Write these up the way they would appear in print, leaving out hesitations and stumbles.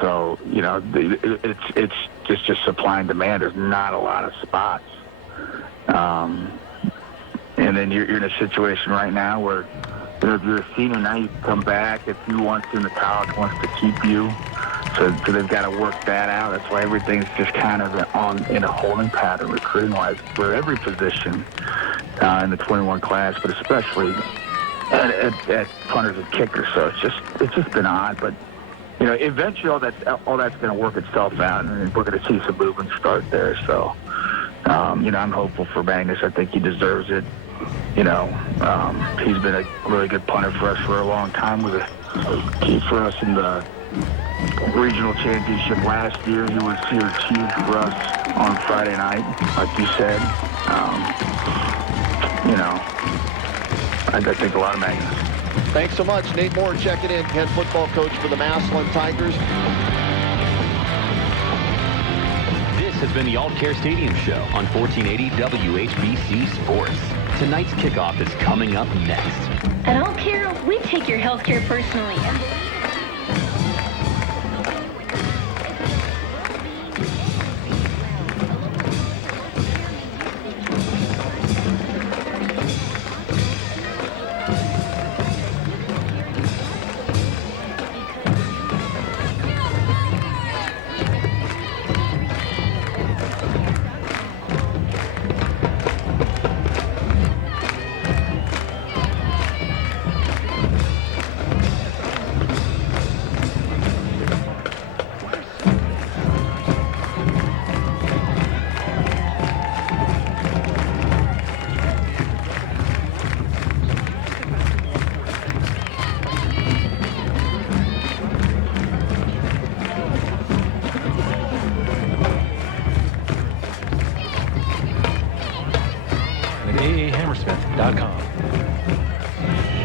So, you know, it's just supply and demand. There's not a lot of spots. And then you're in a situation right now where, you know, if you're a senior now, you can come back if you want to, and the college wants to keep you. So they've got to work that out. That's why everything's just kind of in a holding pattern recruiting-wise for every position in the 21 class, but especially at punters and kickers. So it's just been odd. But, you know, eventually all that's going to work itself out, and we're going to see some movement start there. So, you know, I'm hopeful for Magnus. I think he deserves it. You know, he's been a really good punter for us for a long time. Was a key for us in the regional championship last year. He was huge for us on Friday night, like you said. You know, I think a lot of Magnus. Thanks so much. Nate Moore checking in, head football coach for the Massillon Tigers. This has been the Alt Care Stadium Show on 1480 WHBC Sports. Tonight's kickoff is coming up next. At Alt Care, we take your health care personally.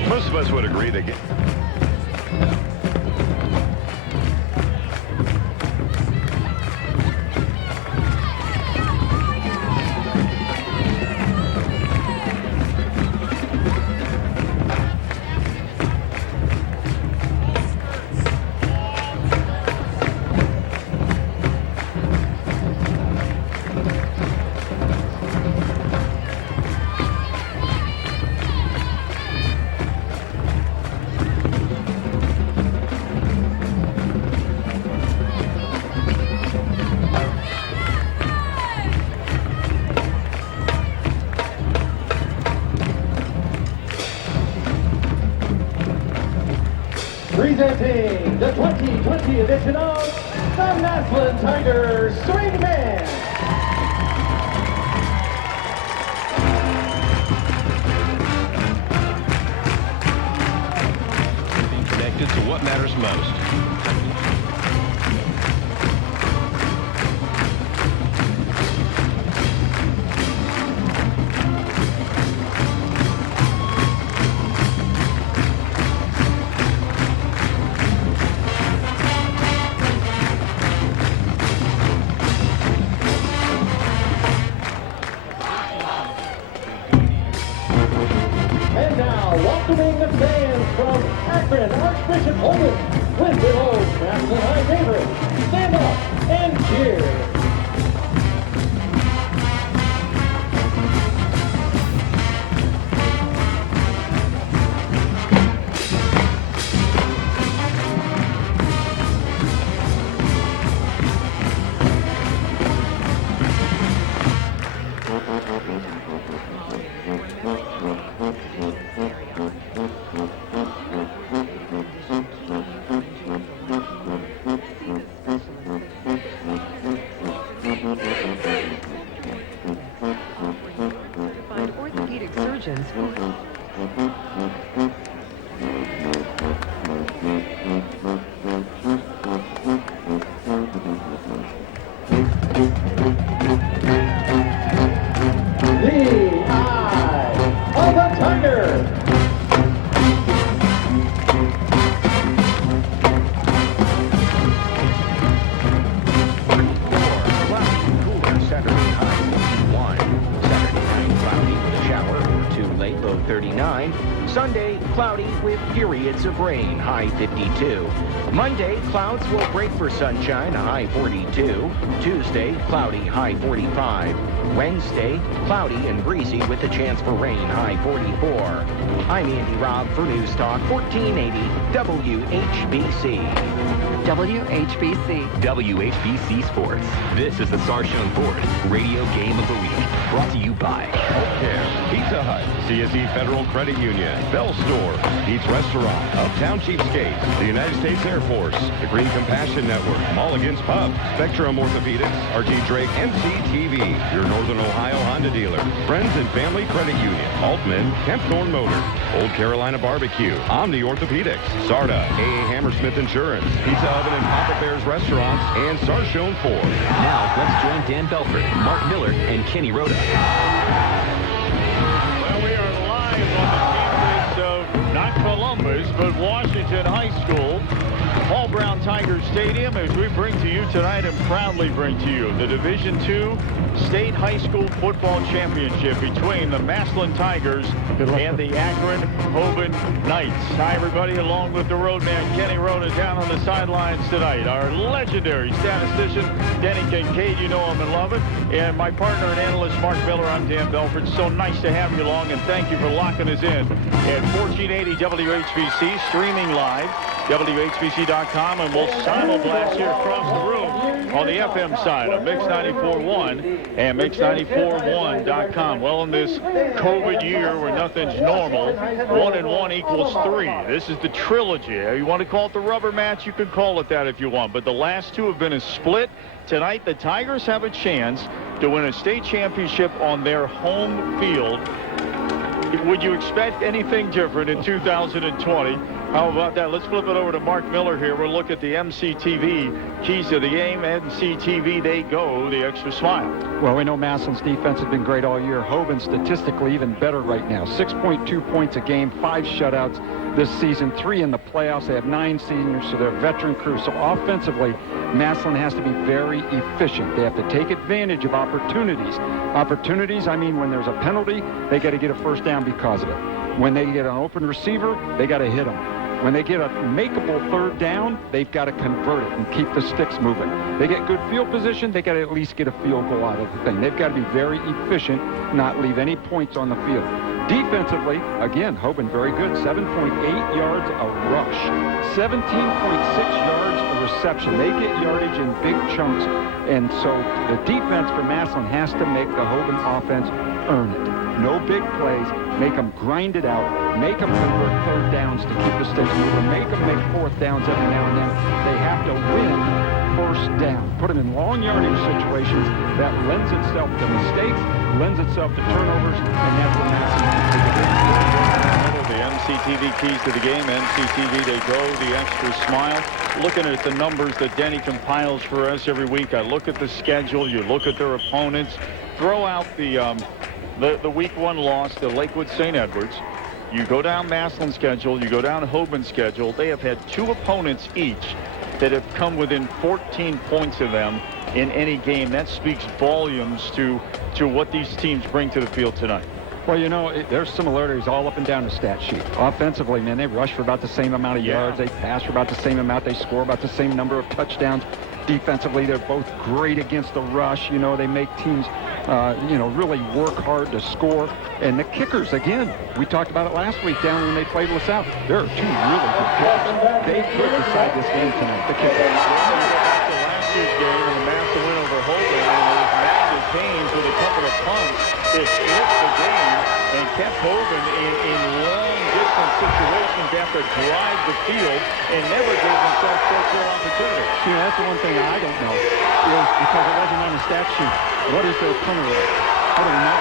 Most of us would agree that presenting the 2020 edition of the Massillon Tigers Swing Band. being connected to what matters most. And now, welcoming the fans from Akron, Archbishop Hoban, with their old Massillon High favorite. Stand up and cheer. cloudy with periods of rain, high 52. Monday, clouds will break for sunshine, high 42. Tuesday, cloudy, high 45. Wednesday, cloudy and breezy with a chance for rain, high 44. I'm Andy Robb for News Talk 1480 WHBC. WHBC. WHBC Sports. This is the Massillon Vs Radio Game of the Week. Brought to you by Healthcare, Pizza Hut, CSE Federal Credit Union, Bell Store, Pete's Restaurant, Uptown Cheapskates, the United States Air Force, the Green Compassion Network, Mulligan's Pub, Spectrum Orthopedics, R.G. Drake, MCTV, your Northern Ohio Honda dealer, Friends and Family Credit Union, Altman, Kempthorne Motors, Old Carolina Barbecue, Omni Orthopedics, SARTA, A.A. Hammersmith Insurance, Pizza Oven and Papa Bear's Restaurants, and Sarshone Ford. Now, let's join Dan Belfort, Mark Miller, and Kenny Rhoda. Well, we are live on the campus of not Columbus, but Washington High School, Paul Brown Tiger Stadium, as we bring to you tonight and proudly bring to you the Division II State High School Football Championship between the Massillon Tigers and the Akron Hoban Knights. Hi, everybody, along with the roadman Kenny Rhoda down on the sidelines tonight. Our legendary statistician, Denny Kincaid, you know him and love it, and my partner and analyst, Mark Miller. I'm Dan Belfort. So nice to have you along, and thank you for locking us in at 1480 WHBC, streaming live, WHBC.com, and we'll simulblast here across the room on the FM side of Mix 94.1 and Mix941.com. Well, in this COVID year where nothing's normal, 1 and 1 equals 3. This is the trilogy. You want to call it the rubber match, you can call it that if you want, but the last two have been a split. Tonight, the Tigers have a chance to win a state championship on their home field. Would you expect anything different in 2020? How about that? Let's flip it over to Mark Miller here. We'll look at the MCTV keys to the game. MCTV, they go the extra smile. Well, we know Massillon's defense has been great all year. Hoban statistically even better right now. 6.2 points a game, 5 shutouts this season, 3 in the playoffs. They have 9 seniors, so they're a veteran crew. So offensively, Massillon has to be very efficient. They have to take advantage of opportunities. Opportunities, I mean, when there's a penalty, they got to get a first down because of it. When they get an open receiver, they got to hit them. When they get a makeable third down, they've got to convert it and keep the sticks moving. They get good field position, they got to at least get a field goal out of the thing. They've got to be very efficient, not leave any points on the field. Defensively, again, Hoban very good. 7.8 yards a rush, 17.6 yards a reception. They get yardage in big chunks, and so the defense for Massillon has to make the Hoban offense earn it. No big plays. Make them grind it out. Make them convert third downs to keep the sticks moving. Make them make fourth downs every now and then. They have to win first down. Put them in long yardage situations. That lends itself to mistakes, lends itself to turnovers, and that's what Massillon. The MCTV keys to the game. MCTV, they go the extra smile. Looking at the numbers that Denny compiles for us every week, I look at the schedule. You look at their opponents. Throw out the week 1 loss to Lakewood St. Edwards. You go down Massillon's schedule, you go down Hoban's schedule. They have had 2 opponents each that have come within 14 points of them in any game. That speaks volumes to what these teams bring to the field tonight. Well, you know, there's similarities all up and down the stat sheet. Offensively, man, they rush for about the same amount of yards. They pass for about the same amount. They score about the same number of touchdowns. Defensively, they're both great against the rush. You know, they make teams, really work hard to score. And the kickers, again, we talked about it last week down when they played LaSalle. There are 2 really good kickers. They could decide this game tonight, the kickers. Last year's game and the Massillon win over Hoban, and it was Magnus Haynes with a couple of punts that flipped the game and kept Hoban in long-distance situations after drive the field and never gave themselves full opportunity. See, that's the one thing I don't know is because it wasn't on the stat sheet. What is their punter rate? I don't know.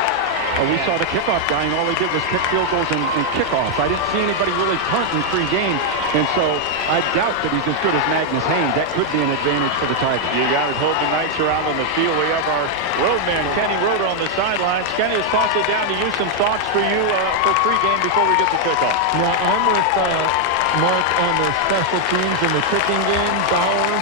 We saw the kickoff guy, and all he did was kick field goals and kickoffs. I didn't see anybody really punt in pre-game, and so I doubt that he's as good as Magnus Haynes. That could be an advantage for the Tigers. You got it. Hoban Knights are out on the field. We have our roadman, Kenny Rhoda, on the sidelines. Kenny, has tossed it down to you. Some thoughts for you for pre-game before we get to kickoff. Yeah, I'm with Mark, on the special teams in the kicking game. Bauer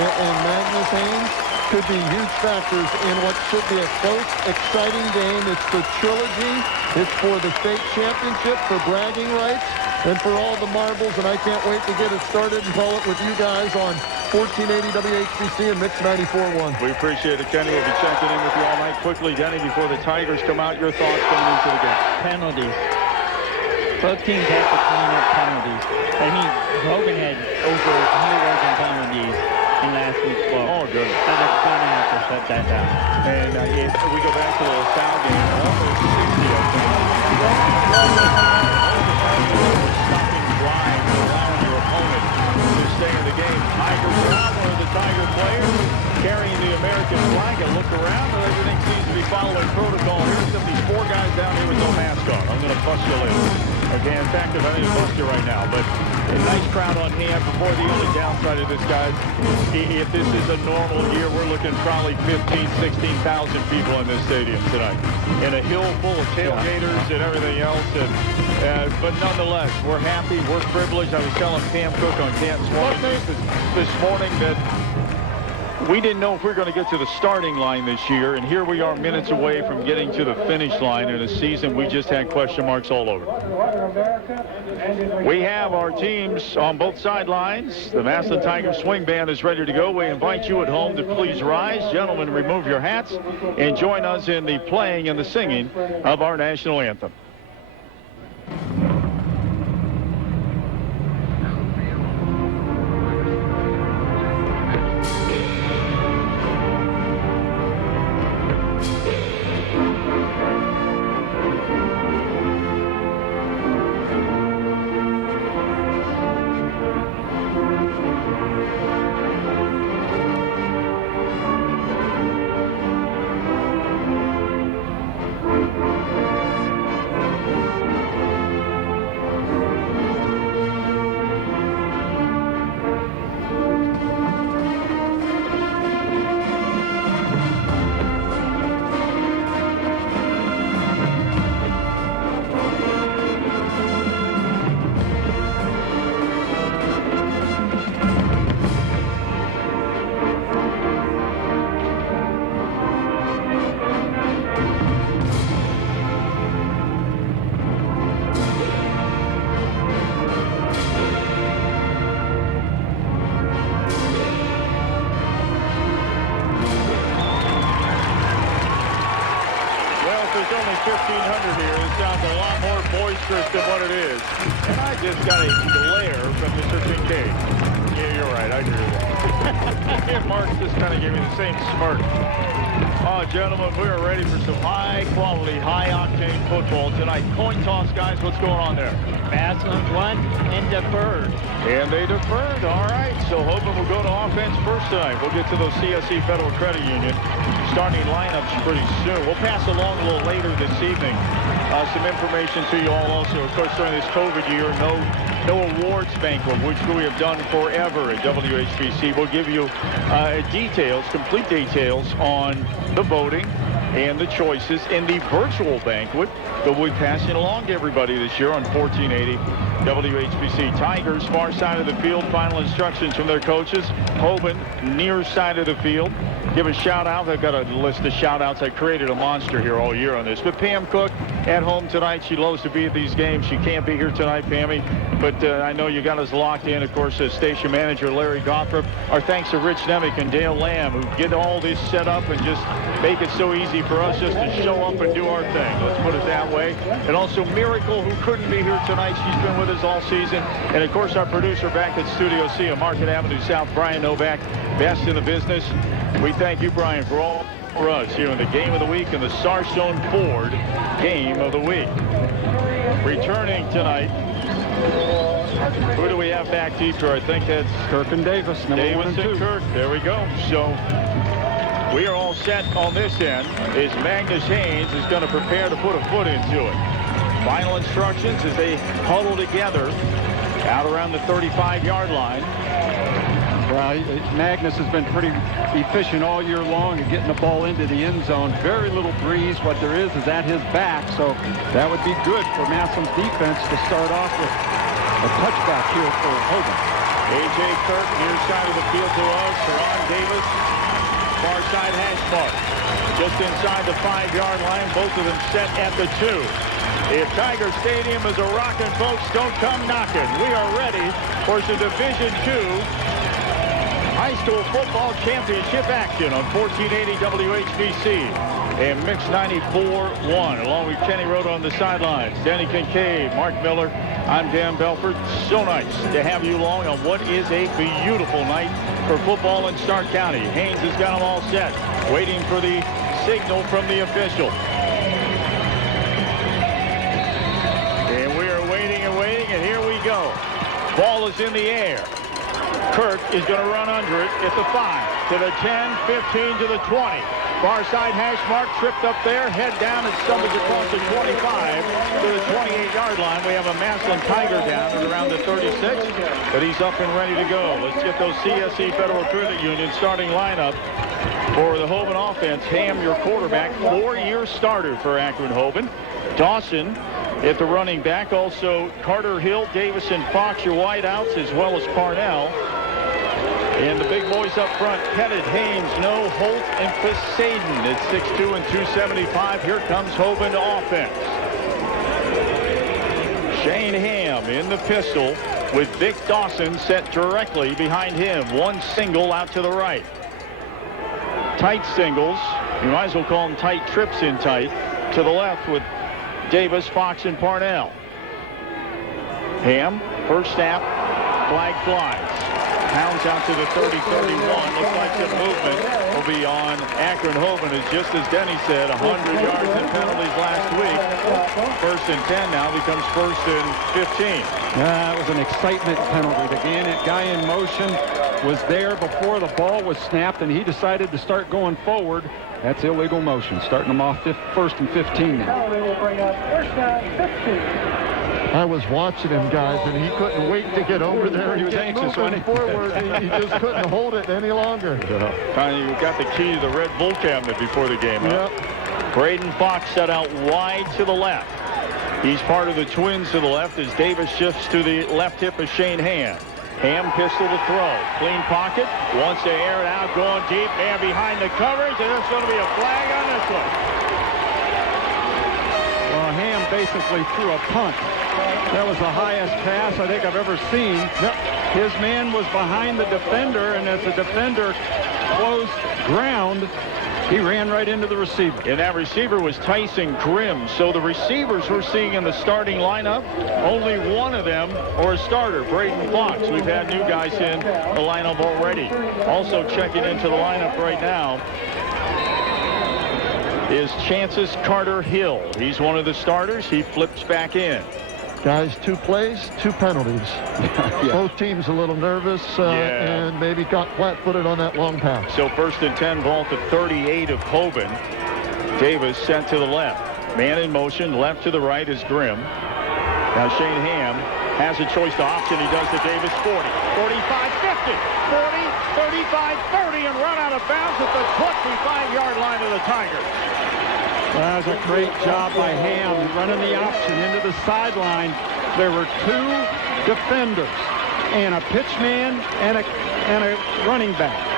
and Magnus Haynes could be huge factors in what should be a close, exciting game. It's the trilogy. It's for the state championship, for bragging rights, and for all the marbles, and I can't wait to get it started and call it with you guys on 1480 WHBC and Mix 94.1. We appreciate it, Kenny. We'll be checking in with you all night. Quickly, Denny, before the Tigers come out, your thoughts coming into the game? Penalties. Both teams have to clean up penalties. I mean, Hoban had over 100 penalties in last week's ball. Oh, good. So they're going to have to shut that down. And if we go back to the LaSalle game, almost 60 of them. Stopping drives, allowing your opponent to stay in the game. Tigers down, one of the Tiger players carrying the American flag. And look around, and everything seems to be following protocol here, except these four guys down here with no mask on. I'm going to bust you later. Okay, in fact, if I didn't bust you right now, but a nice crowd on hand. Before the only downside of this, guys, if this is a normal year, we're looking probably 15,000, 16,000 people in this stadium tonight. In a hill full of tailgaters and everything else. But nonetheless, we're happy, we're privileged. I was telling Pam Cook on Canton Swan News this morning that we didn't know if we were going to get to the starting line this year, and here we are minutes away from getting to the finish line in a season we just had question marks all over. We have our teams on both sidelines. The Massillon Tigers swing band is ready to go. We invite you at home to please rise. Gentlemen, remove your hats and join us in the playing and the singing of our national anthem. There's only 1,500 here. It sounds a lot more boisterous than what it is. And I just got a glare from Mr. Kincaid. Yeah, you're right. I agree with that. And Mark just kind of gave me the same smirk. Oh, gentlemen, we are ready for some high-quality, high-octane football tonight. Coin toss, guys. What's going on there? Massillon won and deferred. And they deferred. All right. So Hoban will go to offense first tonight. We'll get to those CSE Federal Credit Union starting lineups pretty soon. We'll pass along a little later this evening some information to you all also. Of course, during this COVID year, no awards banquet, which we have done forever at WHBC. We'll give you details, complete details on the voting and the choices in the virtual banquet that we'll be passing along to everybody this year on 1480 WHBC. Tigers, far side of the field. Final instructions from their coaches. Hoban, near side of the field. Give a shout out. I've got a list of shout outs. I created a monster here all year on this. But Pam Cook at home tonight. She loves to be at these games. She can't be here tonight, Pammy. But I know you got us locked in. Of course, station manager Larry Gothrop. Our thanks to Rich Nemec and Dale Lamb, who get all this set up and just make it so easy for us just to show up and do our thing. Let's put it that way. And also Miracle, who couldn't be here tonight. She's been with us all season. And, of course, our producer back at Studio C on Market Avenue South, Brian Novak, best in the business. We thank you, Brian, for all for us here in the Game of the Week and the Sarstone Ford Game of the Week. Returning tonight, who do we have back, teacher? I think that's Kirk and Davis, number 1 and 2. Kirk. There we go. So we are all set on this end. Is Magnus Haynes is going to prepare to put a foot into it. Final instructions as they huddle together out around the 35-yard line. Well, Magnus has been pretty efficient all year long at getting the ball into the end zone. Very little breeze. What there is at his back, so that would be good for Massillon's defense to start off with. a touchback here for Hoban. A.J. Kirk near side of the field to us. Teron Davis, far side hash mark. Just inside the 5-yard line. Both of them set at the 2. If Tiger Stadium is a rockin', folks, don't come knocking. We are ready for some Division II high school football championship action on 1480 WHBC and Mix 94.1. Along with Kenny Road on the sidelines, Danny Kincaid, Mark Miller, I'm Dan Belford. So nice to have you along on what is a beautiful night for football in Stark County. Haynes has got them all set, waiting for the signal from the official. And we are waiting and waiting, and here we go. Ball is in the air. Kirk is going to run under it at the 5, to the 10, 15, to the 20. Far side hash mark, tripped up there, head down, and stumbles across the 25 to the 28-yard line. We have a Massillon Tiger down at around the 36, but he's up and ready to go. Let's get those CSE Federal Credit Union starting lineup for the Hoban offense. Ham, your quarterback, 4-year starter for Akron-Hoban. Dawson at the running back. Also Carter Hill, Davis, and Fox, your wideouts, as well as Parnell. And the big boys up front, Pettit, Haynes, No, Holt, and Poseidon at 6'2" and 275. Here comes Hoban offense. Shane Ham in the pistol with Vic Dawson set directly behind him. One single out to the right. Tight singles. You might as well call them tight trips in tight. To the left with Davis, Fox, and Parnell. Ham, first snap, flag flies. Pounds out to the 30-31. Looks like the movement will be on Akron-Hoban. As just as Denny said, 100 yards and penalties last week. 1st and 10 now becomes 1st and 15. That was an excitement penalty. The guy in motion was there before the ball was snapped, and he decided to start going forward. That's illegal motion. Starting them off 1st and 15 now. I was watching him, guys, and he couldn't wait to get over there. He was anxious, wasn't he? Forward. He just couldn't hold it any longer. Finally, you got the key to the Red Bull cabinet before the game. Huh? Yep. Braden Fox set out wide to the left. He's part of the twins to the left as Davis shifts to the left hip of Shane Ham. Ham pistol to throw. Clean pocket. Wants to air it out. Going deep. Man behind the coverage. And there's going to be a flag on this one. Well, Ham basically threw a punt. That was the highest pass I think I've ever seen. His man was behind the defender, and as the defender closed ground, he ran right into the receiver. And that receiver was Tyson Grimm. So the receivers we're seeing in the starting lineup, only one of them or a starter, Braden Fox. We've had new guys in the lineup already. Also checking into the lineup right now is Chances Carter Hill. He's one of the starters. He flips back in. Guys, 2 plays, 2 penalties. Yeah. Both teams a little nervous and maybe got flat-footed on that long pass. So 1st and 10, ball to 38 of Hoban. Davis sent to the left. Man in motion, left to the right is Grimm. Now Shane Ham has a choice to option. He does to Davis. 40, 45, 50, 40, 35, 30, and run out of bounds at the 25-yard line of the Tigers. That was a great job by Ham running the option into the sideline. There were 2 defenders and a pitchman and a running back.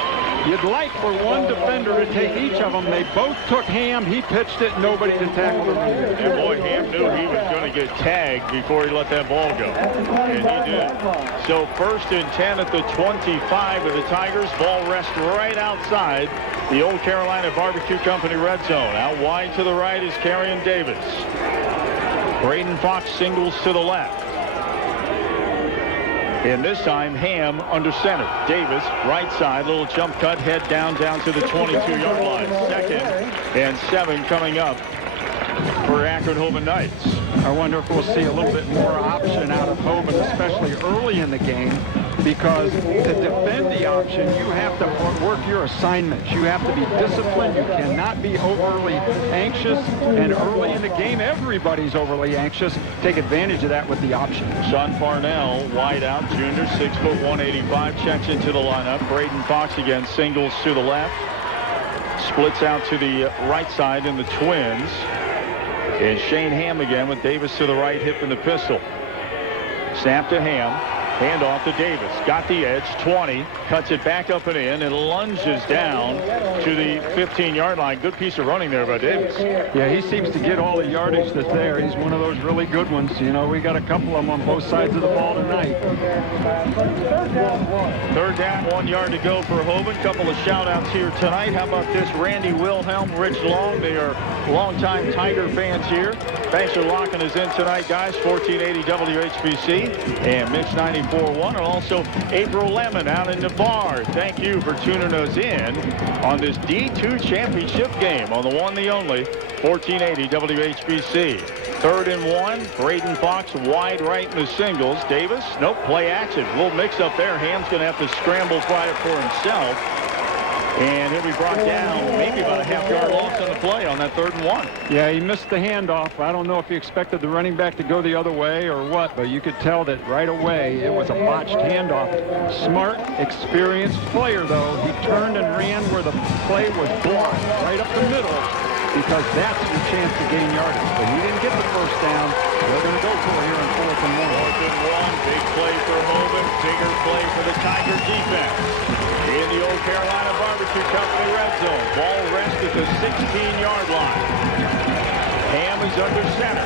You'd like for one defender to take each of them. They both took Ham. He pitched it. Nobody to tackle him. And boy, Ham knew he was going to get tagged before he let that ball go. And he did. So 1st and 10 at the 25 of the Tigers. Ball rests right outside the Old Carolina Barbecue Company red zone. Out wide to the right is Carrion Davis. Braden Fox singles to the left. And this time, Ham under center. Davis, right side, little jump cut, head down to the 22-yard line. 2nd and 7 coming up for Akron-Hoban Knights. I wonder if we'll see a little bit more option out of Hoban, especially early in the game, because to defend the option, you have to work your assignments. You have to be disciplined. You cannot be overly anxious. And early in the game, everybody's overly anxious. Take advantage of that with the option. Sean Parnell, wide out, junior, 6'1", 185, checks into the lineup. Braden Fox again, singles to the left. Splits out to the right side in the twins. And Shane Ham again with Davis to the right, hip in the pistol. Snap to Ham. Hand off to Davis. Got the edge. 20. Cuts it back up and in and lunges down to the 15-yard line. Good piece of running there by Davis. Yeah, he seems to get all the yardage that's there. He's one of those really good ones. You know, we got a couple of them on both sides of the ball tonight. Third down, 1 yard to go for Hoban. Couple of shout-outs here tonight. How about this? Randy Wilhelm, Rich Long. They are longtime Tiger fans here. Thanks for locking us in tonight, guys. 1480 WHBC and Mix 94.1. And also April Lemon out in Navarre. Thank you for tuning us in on this D2 championship game on the one, the only, 1480 WHBC. 3rd and 1. Braden Fox wide right in the singles. Davis, nope, play action. Little mix up there. Ham's going to have to scramble by it for himself. And he'll be brought down maybe about a half-yard loss on the play on that 3rd and 1. Yeah, he missed the handoff. I don't know if he expected the running back to go the other way or what, but you could tell that right away it was a botched handoff. Smart, experienced player, though. He turned and ran where the play was blocked, right up the middle, because that's your chance to gain yardage. But he didn't get the first down. They're going to go for it here in 4th and 1. 4th and 1. Big play for Hoban. Bigger play for the Tiger defense. In the Old Carolina Barbecue Company red zone. Ball rests at the 16-yard line. Ham is under center.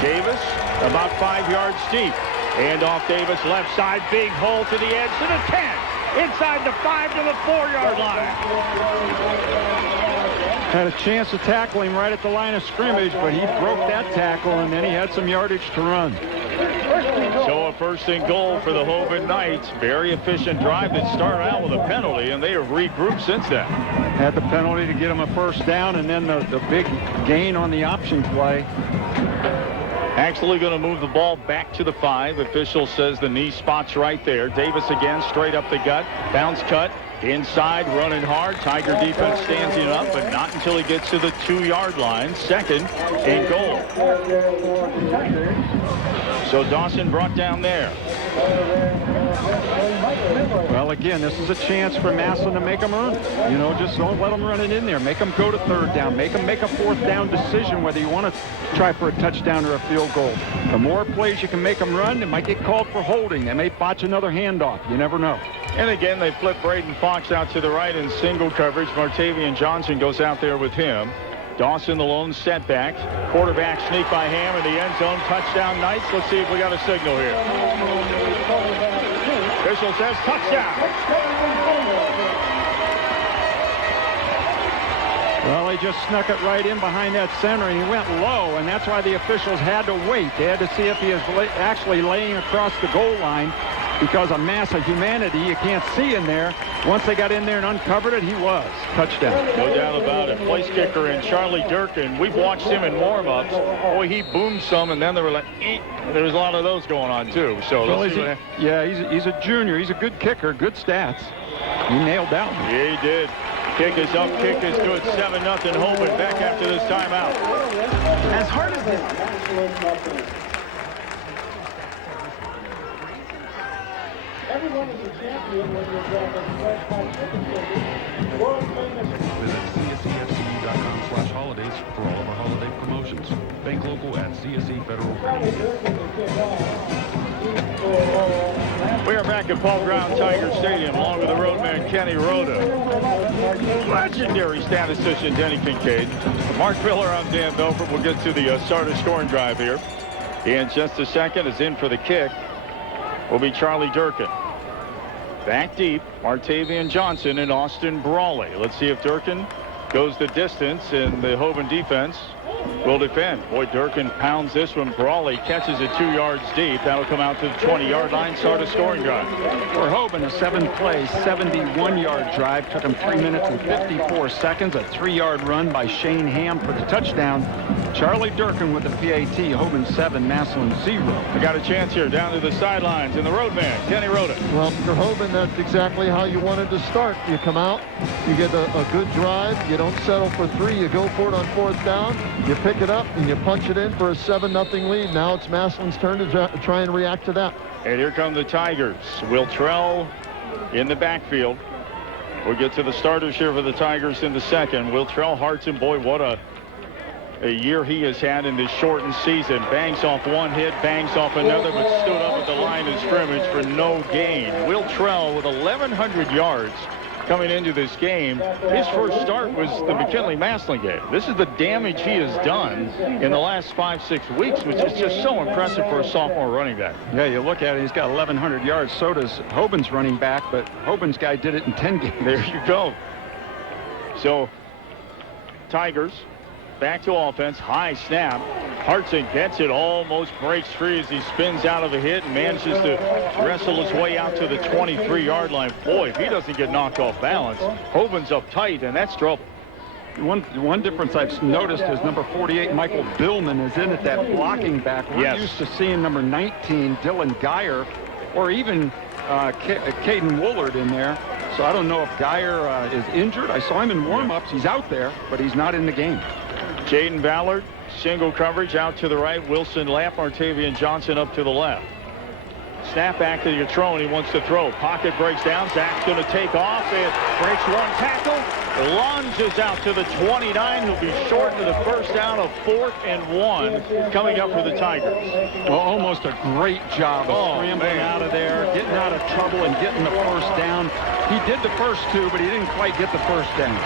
Davis about 5 yards deep. Hand off Davis left side. Big hole to the edge to the 10. Inside the 5 to the 4-yard line. Had a chance to tackle him right at the line of scrimmage, but he broke that tackle, and then he had some yardage to run. So a 1st and goal for the Hoban Knights. Very efficient drive that started out with a penalty, and they have regrouped since then. Had the penalty to get him a 1st down, and then the big gain on the option play. Actually going to move the ball back to the 5. Official says the knee spot's right there. Davis again, straight up the gut. Bounce cut. Inside, running hard. Tiger defense stands him up, but not until he gets to the 2-yard line. 2nd and goal. So Dawson brought down there. Well, again, this is a chance for Massillon to make them earn it. You know, just don't let them run it in there. Make them go to 3rd down. Make them make a 4th down decision whether you want to try for a touchdown or a field goal. The more plays you can make them run, they might get called for holding. They may botch another handoff. You never know. And again, they flip Braden Fox out to the right in single coverage. Martavian Johnson goes out there with him. Dawson, the lone setback. Quarterback sneak by Ham in the end zone. Touchdown Knights. Let's see if we got a signal here. Official says touchdown. Well, he just snuck it right in behind that center, and he went low, and that's why the officials had to wait. They had to see if he was actually laying across the goal line, because a mass of humanity you can't see in there. Once they got in there and uncovered it, he was. Touchdown. No doubt about it. Place kicker in Charlie Durkin. We've watched him in warm-ups. Boy, he boomed some, and then they were like, there was a lot of those going on, too. So well, he's a junior. He's a good kicker, good stats. He nailed that one. Yeah, he did. Kick is up, kick is good. 7-0 Hoban back after this timeout. As hard as this. Everyone is a champion when you're dropping fresh hot chicken fingers. World famous. Visit csefc.com/holidays for all of our holiday promotions. Bank local at CSE Federal Credit. We are back at Paul Brown Tiger Stadium along with the roadman Kenny Rhoda. Legendary statistician Denny Kincaid. Mark Miller, I'm Dan Belfort. We'll get to the starter scoring drive here in just a second. Is in for the kick will be Charlie Durkin. Back deep, Martavian Johnson and Austin Brawley. Let's see if Durkin goes the distance, and the Hoban defense will defend. Boy, Durkin pounds this one. Brawley catches it 2 yards deep. That'll come out to the 20-yard line. Start a scoring drive. For Hoban, a 7-play, 71-yard drive. Took him 3 minutes and 54 seconds. A 3-yard run by Shane Ham for the touchdown. Charlie Durkin with the PAT. Hoban 7, Massillon 0. We got a chance here down to the sidelines, and the roadman, Kenny Rhoda. Well, for Hoban, that's exactly how you wanted to start. You come out, you get a good drive. You don't settle for 3. You go for it on 4th down. You pick it up, and you punch it in for a 7-0 lead. Now it's Massillon's turn to try and react to that. And here come the Tigers. Wiltrell in the backfield. We'll get to the starters here for the Tigers in the second. Wiltrell, Hartson, boy, what a a year he has had in this shortened season. Bangs off one hit, bangs off another, but stood up at the line of scrimmage for no gain. Will Trell with 1,100 yards coming into this game. His first start was the McKinley-Massillon game. This is the damage he has done in the last 5-6 weeks, which is just so impressive for a sophomore running back. Yeah, you look at it, he's got 1,100 yards. So does Hoban's running back, but Hoban's guy did it in 10 games. There you go. So, Tigers back to offense. High snap. Hartson gets it, almost breaks free as he spins out of a hit and manages to wrestle his way out to the 23-yard line. Boy, if he doesn't get knocked off balance, Hoban's up tight, and that's trouble. One difference I've noticed is number 48, Michael Billman, is in at that blocking back. We're used to seeing number 19, Dylan Geyer, or even Caden Woolard in there. So I don't know if Geyer is injured. I saw him in warm-ups. He's out there, but he's not in the game. Jaden Ballard, single coverage out to the right. Wilson left. Martavian Johnson up to the left. Snap back to Yatrone. He wants to throw. Pocket breaks down. Zach's going to take off. It breaks one tackle. Lunges out to the 29. He'll be short to the first down of 4th and 1 coming up for the Tigers. Well, almost a great job of scrambling out of there, getting out of trouble and getting the first down. He did the first two, but he didn't quite get the first down.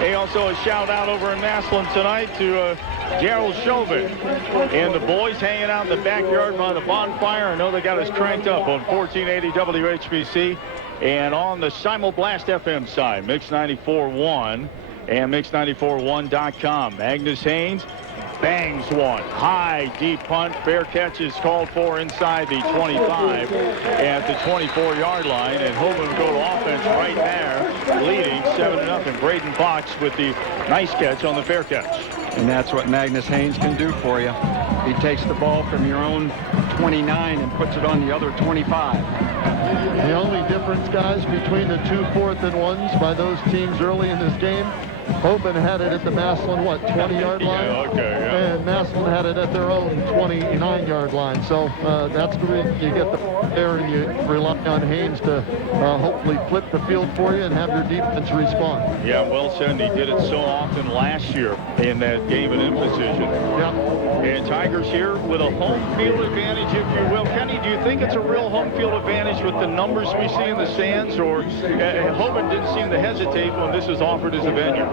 Hey, also a shout out over in Massillon tonight to Gerald Chauvin and the boys hanging out in the backyard by the bonfire. I know they got us cranked up on 1480 WHBC and on the Simulblast FM side, Mix 94.1 and Mix941.com. Magnus Haynes bangs one. High, deep punt. Fair catch is called for inside the 25 at the 24-yard line. And Hoban will go to offense right there, leading 7-0. Braden Fox with the nice catch on the fair catch. And that's what Magnus Haynes can do for you. He takes the ball from your own 29 and puts it on the other 25. The only difference, guys, between the two 4th and 1s by those teams early in this game, Hoban had it at the Massillon, 20-yard line? And Massillon had it at their own 29-yard line. So that's the reason you get the there and you rely on Haynes to hopefully flip the field for you and have your defense respond. Yeah, well said. He did it so often last year in that game at Imprecision. Yeah. And Tigers here with a home field advantage, if you will. Kenny, do you think it's a real home field advantage with the numbers we see in the stands, or Hoban didn't seem to hesitate when this was offered as a venue?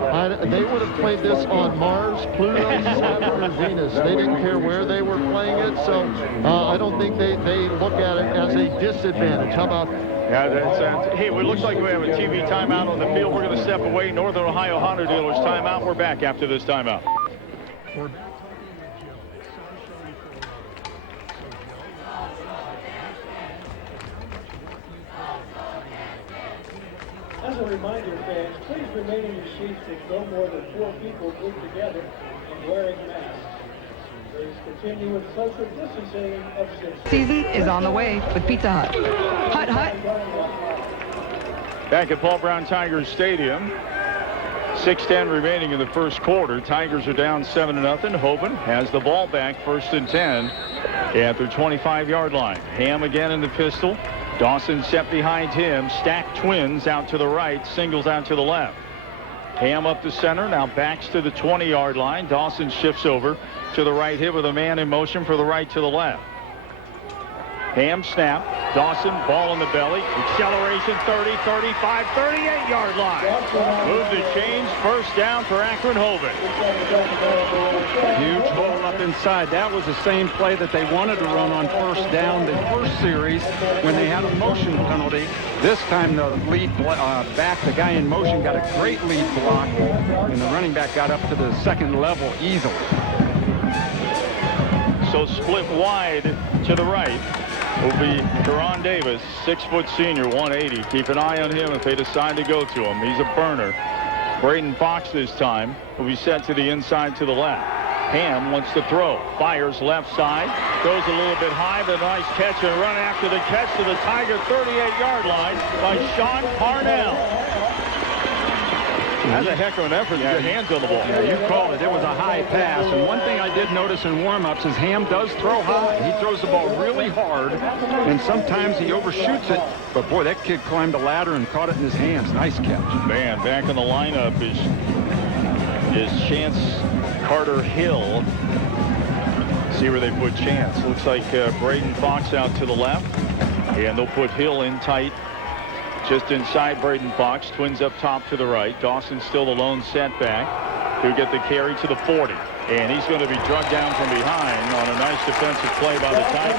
They would have played this on Mars, Pluto, Saturn, or Venus. They didn't care where they were playing it, so I don't think they look at it as a disadvantage. How about that? Yeah, hey, it looks like we have a TV timeout on the field. We're going to step away. Northern Ohio Honda Dealers timeout. We're back after this timeout. As a reminder, fans, please remain in your seats with no more than 4 people grouped together and wearing masks. Please continue with social distancing of 6 feet. Season is on the way with Pizza Hut. Hut, hut. Back at Paul Brown Tigers Stadium. 6:10 remaining in the first quarter. Tigers are down 7-0. Hoban has the ball back, 1st and 10 at their 25-yard line. Ham again in the pistol. Dawson set behind him. Stacked twins out to the right. Singles out to the left. Ham up the center. Now backs to the 20-yard line. Dawson shifts over to the right hip with a man in motion for the right to the left. Ham snap. Dawson, ball in the belly. Acceleration, 30, 35, 38-yard line. Move to change. First down for Akron Hoban. Huge hole up inside. That was the same play that they wanted to run on first down the first series when they had a motion penalty. This time the lead back, the guy in motion, got a great lead block, and the running back got up to the second level easily. So split wide to the right will be Teron Davis, 6-foot senior, 180. Keep an eye on him if they decide to go to him. He's a burner. Braden Fox this time will be set to the inside to the left. Ham wants to throw. Fires left side. Throws a little bit high, but a nice catch and run after the catch to the Tiger 38-yard line by Sean Parnell. That's a heck of an effort to get hands on the ball. Yeah, you called it. It was a high pass. And one thing I did notice in warm-ups is Ham does throw high. He throws the ball really hard, and sometimes he overshoots it. But, boy, that kid climbed a ladder and caught it in his hands. Nice catch. Man, back in the lineup is Chance Carter Hill. See where they put Chance. Looks like Braden Fox out to the left. And they'll put Hill in tight just inside Braden Fox. Twins up top to the right. Dawson still the lone setback. He'll get the carry to the 40. And he's going to be drugged down from behind on a nice defensive play by the Tigers.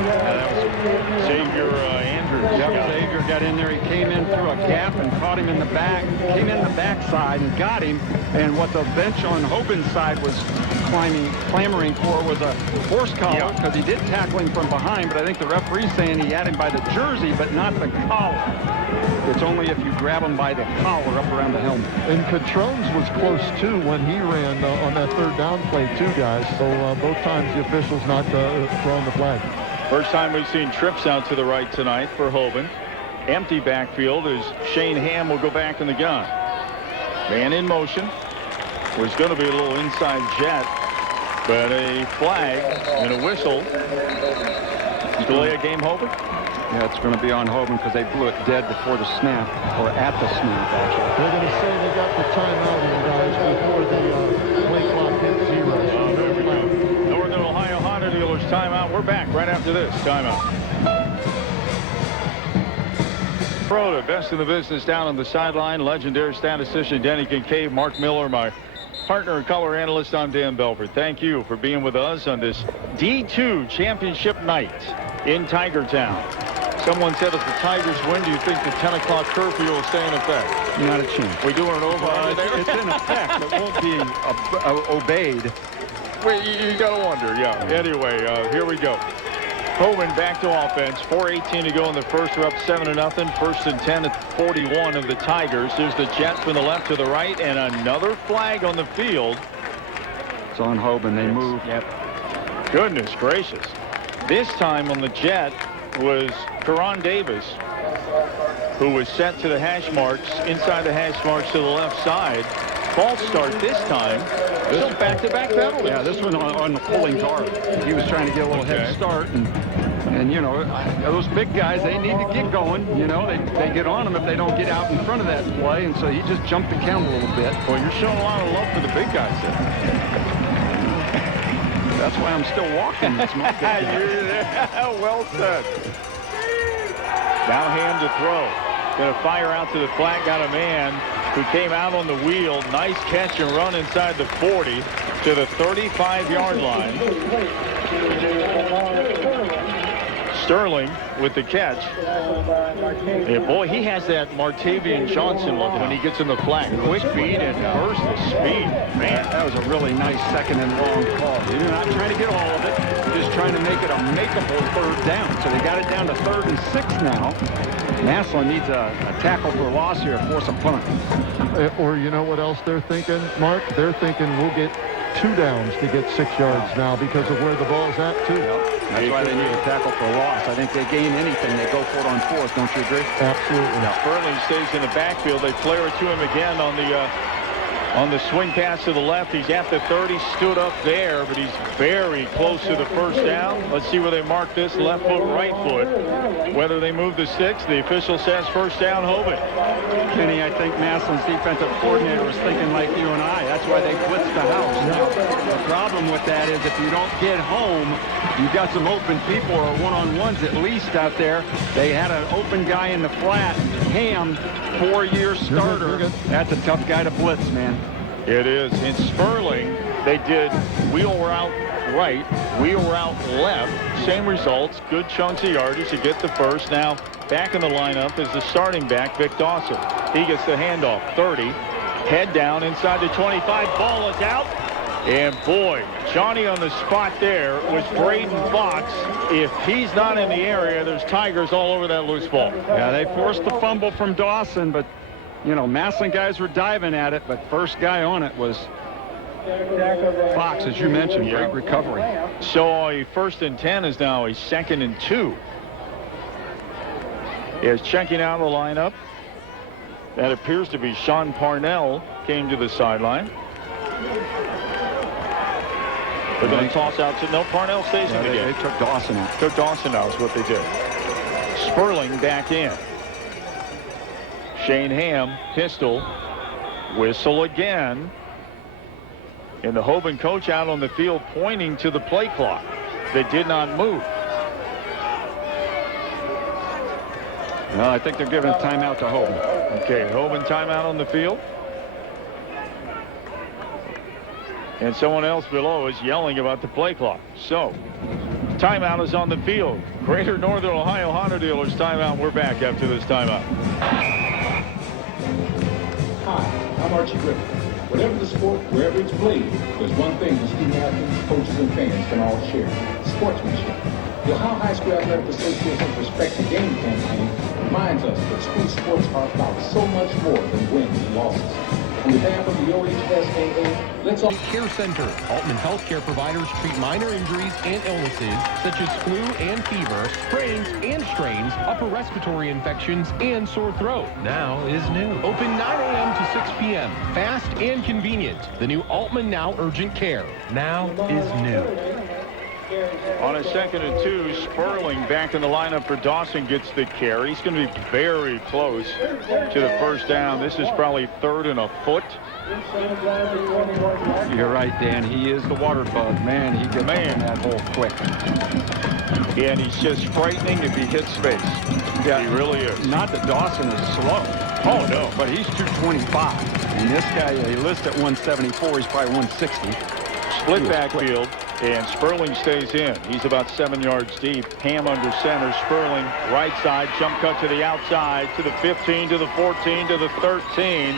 That was Xavier Andrews. Yep, Xavier got in there. He came in through a gap and caught him in the back. Came in the backside and got him. And what the bench on Hoban's side was clamoring for was a horse collar, because he did tackle him from behind, but I think the referee's saying he had him by the jersey, but not the collar. It's only if you grab him by the collar up around the helmet. And Catrones was close, too, when he ran on that third down play, too, guys. So both times the officials not throwing the flag. First time we've seen trips out to the right tonight for Hoban. Empty backfield as Shane Ham will go back in the gun. Man in motion. Was going to be a little inside jet, but a flag and a whistle. Delay a game, Hoban? Yeah, it's going to be on Hoban because they blew it dead before the snap, or at the snap, actually. They're going to say they got the timeout here, guys, before the play clock hits 0. There we go. Northern Ohio Honda Dealers timeout. We're back right after this timeout. Pro, the best in the business down on the sideline. Legendary statistician Denny Kincaid, Mark Miller, my partner and color analyst. I'm Dan Belford. Thank you for being with us on this D2 championship night in Tigertown. Someone said if the Tigers win, do you think the 10 o'clock curfew will stay in effect? Not a chance. We doing it over there? It's in effect. It won't be obeyed. Wait, you got to wonder, yeah. Anyway, here we go. Hoban back to offense. 4:18 to go in the first. We're up 7-0. 1st and 10 at 41 of the Tigers. Here's the jet from the left to the right, and another flag on the field. It's on Hoban. They move. Yep. Goodness gracious. This time on the jet was Karan Davis, who was sent to the hash marks, inside the hash marks to the left side. False start this time. Still back-to-back penalties. Yeah, this one on the pulling guard. He was trying to get a little head start, and you know, those big guys, they need to get going. You know, they get on them if they don't get out in front of that play, and so he just jumped the count a little bit. Well, you're showing a lot of love for the big guys there. That's why I'm still walking. It's my big guy. Well said. Now hand to throw. Going to fire out to the flat. Got a man who came out on the wheel. Nice catch and run inside the 40 to the 35-yard line. Sterling with the catch. Yeah, boy, he has that Martavian Johnson look when he gets in the flat. Quick feet and burst of speed. Man, that was a really nice second and long call. You're not trying to get all of it. You're just trying to make it a makeable third down. So they got it down to 3rd and 6 now. Massillon needs a tackle for a loss here, force a punt. Or you know what else they're thinking, Mark? They're thinking we'll get 2 downs to get 6 yards now because of where the ball's at, too. That's why they need a tackle for a loss. I think they gain anything, they go for it on 4th. Don't you agree? Absolutely. Now, Sperling stays in the backfield. They flare it to him again on the swing pass to the left. He's at the 30, stood up there, but he's very close to the first down. Let's see where they mark this. Left foot, right foot. Whether they move the sticks, the official says first down, Hoban. Kenny, I think Massillon's defensive coordinator was thinking like you and I. That's why they blitzed the house. Now, the problem with that is if you don't get home, you've got some open people or one-on-ones at least out there. They had an open guy in the flat. Ham, 4-year starter. That's a tough guy to blitz, man. It is. In Sperling, they did wheel route right, wheel route left. Same results. Good chunks of yardage to get the first. Now back in the lineup is the starting back, Vic Dawson. He gets the handoff. 30. Head down inside the 25. Ball is out. And boy, Johnny on the spot there was Braden Fox. If he's not in the area, there's Tigers all over that loose ball. Yeah, they forced the fumble from Dawson, but, you know, Massillon guys were diving at it, but first guy on it was Fox, as you mentioned. Great recovery. So a 1st and 10 is now a 2nd and 2. Is checking out the lineup. That appears to be Sean Parnell came to the sideline. They're going to toss out to, no, Parnell stays in the game. They took Dawson out. Took Dawson out is what they did. Sperling back in. Shane Ham, pistol. Whistle again. And the Hoban coach out on the field pointing to the play clock that did not move. Well, I think they're giving a timeout to Hoban. Okay, Hoban timeout on the field. And someone else below is yelling about the play clock. So, timeout is on the field. Greater Northern Ohio Honda Dealers timeout. We're back after this timeout. Hi, I'm Archbishop. Whatever the sport, wherever it's played, there's one thing the student athletes, coaches, and fans can all share: sportsmanship. The Ohio High School Athletic Association's Respect the Game campaign reminds us that school sports are about so much more than wins and losses. On behalf of the OHSAA, let's all... Care Center. Altman healthcare providers treat minor injuries and illnesses such as flu and fever, sprains and strains, upper respiratory infections, and sore throat. Now is new. Open 9 a.m. to 6 p.m. Fast and convenient. The new Altman Now Urgent Care. Now is new. On a 2nd and 2, Sperling back in the lineup for Dawson gets the carry. He's going to be very close to the first down. This is probably 3rd and a foot. You're right, Dan. He is the water bug. Man, he gets in that hole quick. And he's just frightening if he hits space. Yeah, he really is. Not that Dawson is slow. Oh, no. But he's 225. And this guy, he lists at 174. He's probably 160. Split backfield, and Sperling stays in. He's about 7 yards deep. Ham under center. Sperling right side. Jump cut to the outside, to the 15, to the 14, to the 13.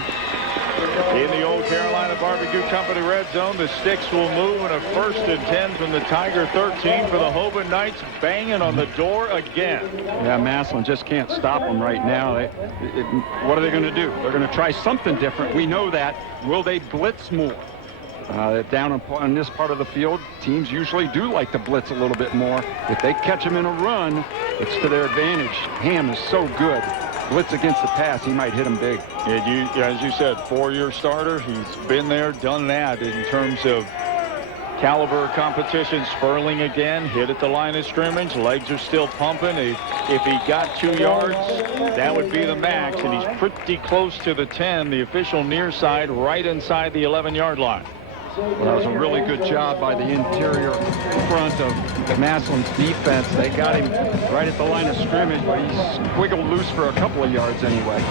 In the old Carolina Barbecue Company red zone, the sticks will move, and a 1st and 10 from the Tiger 13 for the Hoban Knights, banging on the door again. Yeah, Massillon just can't stop them right now. What are they going to do? They're going to try something different. We know that. Will they blitz more? Down on this part of the field, teams usually do like to blitz a little bit more. If they catch him in a run, it's to their advantage. Ham is so good. Blitz against the pass, he might hit him big. As you said, 4-year starter. He's been there, done that in terms of caliber of competition. Sperling again, hit at the line of scrimmage. Legs are still pumping. If he got 2 yards, that would be the max, and he's pretty close to the 10, the official near side, right inside the 11-yard line. Well, that was a really good job by the interior front of Massillon's defense. They got him right at the line of scrimmage, but he's squiggled loose for a couple of yards anyway.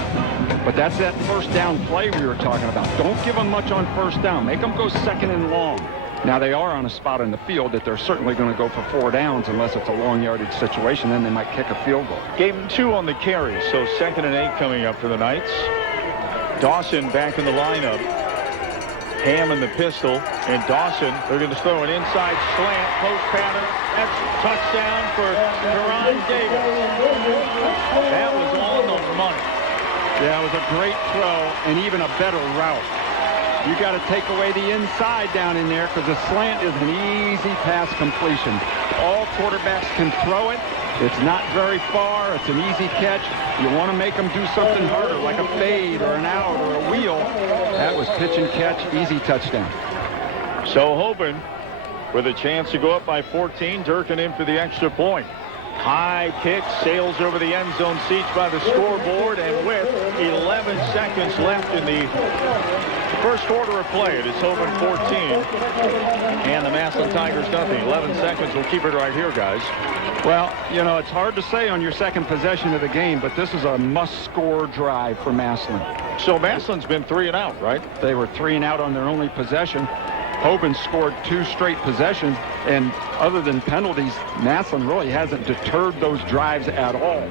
But that's that first down play we were talking about. Don't give them much on first down. Make them go 2nd and long. Now, they are on a spot in the field that they're certainly going to go for 4 downs unless it's a long yardage situation. Then they might kick a field goal. Gave him 2 on the carry, so 2nd and 8 coming up for the Knights. Dawson back in the lineup. Ham in the pistol, and Dawson, they're going to throw an inside slant, post pattern. That's touchdown for Teron Davis. That was on the money. Yeah, it was a great throw and even a better route. You got to take away the inside down in there because the slant is an easy pass completion. All quarterbacks can throw it. It's not very far. It's an easy catch. You want to make them do something harder, like a fade or an out or a wheel. That was pitch and catch, easy touchdown. So Hoban with a chance to go up by 14. Durkin in for the extra point. High kick, sails over the end zone seats by the scoreboard, and with 11 seconds left in the first quarter of play, it is Hoban 14 and the Massillon Tigers nothing. 11 seconds. We'll keep it right here, guys. Well, you know, it's hard to say on your second possession of the game, but this is a must-score drive for Massillon. So Massillon's been 3 and out, right? They were 3 and out on their only possession. Hoban scored 2 straight possessions, and other than penalties, Massillon really hasn't deterred those drives at all.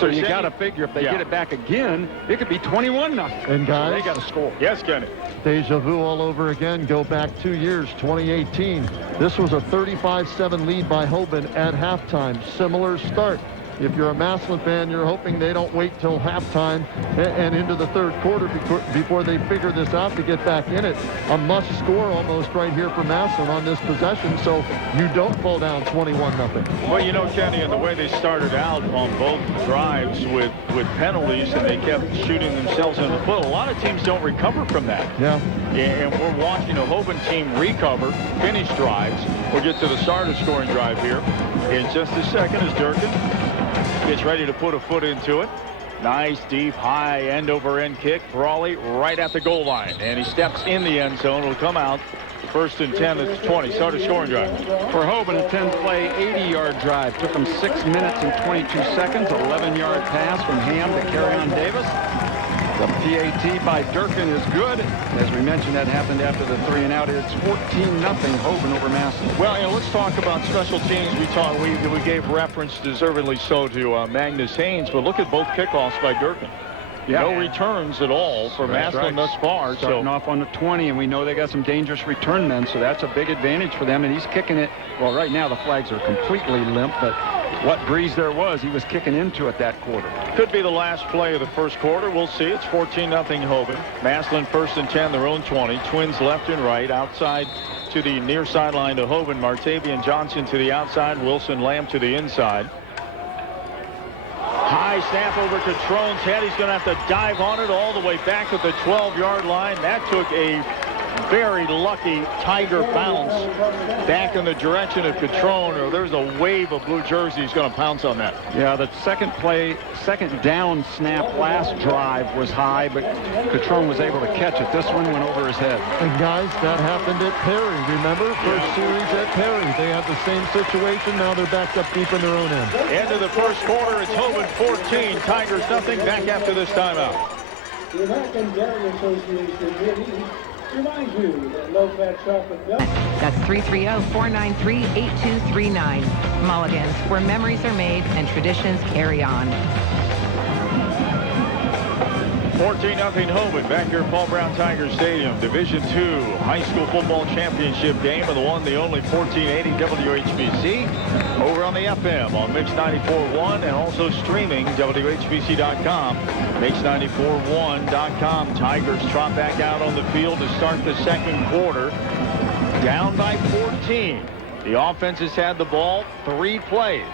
So you got to figure if they get it back again, it could be 21-0. And guys, so they got to score. Yes, Kenny. Deja vu all over again. Go back 2 years, 2018. This was a 35-7 lead by Hoban at halftime. Similar start. If you're a Massillon fan, you're hoping they don't wait till halftime and into the third quarter before they figure this out to get back in it. A must score almost right here for Massillon on this possession, so you don't fall down 21-0. Well, you know, Kenny, and the way they started out on both drives with penalties, and they kept shooting themselves in the foot, a lot of teams don't recover from that. Yeah. And we're watching a Hoban team recover, finish drives. We'll get to the start of scoring drive here in just a second as Durkin gets ready to put a foot into it. Nice, deep, high, end-over-end kick. Brawley right at the goal line. And he steps in the end zone. Will come out. First and 10, it's 20. Start a scoring drive. For Hoban, a 10-play, 80-yard drive. Took him 6 minutes and 22 seconds. 11-yard pass from Ham to Carry-on Davis. The PAT by Durkin is good. As we mentioned, that happened after the 3-and-out. It's 14-0 Hoban over Massillon. Well, let's talk about special teams. We gave reference, deservedly so, to Magnus Haynes, but look at both kickoffs by Durkin. Yeah. No returns at all for Massillon thus far. Starting off on the 20, and we know they got some dangerous return men, so that's a big advantage for them. And he's kicking it. Well, right now the flags are completely limp, but what breeze there was, he was kicking into it that quarter. Could be the last play of the first quarter. We'll see. It's 14-0 Hoban. Massillon first and 10, their own 20. Twins left and right. Outside to the near sideline to Hoban. Martavian Johnson to the outside. Wilson Lamb to the inside. High snap over to Trone's head. He's going to have to dive on it all the way back at the 12-yard line. That took a very lucky Tiger bounce back in the direction of Catrone, or there's a wave of blue jerseys going to pounce on that. Yeah, the second down snap last drive was high, but Catrone was able to catch it. This one went over his head. And guys, that happened at Perry. Remember, first series at Perry. They had the same situation. Now they're backed up deep in their own end. End of the first quarter, it's Hoban 14, Tigers nothing. Back after this timeout. The American Dairy Association reminds you that low-fat chocolate milk. That's 330-493-8239. Mulligan's, where memories are made and traditions carry on. 14-0 Hoban back here at Paul Brown Tiger Stadium. Division II high school football championship game of the one, the only 1480 WHBC. Over on the FM on Mix 94.1 and also streaming WHBC.com. Mix941.com. Tigers trot back out on the field to start the second quarter. Down by 14. The offense has had the ball 3 plays.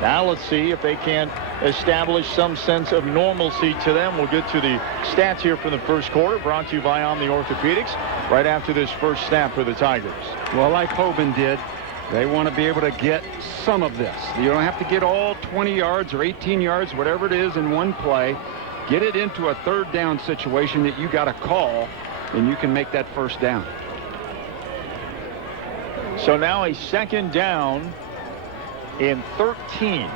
Now let's see if they can establish some sense of normalcy to them. We'll get to the stats here from the first quarter, brought to you by Omni Orthopedics, right after this first snap for the Tigers. Well, like Hoban did, they want to be able to get some of this. You don't have to get all 20 yards or 18 yards, whatever it is, in one play. Get it into a third down situation that you got to call, and you can make that first down. So now a second down in 13.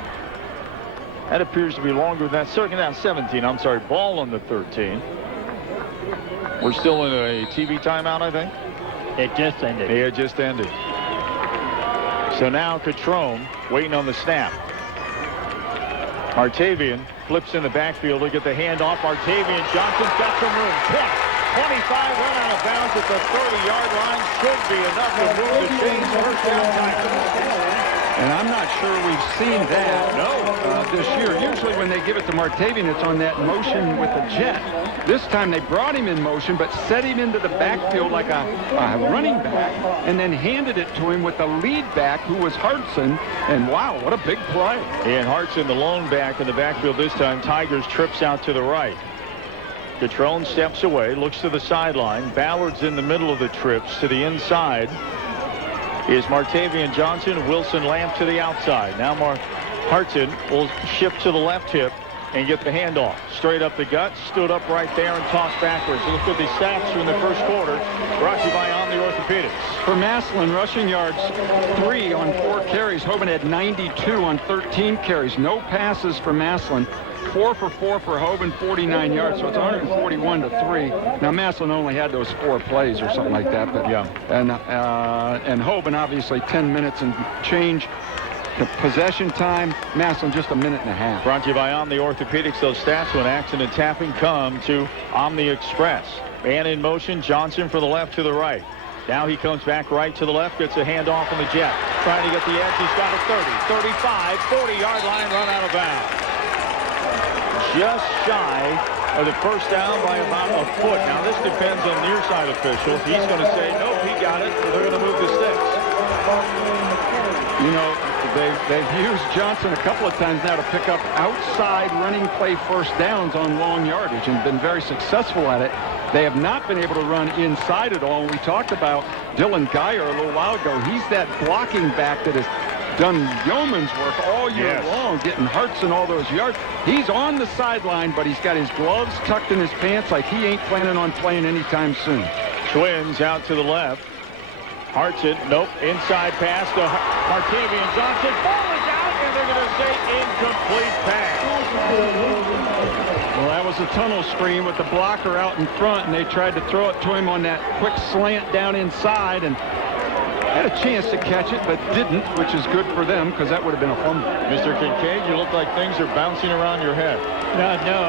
That appears to be longer than that. Second down 17. I'm sorry. Ball on the 13. We're still in a TV timeout, I think. It just ended. Yeah, it just ended. So now Catrone waiting on the snap. Martavian flips in the backfield to get the handoff. Martavian Johnson's got some room. 20, 25, run out of bounds at the 30-yard line. Should be enough to move the chains. First down Tigers. And I'm not sure we've seen that this year. Usually when they give it to Martavian, it's on that motion with the jet. This time they brought him in motion, but set him into the backfield like a running back, and then handed it to him with the lead back, who was Hartson. And wow, what a big play. And Hartson, the lone back in the backfield this time. Tigers trips out to the right. Catrone steps away, looks to the sideline. Ballard's in the middle of the trips to the inside. Is Martavian Johnson, Wilson Lamb to the outside. Now Hartson will shift to the left hip and get the handoff. Straight up the gut, stood up right there and tossed backwards. So look at the stats from the first quarter, brought to you by Omni Orthopedics. For Massillon, rushing yards 3 on 4 carries. Hoban had 92 on 13 carries. No passes for Massillon. 4 for 4 for Hoban, 49 yards, so it's 141 to 3. Now Massillon only had those 4 plays or something like that, but yeah. And Hoban obviously 10 minutes and change. The possession time, Massillon just a minute and a half. Brought to you by Omni Orthopedics. Those stats when action and tapping come to Omni Express. Man in motion, Johnson for the left to the right. Now he comes back right to the left, gets a handoff on the jet. Trying to get the edge, he's got a 30, 35, 40-yard line, run out of bounds. Just shy of the first down by about a foot. Now this depends on near side official. He's going to say, nope, he got it, so they're going to move the sticks. You know, they've used Johnson a couple of times now to pick up outside running play first downs on long yardage and been very successful at it. They have not been able to run inside at all. And we talked about Dylan Geyer a little while ago. He's that blocking back that is done yeoman's work all year long, getting Hartson all those yards. He's on the sideline, but he's got his gloves tucked in his pants like he ain't planning on playing anytime soon. Twins out to the left. Hartson, nope, inside pass to Martavian Johnson. Ball is out, and they're going to say incomplete pass. Well, that was a tunnel screen with the blocker out in front, and they tried to throw it to him on that quick slant down inside, and had a chance to catch it, but didn't, which is good for them because that would have been a fumble. Mr. Kincaid, you look like things are bouncing around your head. No,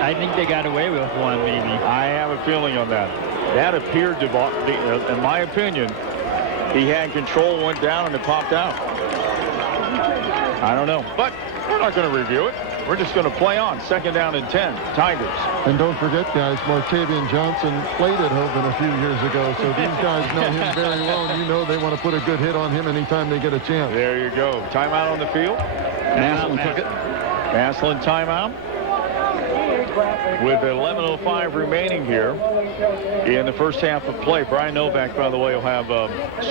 I think they got away with one, maybe. I have a feeling on that. That appeared to, in my opinion, he had control, went down, and it popped out. I don't know, but we're not going to review it. We're just going to play on. 2nd down and 10, Tigers. And don't forget, guys, Martavian Johnson played at Hoban a few years ago, so these guys know him very well, and you know they want to put a good hit on him anytime they get a chance. There you go. Timeout on the field. Massillon took it. Massillon timeout. With 11:05 remaining here in the first half of play. Brian Novak, by the way, will have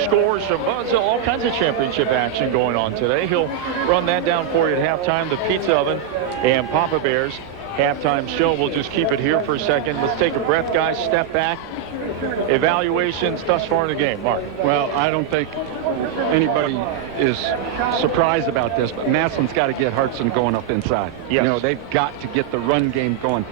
scores from all kinds of championship action going on today. He'll run that down for you at halftime. The Pizza Oven and Papa Bear's halftime show. We'll just keep it here for a second. Let's take a breath, guys. Step back. Evaluations thus far in the game. Mark. Well, I don't think anybody is surprised about this, but Massillon's got to get Hartson going up inside. Yes. You know, they've got to get the run game going.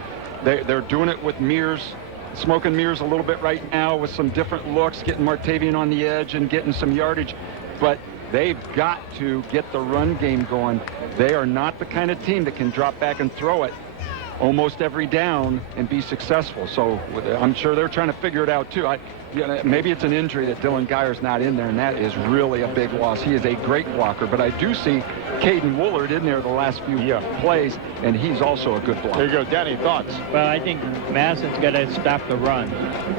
They're doing it with Mears, smoking Mears a little bit right now with some different looks, getting Martavian on the edge and getting some yardage, but they've got to get the run game going. They are not the kind of team that can drop back and throw it almost every down and be successful. So I'm sure they're trying to figure it out too. Maybe it's an injury that Dylan Geyer's not in there, and that is really a big loss. He is a great blocker, but I do see Caden Woolard in there the last few plays, and he's also a good blocker. There you go. Danny, thoughts? Well, I think Massillon's got to stop the run.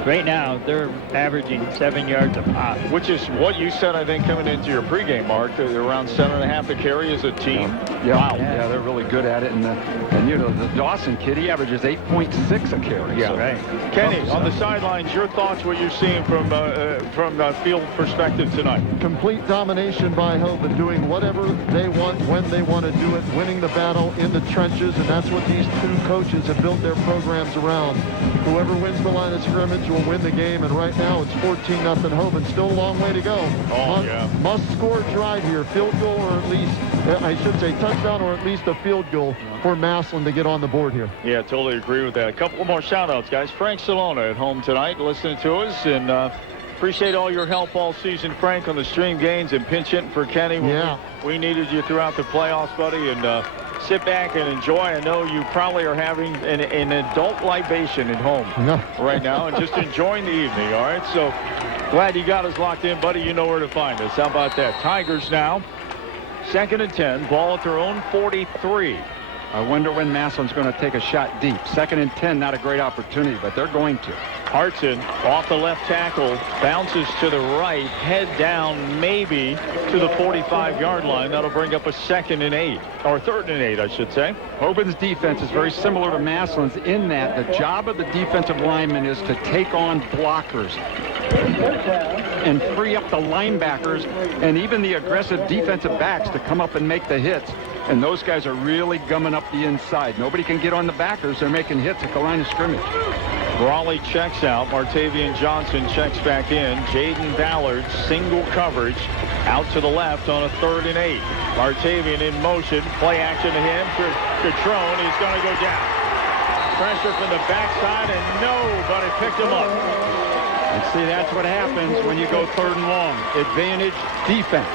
Right now, they're averaging 7 yards a pop. Which is what you said, I think, coming into your pregame, Mark. They're around 7.5 a carry as a team. Wow. Yeah, they're really good at it. And you know, the Dawson kid, he averages 8.6 a carry. Yeah, so. right. Kenny, on the sidelines, your thoughts, what you're seeing from the field perspective tonight? Complete domination by Hoban, doing whatever they want, when they want to do it, winning the battle in the trenches, and that's what these two coaches have built their programs around. Whoever wins the line of scrimmage will win the game, and right now it's 14-0 Hoban. Still a long way to go. Must score drive here, field goal, or at least, I should say, touchdown, or at least a field goal for Massillon to get on the board here. Yeah, totally agree with that. A couple more shout-outs, guys. Frank Salona at home tonight listening to us, and appreciate all your help all season, Frank, on the stream gains and pinch hitting for Kenny. We needed you throughout the playoffs, buddy, and sit back and enjoy. I know you probably are having an adult libation at home right now and just enjoying the evening, all right? So glad you got us locked in, buddy. You know where to find us. How about that? Tigers now, 2nd and 10, ball at their own 43. I wonder when Massillon's going to take a shot deep. 2nd and 10, not a great opportunity, but they're going to. Hartson off the left tackle, bounces to the right, head down maybe to the 45-yard line. That'll bring up a 2nd and 8, or 3rd and 8, I should say. Hoban's defense is very similar to Massillon's in that the job of the defensive lineman is to take on blockers and free up the linebackers and even the aggressive defensive backs to come up and make the hits. And those guys are really gumming up the inside. Nobody can get on the backers. They're making hits at the line of scrimmage. Brawley checks out. Martavian Johnson checks back in. Jaden Ballard, single coverage, out to the left on a 3rd and 8. Martavian in motion. Play action to him. Catrone, he's going to go down. Pressure from the backside, and nobody picked him up. And see, that's what happens when you go 3rd and long. Advantage defense.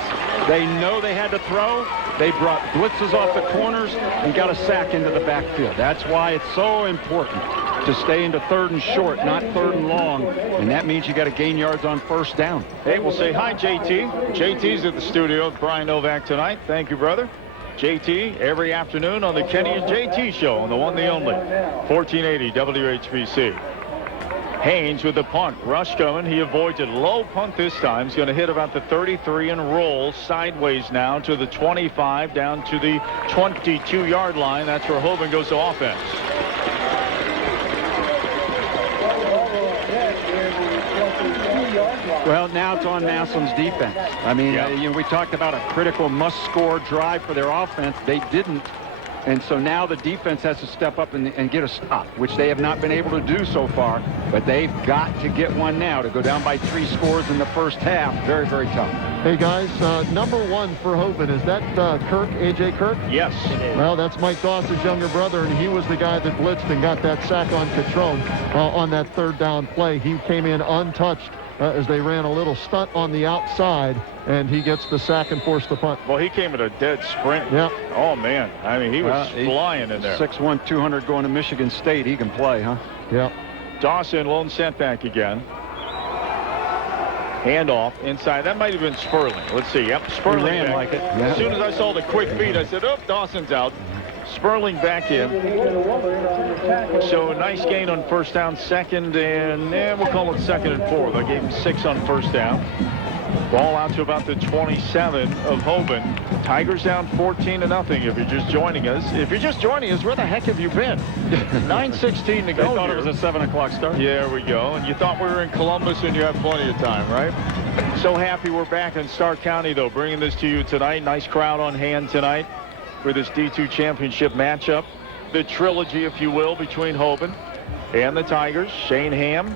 They know they had to throw. They brought blitzes off the corners and got a sack into the backfield. That's why it's so important to stay into 3rd and short, not 3rd and long. And that means you got to gain yards on 1st down. Hey, we'll say hi, JT. JT's at the studio with Brian Novak tonight. Thank you, brother. JT every afternoon on the Kenny and JT show on the one, the only, 1480 WHBC. Haynes with the punt. Rush coming. He avoids it. Low punt this time. He's going to hit about the 33 and roll sideways now to the 25 down to the 22-yard line. That's where Hoban goes to offense. Well, now it's on Massillon's defense. I mean, we talked about a critical must-score drive for their offense. They didn't. And so now the defense has to step up and get a stop, which they have not been able to do so far. But they've got to get one now. To go down by 3 scores in the first half, very, very tough. Hey, guys, number 1 for Hoban, is that Kirk, A.J. Kirk? Yes. Well, that's Mike Doss's younger brother, and he was the guy that blitzed and got that sack on Catrone on that 3rd down play. He came in untouched as they ran a little stunt on the outside, and he gets the sack and forced the punt. Well, he came at a dead sprint. Yeah. Oh, man. I mean, he was flying in there. 6'1", 200 going to Michigan State. He can play, huh? Yeah. Dawson, lone setback again. Handoff inside. That might have been Sperling. Let's see. Yep, Sperling ran back. like it. Yeah. Yeah. As soon as I saw the quick feed, I said, oh, Dawson's out. Sperling back in. So a nice gain on first down, 2nd, and we'll call it 2nd and 4. I gave him 6 on first down. Ball out to about the 27 of Hoban. Tigers down 14-0 if you're just joining us. If you're just joining us, where the heck have you been? 9:16 to go. I thought it was a 7 o'clock start. Yeah, there we go. And you thought we were in Columbus and you have plenty of time, right? So happy we're back in Stark County, though, bringing this to you tonight. Nice crowd on hand tonight for this D2 championship matchup. The trilogy, if you will, between Hoban and the Tigers. Shane Ham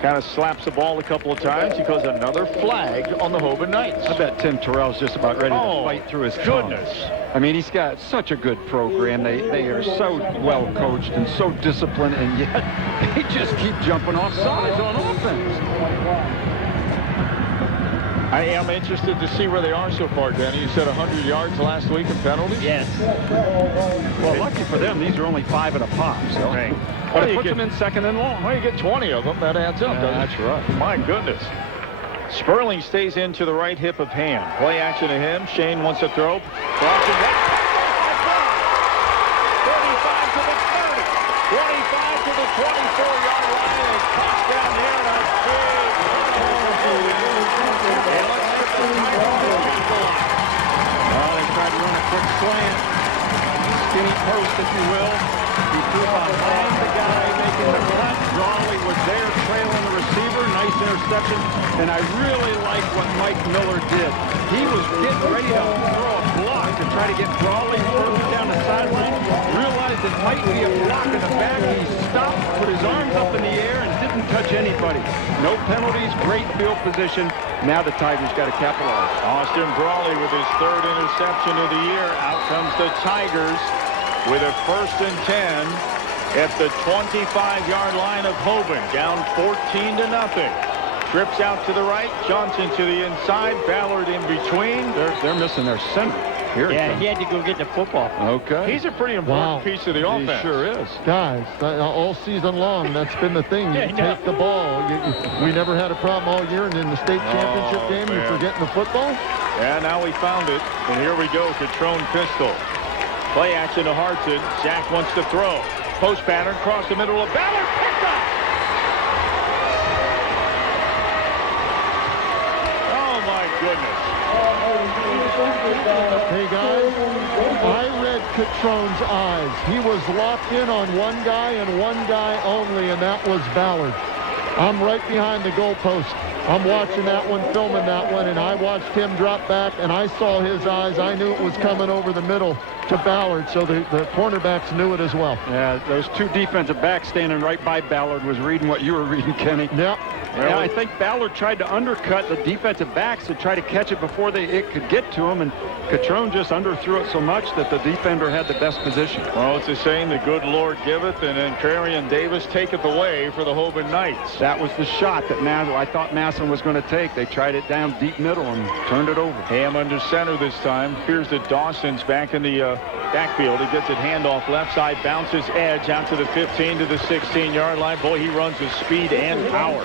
kind of slaps the ball a couple of times. He calls another flag on the Hoban Knights. I bet Tim Terrell's just about ready to fight through his goodness. I mean, he's got such a good program. They are so well coached and so disciplined, and yet they just keep jumping off sides on offense. I am interested to see where they are so far, Danny. You said 100 yards last week in penalties? Yes. Well, lucky for them, these are only 5 at a pop. So. Right. But it puts them in 2nd and long. Well, you get 20 of them. That adds up, doesn't it? That's right. My goodness. Sperling stays into the right hip of Ham. Play action to him. Shane wants to throw. Crossing that. 35 to the 30. 25 to the 24-yard line. And caught down there on a big and let's see if the Tigers can go. Well, they tried to run a quick slant. Skinny post, if you will. He threw behind the guy making the cut. Drawley was there trailing the receiver. Nice interception. And I really like what Mike Miller did. He was getting ready to throw a block to try to get Drawley further down the sideline. Realized it might be a block in the back. He stopped, put his arms up in the air, and didn't touch anybody. No penalties, great field position. Now the Tigers got to capitalize. Austin Brawley with his 3rd interception of the year. Out comes the Tigers with a 1st and 10 at the 25-yard line of Hoban. Down 14-0. Trips out to the right. Johnson to the inside. Ballard in between. They're missing their center. Here he had to go get the football. Okay. He's a pretty important piece of the offense. He sure is. Guys, all season long, that's been the thing. You take the ball. We never had a problem all year, and in the state championship game, you're forgetting the football? Yeah, now we found it. And here we go. Catrone pistol. Play action to Hartson. Zach wants to throw. Post pattern across the middle of Ballard. Picked up. Oh, my goodness. Hey, guys, I read Catrone's eyes. He was locked in on one guy and one guy only, and that was Ballard. I'm right behind the goalpost. I'm watching that one, filming that one, and I watched him drop back, and I saw his eyes. I knew it was coming over the middle to Ballard, so the cornerbacks knew it as well. Yeah, those 2 defensive backs standing right by Ballard was reading what you were reading, Kenny. Yep. Yeah, I think Ballard tried to undercut the defensive backs to try to catch it before it could get to him, and Catrone just underthrew it so much that the defender had the best position. Well, it's a saying, the good Lord giveth, and then Carrion Davis taketh away for the Hoban Knights. That was the shot that I thought Massillon was going to take. They tried it down deep middle and turned it over. Ham under center this time. Here's the Dawson's back in the backfield. He gets it handoff left side, bounces edge out to the 15 to the 16-yard line. Boy, he runs with speed and power.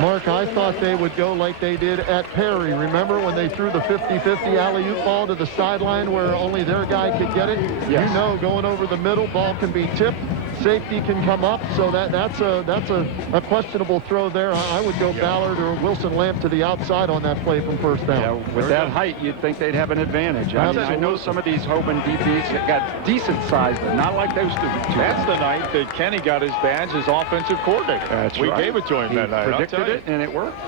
Mark, I thought they would go like they did at Perry. Remember when they threw the 50-50 alley-oop ball to the sideline where only their guy could get it? Yes. You know, going over the middle, ball can be tipped. safety can come up, so that's a questionable throw there. I would go Ballard or Wilson Lamp to the outside on that play from first down. Yeah, with that height, you'd think they'd have an advantage. I know some of these Hoban DBs that got decent size, but not like those two. That's the night that Kenny got his badge as offensive coordinator. That's we right. gave it to him that night. Predicted it, and it worked.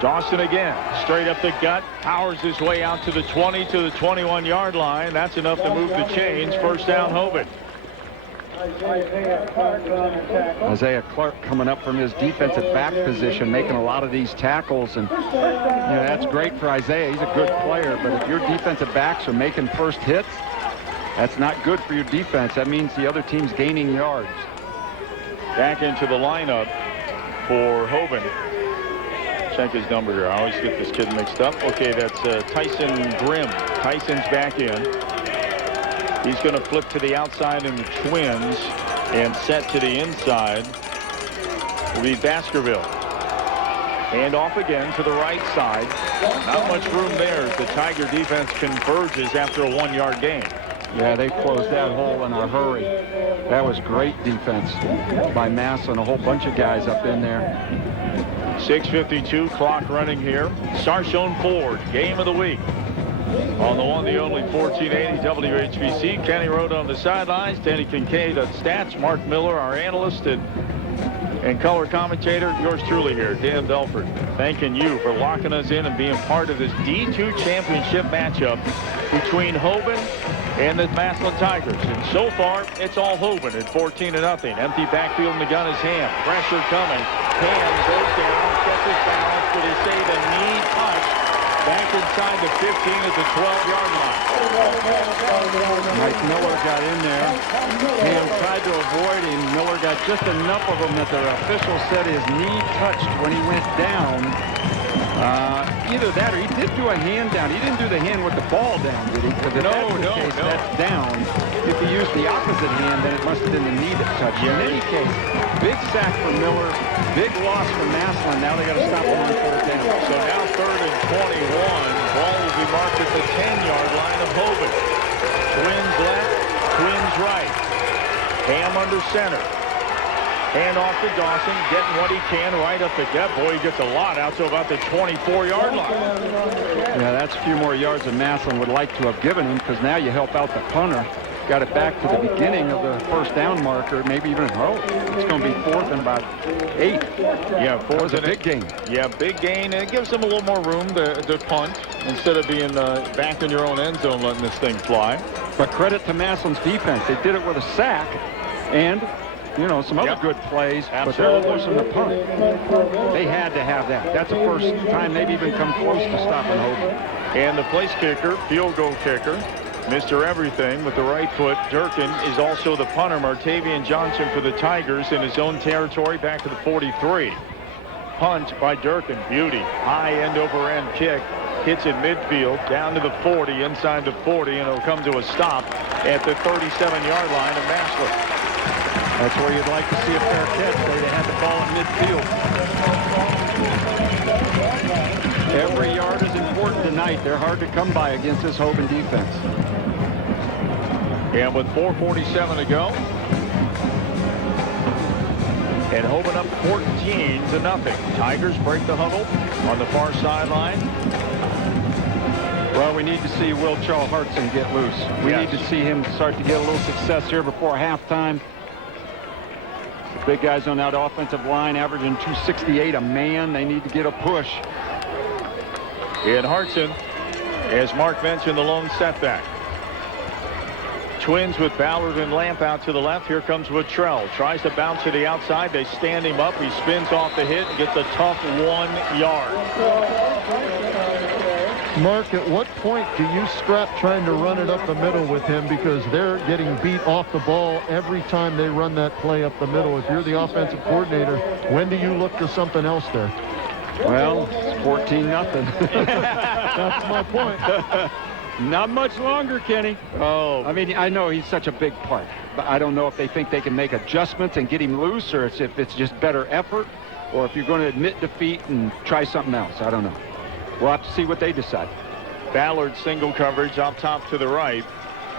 Dawson again, straight up the gut, powers his way out to the 20, to the 21-yard line. That's enough to move the chains. First down, Hoban. Isaiah Clark coming up from his defensive back position, making a lot of these tackles, and that's great for Isaiah. He's a good player, but if your defensive backs are making first hits, that's not good for your defense. That means the other team's gaining yards. Back into the lineup for Hoban. Check his number here. I always get this kid mixed up. Okay, that's Tyson Grimm. Tyson's back in. He's going to flip to the outside in the Twins and set to the inside. Will be Baskerville. Hand off again to the right side. Not much room there as the Tiger defense converges after a 1-yard gain. Yeah, they closed that hole in a hurry. That was great defense by Massillon, a whole bunch of guys up in there. 6:52 clock running here. Sarshone Ford, game of the week. On the one, the only 1480 WHBC. Kenny Road on the sidelines. Danny Kincaid on stats. Mark Miller, our analyst and color commentator. Yours truly here, Dan Belford. Thanking you for locking us in and being part of this D2 championship matchup between Hoban and the Massillon Tigers. And so far, it's all Hoban at 14-0. Empty backfield, and the gun is Ham. Pressure coming. Ham goes down, catches balance, but he saved a knee touch. Back inside the 15 at the 12-yard line. Mike Miller got in there. Ham tried to avoid him. Miller got just enough of him that the official said his knee touched when he went down. Either that or he did do a hand down. He didn't do the hand with the ball down, did he? No. That's down. If he used the opposite hand, then it must have been the knee that touched him. In any case, big sack for Miller, big loss for Massillon. Now they got to stop him on fourth down. So now 3rd and 21. Ball will be marked at the 10-yard line of Hoban. Twins left, Twins right. Ham under center. Hand off to Dawson, getting what he can right up the gut. Boy, he gets a lot out to about the 24-yard line. Yeah, that's a few more yards than Massillon would like to have given him, because now you help out the punter. Got it back to the beginning of the first down marker, maybe even, it's going to be 4th and about 8. Yeah, 4th and a big gain. Yeah, big gain, and it gives them a little more room to punt instead of being back in your own end zone letting this thing fly. But credit to Massillon's defense. They did it with a sack and some other good plays, but they're forcing the punt. They had to have that. That's the first time they've even come close to stopping Hoban. And the place kicker, field goal kicker, Mr. Everything with the right foot, Durkin, is also the punter. Martavian Johnson for the Tigers in his own territory back to the 43. Punt by Durkin, beauty. High end over end kick. Hits in midfield, down to the 40, inside the 40, and it'll come to a stop at the 37-yard line of Massillon. That's where you'd like to see a fair catch. They had the ball at midfield. Every yard is important tonight. They're hard to come by against this Hoban defense. And with 4:47 to go, and Hoban up 14-0. Tigers break the huddle on the far sideline. Well, we need to see Will Charles Hartson get loose. We need to see him start to get a little success here before halftime. The big guys on that offensive line averaging 268 a man. They need to get a push. And Hartson, as Mark mentioned, the lone setback. Twins with Ballard and Lamp out to the left. Here comes Wittrell. Tries to bounce to the outside. They stand him up. He spins off the hit and gets a tough 1 yard. Mark, at what point do you scrap trying to run it up the middle with him, because they're getting beat off the ball every time they run that play up the middle? If you're the offensive coordinator, when do you look to something else there? Well, it's 14-0. That's my point. Not much longer, Kenny. Oh. I mean, I know he's such a big part, but I don't know if they think they can make adjustments and get him loose, or if it's just better effort, or if you're going to admit defeat and try something else. I don't know. We'll have to see what they decide. Ballard single coverage up top to the right.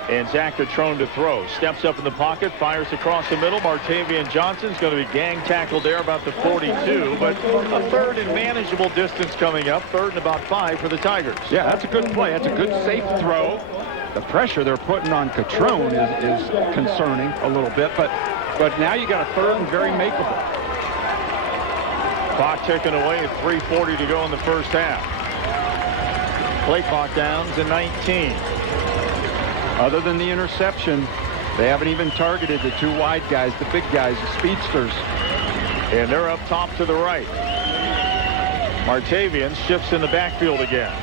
And Zach Catrone to throw. Steps up in the pocket, fires across the middle. Martavian Johnson's going to be gang tackled there about the 42, but a third and manageable distance coming up. Third and about 5 for the Tigers. Yeah, that's a good play. That's a good safe throw. The pressure they're putting on Catrone is concerning a little bit, but now you got a third and very makeable. Clock ticking away at 3:40 to go in the first half. Play clock down to 19. Other than the interception, they haven't even targeted the two wide guys, the big guys, the speedsters. And they're up top to the right. Martavian shifts in the backfield again.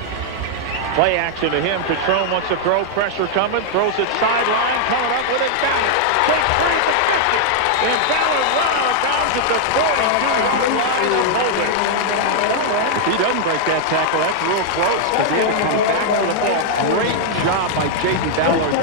Play action to him. Catrone wants to throw. Pressure coming. Throws it sideline. Coming up with it. Ballard. Takes 3 to 50. And Ballard run out of bounds at the 42 line of Hoban. If he doesn't break that tackle, that's real close because he had to come back to the ball. Great job by Jaden Ballard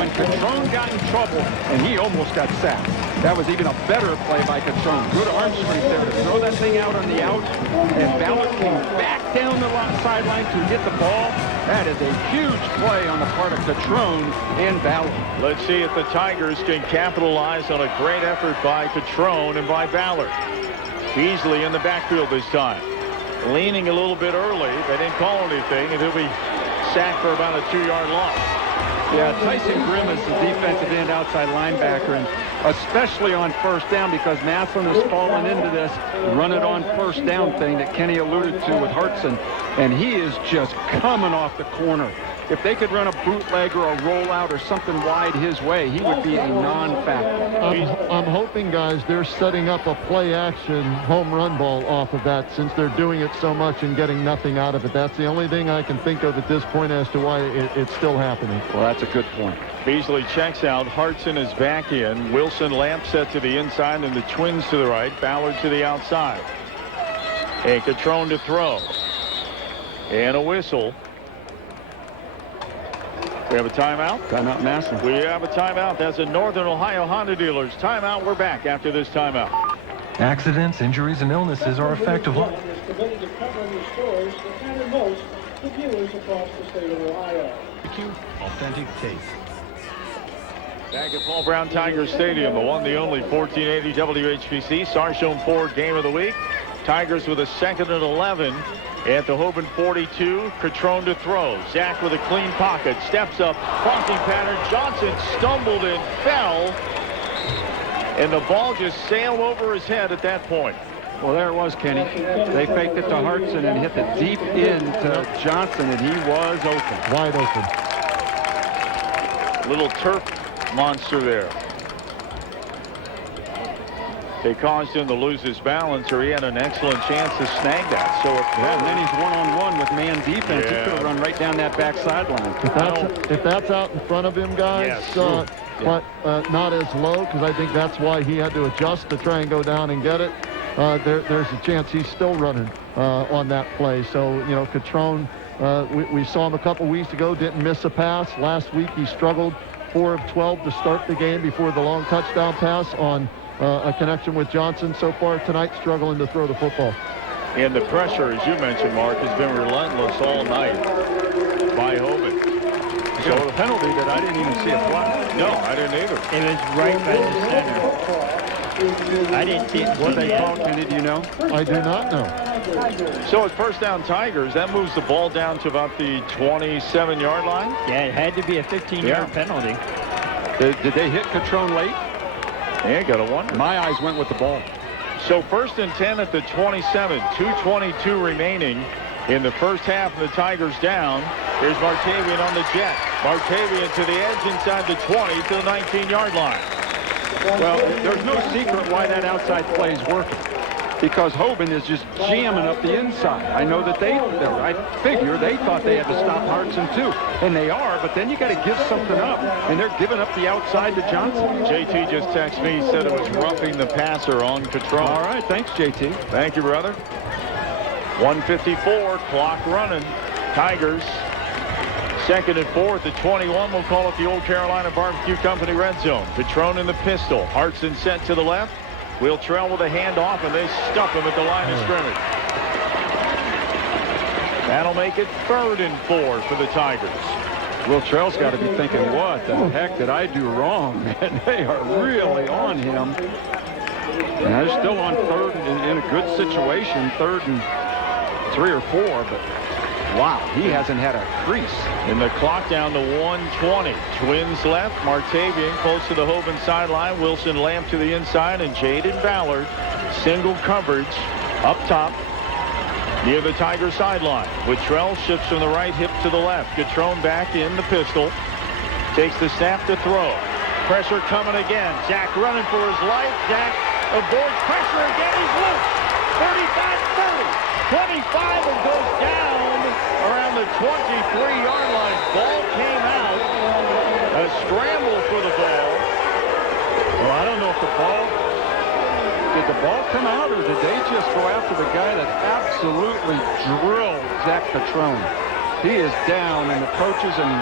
when Catrone got in trouble, and he almost got sacked. That was even a better play by Catrone. Good arm strength there to throw that thing out on the out, and Ballard came back down the sideline to get the ball. That is a huge play on the part of Catrone and Ballard. Let's see if the Tigers can capitalize on a great effort by Catrone and by Ballard. Beasley in the backfield this time. Leaning a little bit early. They didn't call anything, and he'll be sacked for about a 2-yard loss. Yeah, Tyson Grimm is the defensive end outside linebacker, and especially on first down because Massillon has fallen into this run it on first down thing that Kenny alluded to with Hartson, and he is just coming off the corner. If they could run a bootleg or a rollout or something wide his way, he would be a non-factor. I'm hoping, guys, they're setting up a play-action home run ball off of that since they're doing it so much and getting nothing out of it. That's the only thing I can think of at this point as to why it's still happening. Well, that's a good point. Beasley checks out. Hartson is back in. Wilson Lampset to the inside and the Twins to the right. Ballard to the outside. And Catrone to throw. And a whistle. We have a timeout. Timeout, Massillon. We have a timeout. That's a Northern Ohio Honda Dealers timeout. We're back after this timeout. Accidents, injuries, and illnesses are effectively committed to covering the stories that matter most to viewers across the state of Ohio. authentic taste. Back at Paul Brown Tiger Stadium, the one, the only 1480 WHBC Sarshone Ford Game of the Week. Tigers with a 2nd and 11 at the Hoban 42. Catrone to throw. Zach with a clean pocket. Steps up. Crossing pattern. Johnson stumbled and fell. And the ball just sailed over his head at that point. Well, there it was, Kenny. They faked it to Hartson and hit the deep end to Johnson, and he was open. Wide open. Little turf monster there. They caused him to lose his balance, or he had an excellent chance to snag that. So and then he's one-on-one with man defense. Yeah. He could have run right down that back sideline. If that's out in front of him, guys, yes. but not as low, because I think that's why he had to adjust to try and go down and get it. There's a chance he's still running on that play. So, you know, Catrone, we saw him a couple weeks ago, didn't miss a pass. Last week he struggled 4 of 12 to start the game before the long touchdown pass on a connection with Johnson. So far tonight, struggling to throw the football. And the pressure, as you mentioned, Mark, has been relentless all night by Hoban. So a penalty that I didn't even see a flag. No, I didn't either. It was right by the center. I didn't see it. What they called, Kenny, do you know? I do not know. So at first down Tigers, that moves the ball down to about the 27-yard line. Yeah, it had to be a 15-yard penalty. Did they hit Catrone late? Yeah, got to wonder. My eyes went with the ball. So 1st and 10 at the 27, 2:22 remaining in the first half, and the Tigers down. Here's Martavian on the jet. Martavian to the edge inside the 20 to the 19-yard line. Well, there's no secret why that outside play is working. Because Hoban is just jamming up the inside. I know that I figure they thought they had to stop Hartson too. And they are, but then you got to give something up. And they're giving up the outside to Johnson. JT just texted me, said it was roughing the passer on Catrone. All right, thanks, JT. Thank you, brother. 1:54, clock running. Tigers, 2nd and 4 at the 21. We'll call it the Old Carolina Barbecue Company red zone. Catrone in the pistol. Hartson sent to the left. Will trail with a handoff, and they stuff him at the line of scrimmage. That'll make it 3rd and 4 for the Tigers. Will Trell's got to be thinking, what the heck did I do wrong? Man, they are really on him. And they're still on third in a good situation, 3rd and 3 or 4, but wow, he hasn't had a crease. And the clock down to 1:20. Twins left. Martavian close to the Hoban sideline. Wilson Lamp to the inside, and Jaden Ballard single coverage up top near the Tiger sideline. Wittrell shifts from the right hip to the left. Catrone back in the pistol. Takes the snap to throw. Pressure coming again. Jack running for his life. Jack avoids pressure again. He's loose. 35, 30, 25, and goes down around the 23-yard line. Ball came out. A scramble for the ball. Well, I don't know if did the ball come out, or did they just go after the guy that absolutely drilled Zach Catrone? He is down, and the coaches and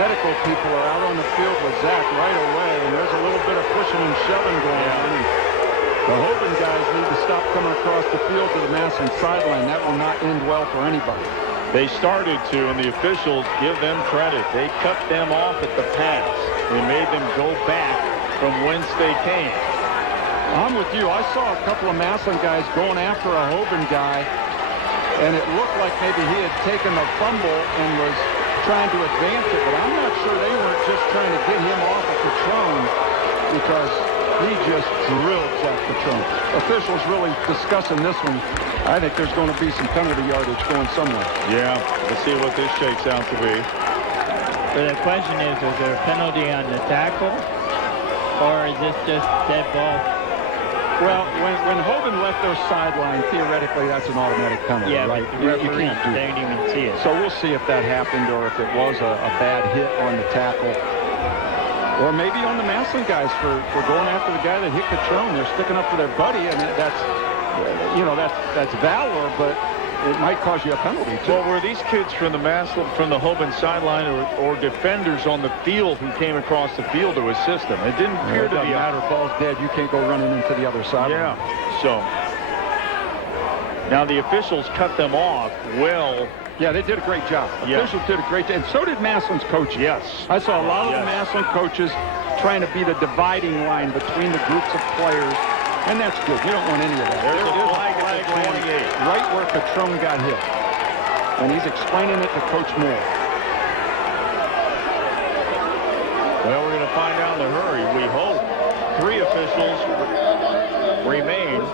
medical people are out on the field with Zach right away, and there's a little bit of pushing and shoving going on. And the Hoban guys need to stop coming across the field to the Massillon sideline. That will not end well for anybody. They started to, and the officials give them credit. They cut them off at the pass. They made them go back from whence they came. I'm with you. I saw a couple of Massillon guys going after a Hoban guy, and it looked like maybe he had taken a fumble and was trying to advance it, but I'm not sure they weren't just trying to get him off of Catrone, because he just drilled Zach Catrone. Officials really discussing this one. I think there's going to be some penalty yardage going somewhere. Yeah, let's see what this shakes out to be. But the question is there a penalty on the tackle, or is this just dead ball? Well, when Hoban left their sideline, theoretically, that's an automatic penalty, yeah, right? But the referee didn't even see it. So we'll see if that happened, or if it was a bad hit on the tackle. Or maybe on the Massillon guys for going after the guy that hit Catrone. They're sticking up for their buddy, and that's valor, but it might cause you a penalty, too. Well, were these kids from the Hoban sideline or defenders on the field who came across the field to assist them? It didn't appear to be. Matter. Ball's dead. You can't go running into the other side. Yeah. So now the officials cut them off. Well. Yeah, they did a great job. Officials did a great job, and so did Massillon's coaches. Yes. I saw a lot of the Massillon coaches trying to be the dividing line between the groups of players, and that's good. You don't want any of that. There's a flag at the 28. Right where Catrone got hit. And he's explaining it to Coach Moore. Well, we're going to find out in a hurry, we hope. 3 officials remain.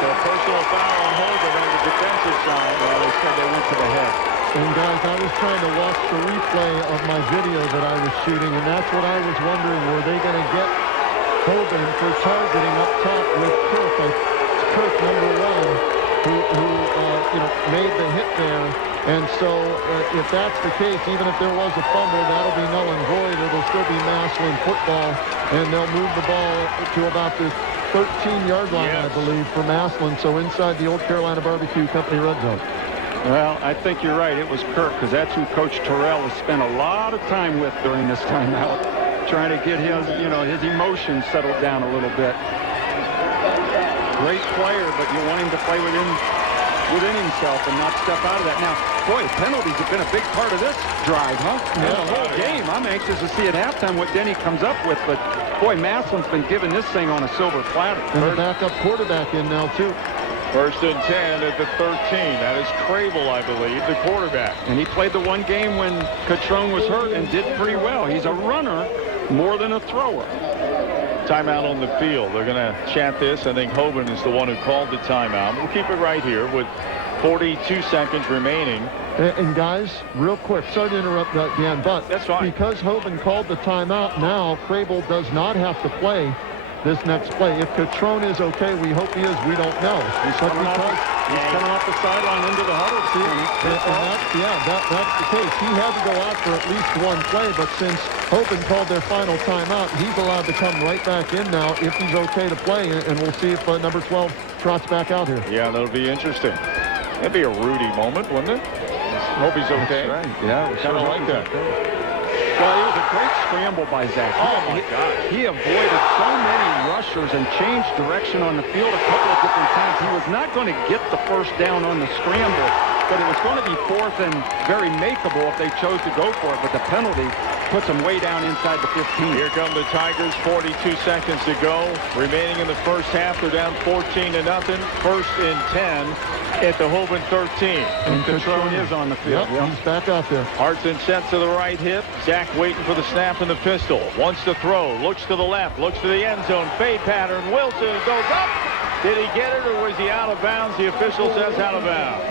So a personal foul on Hoban on the defensive side. Well, they said they went to the head. And guys, I was trying to watch the replay of my video that I was shooting, and that's what I was wondering. Were they going to get Hoban for targeting up top with Kirk? It's Kirk, number 1, who made the hit there. And so if that's the case, even if there was a fumble, that'll be null and void. It'll still be Massillon football, and they'll move the ball to about the 13-yard line, I believe, for Massillon. So inside the Old Carolina Barbecue Company red zone. Well, I think you're right. It was Kirk, because that's who Coach Terrell has spent a lot of time with during this timeout, trying to get his emotions settled down a little bit. Great player, but you want him to play within himself and not step out of that. Now, boy, penalties have been a big part of this drive, huh? Yeah, the whole game. I'm anxious to see at halftime what Denny comes up with, but boy, Massillon's been giving this thing on a silver platter. And the backup quarterback in now, too. 1st and 10 at the 13. That is Crable, I believe, the quarterback. And he played the one game when Catrone was hurt and did pretty well. He's a runner more than a thrower. Timeout on the field. They're going to chat this. I think Hoban is the one who called the timeout. We'll keep it right here with 42 seconds remaining. And guys, real quick, sorry to interrupt that, Dan, but that's fine. Because Hoban called the timeout, now Crable does not have to play this next play. If Catrone is okay, we hope he is. We don't know. He's coming off the sideline into the huddle. That's the case. He had to go out for at least one play, but since Hoban called their final timeout, he's allowed to come right back in now if he's okay to play, and we'll see if number 12 trots back out here. Yeah, that'll be interesting. That'd be a Rudy moment, wouldn't it? Hope he's okay. That's right. Yeah, kind of like that. Well, it was a great scramble by Zach. Oh, my God. He avoided so many rushers and changed direction on the field a couple of different times. He was not going to get the first down on the scramble, but it was going to be fourth and very makeable if they chose to go for it, but the penalty puts them way down inside the 15. Here come the Tigers, 42 seconds to go. Remaining in the first half, they're down 14-0. First and 10 at the Hoban 13. And Catrone is on the field. Yep, he's back out there. Hartson sent to the right hip. Zach waiting for the snap in the pistol. Wants to throw. Looks to the left. Looks to the end zone. Fade pattern. Wilson goes up. Did he get it, or was he out of bounds? The official says out of bounds.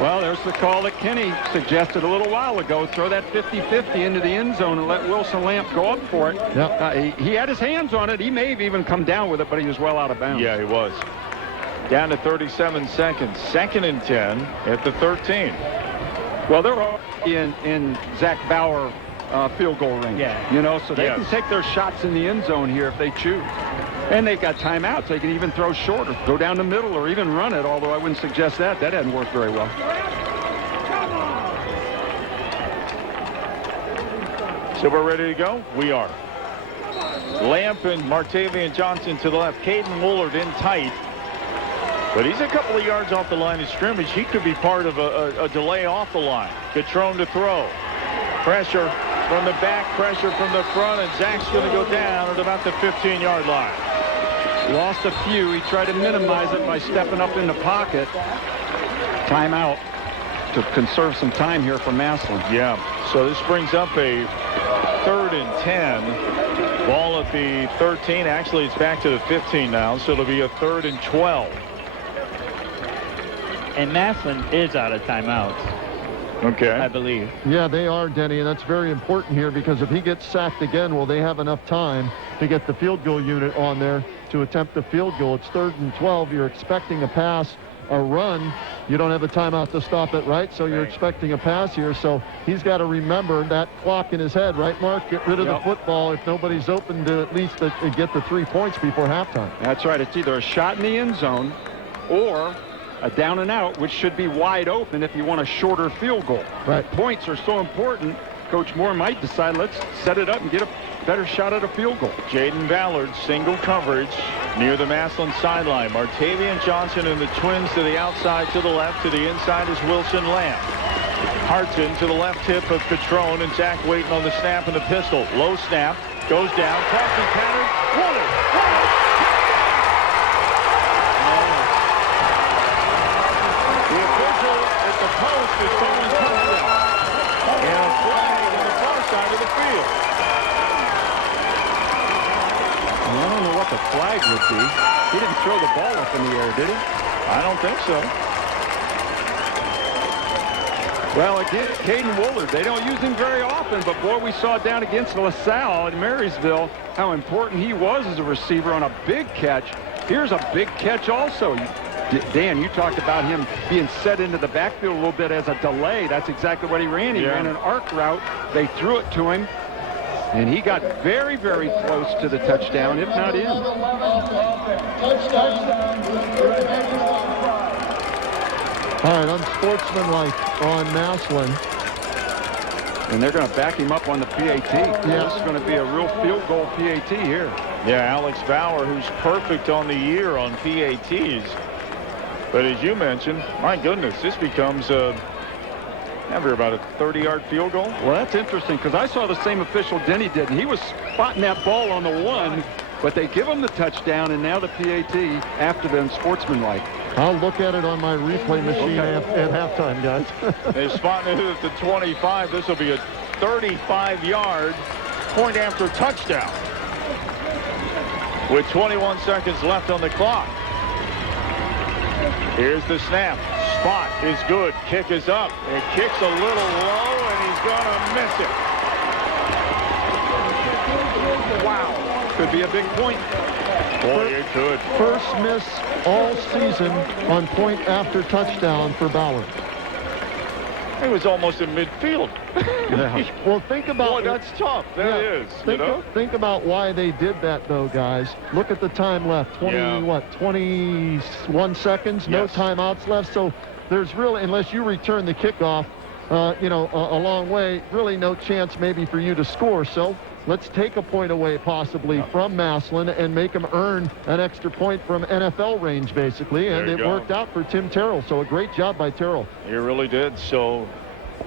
Well, there's the call that Kenny suggested a little while ago. Throw that 50-50 into the end zone and let Wilson Lamp go up for it. Yep. He had his hands on it. He may have even come down with it, but he was well out of bounds. Yeah, he was. Down to 37 seconds. Second and 10 at the 13. Well, they're all in Zach Bauer field goal range. Yeah. You know, so they can take their shots in the end zone here if they choose. And they've got timeouts. They can even throw short or go down the middle or even run it, although I wouldn't suggest that. That hasn't worked very well. So we're ready to go? We are. Lamp and Martavian Johnson to the left. Caden Woolard in tight. But he's a couple of yards off the line of scrimmage. He could be part of a delay off the line. Catrone to throw. Pressure from the back, pressure from the front, and Zach's going to go down at about the 15-yard line. Lost a few. He tried to minimize it by stepping up in the pocket. Timeout to conserve some time here for Massillon. Yeah, so this brings up a 3rd and 10. Ball at the 13. Actually, it's back to the 15 now, so it'll be a 3rd and 12. And Massillon is out of timeouts. Okay. I believe. Yeah, they are, Denny, and that's very important here because if he gets sacked again, will they have enough time to get the field goal unit on there to attempt the field goal? It's 3rd and 12. You're expecting a pass, a run. You don't have a timeout to stop it, right? So you're expecting a pass here. So he's got to remember that clock in his head, right, Mark? Get rid of the football if nobody's open to at least get the 3 points before halftime. That's right. It's either a shot in the end zone or a down and out, which should be wide open if you want a shorter field goal. Right. Points are so important. Coach Moore might decide, let's set it up and get a better shot at a field goal. Jaden Ballard, single coverage near the Massillon sideline. Martavian Johnson and the Twins to the outside, to the left. To the inside is Wilson Lamp. Hartson to the left hip of Catrone, and Zach waiting on the snap and the pistol. Low snap, goes down, crossing pattern. Woolard. The official at the post is calling touchdown. And a flag on the far side of the field. Well, I don't know what the flag would be. He didn't throw the ball up in the air, did he? I don't think so. Well, again, Caden Woolard, they don't use him very often, but boy, we saw down against LaSalle in Marysville how important he was as a receiver on a big catch. Here's a big catch also. Dan, you talked about him being set into the backfield a little bit as a delay. That's exactly what he ran. He ran an arc route. They threw it to him, and he got very, very close to the touchdown, if not in. All right, unsportsmanlike on Massillon. And they're going to back him up on the PAT. Yeah. This is going to be a real field goal PAT here. Yeah, Alex Bauer, who's perfect on the year on PATs. But as you mentioned, my goodness, this becomes ever about a 30-yard field goal. Well, that's interesting because I saw the same official Denny did, and he was spotting that ball on the 1, but they give him the touchdown, and now the PAT after the unsportsmanlike. I'll look at it on my replay machine at halftime, guys. They're spotting it at the 25. This will be a 35-yard point after touchdown with 21 seconds left on the clock. Here's the snap. Spot is good. Kick is up. It kicks a little low, and he's going to miss it. Wow. Could be a big point. Boy, it could. First miss all season on point after touchdown for Bauer. He was almost in midfield. Yeah. Well, think about... Boy, that's tough. That is. Think about why they did that, though, guys. Look at the time left. 21 seconds? No timeouts left. So there's really, unless you return the kickoff, a long way. Really no chance maybe for you to score. So let's take a point away possibly from Massillon and make them earn an extra point from NFL range, basically. And it worked out for Tim Terrell. So a great job by Terrell. He really did. So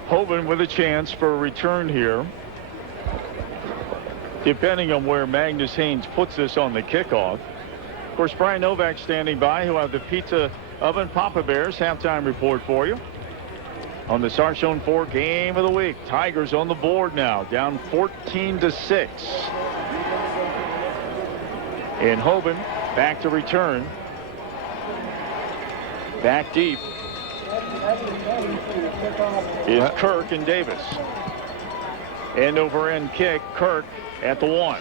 Hoban with a chance for a return here, depending on where Magnus Haynes puts this on the kickoff. Of course, Brian Novak standing by, who have the Pizza Oven Papa Bears halftime report for you on the Sarchon 4 game of the week. Tigers on the board now, down 14-6. And Hoban back to return. Back deep is Kirk and Davis. End over end kick. Kirk at the 1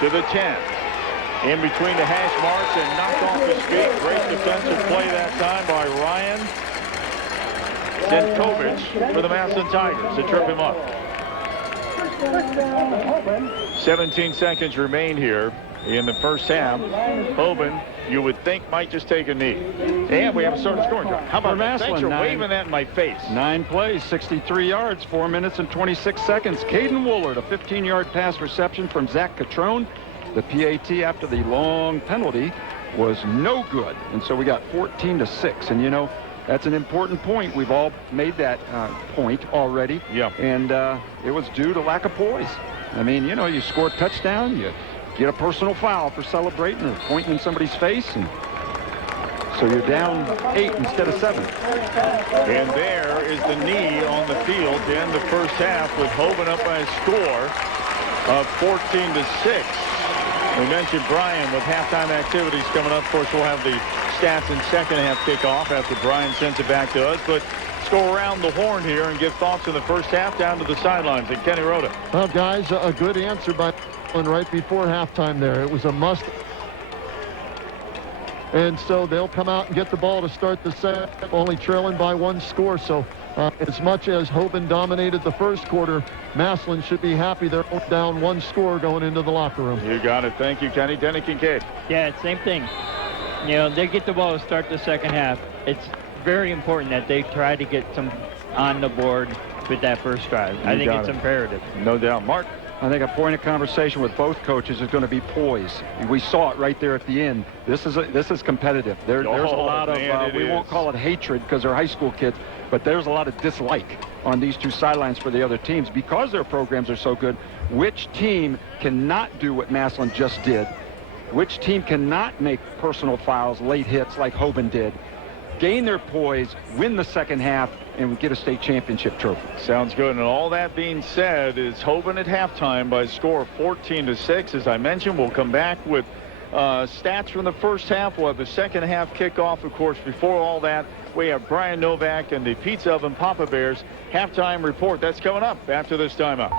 to the 10. In between the hash marks and knocked off his feet. Great defensive play that time by Ryan Zenkovich for the Massillon Tigers to trip him up. 17 seconds remain here in the first half. Hoban, you would think, might just take a knee. And we have a starting scoring drive. How about that? Thanks for waving that in my face. 9 plays, 63 yards, 4 minutes and 26 seconds. Caden Woolard, a 15-yard pass reception from Zach Catrone. The PAT after the long penalty was no good. And so we got 14-6. And, that's an important point. We've all made that point already. Yeah. And it was due to lack of poise. I mean, you score a touchdown, you get a personal foul for celebrating or pointing in somebody's face, and so you're down 8 instead of 7. And there is the knee on the field to end the first half, with Hoban up by a score of 14-6. We mentioned Brian with halftime activities coming up. Of course, we'll have the stats in second half kickoff after Brian sends it back to us. But let's go around the horn here and give thoughts in the first half down to the sidelines. And Kenny Rhoda. Well, guys, a good answer by right before halftime there. It was a must. And so they'll come out and get the ball to start the set, only trailing by 1 score. So as much as Hoban dominated the first quarter, Massillon should be happy they're down 1 score going into the locker room. You got it. Thank you, Kenny. Denny Kincaid. Yeah, same thing. They get the ball to start the second half. It's very important that they try to get some on the board with that first drive. I think it's imperative. No doubt. Mark? I think a point of conversation with both coaches is going to be poise. We saw it right there at the end. This is competitive. There's a lot of, we won't call it hatred because they're high school kids, but there's a lot of dislike on these two sidelines for the other teams because their programs are so good. Which team cannot do what Massillon just did? Which team cannot make personal fouls, late hits like Hoban did? Gain their poise, win the second half, and get a state championship trophy. Sounds good. And all that being said, is Hoban at halftime by a score of 14-6. As I mentioned, we'll come back with stats from the first half. We'll have the second half kickoff. Of course, before all that, we have Brian Novak and the Pizza Oven Papa Bears halftime report. That's coming up after this timeout.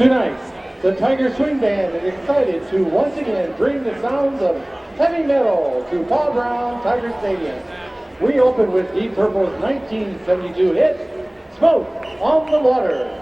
Tonight, the Tiger Swing Band is excited to once again bring the sounds of heavy metal to Paul Brown Tiger Stadium. We open with Deep Purple's 1972 hit, Smoke on the Water.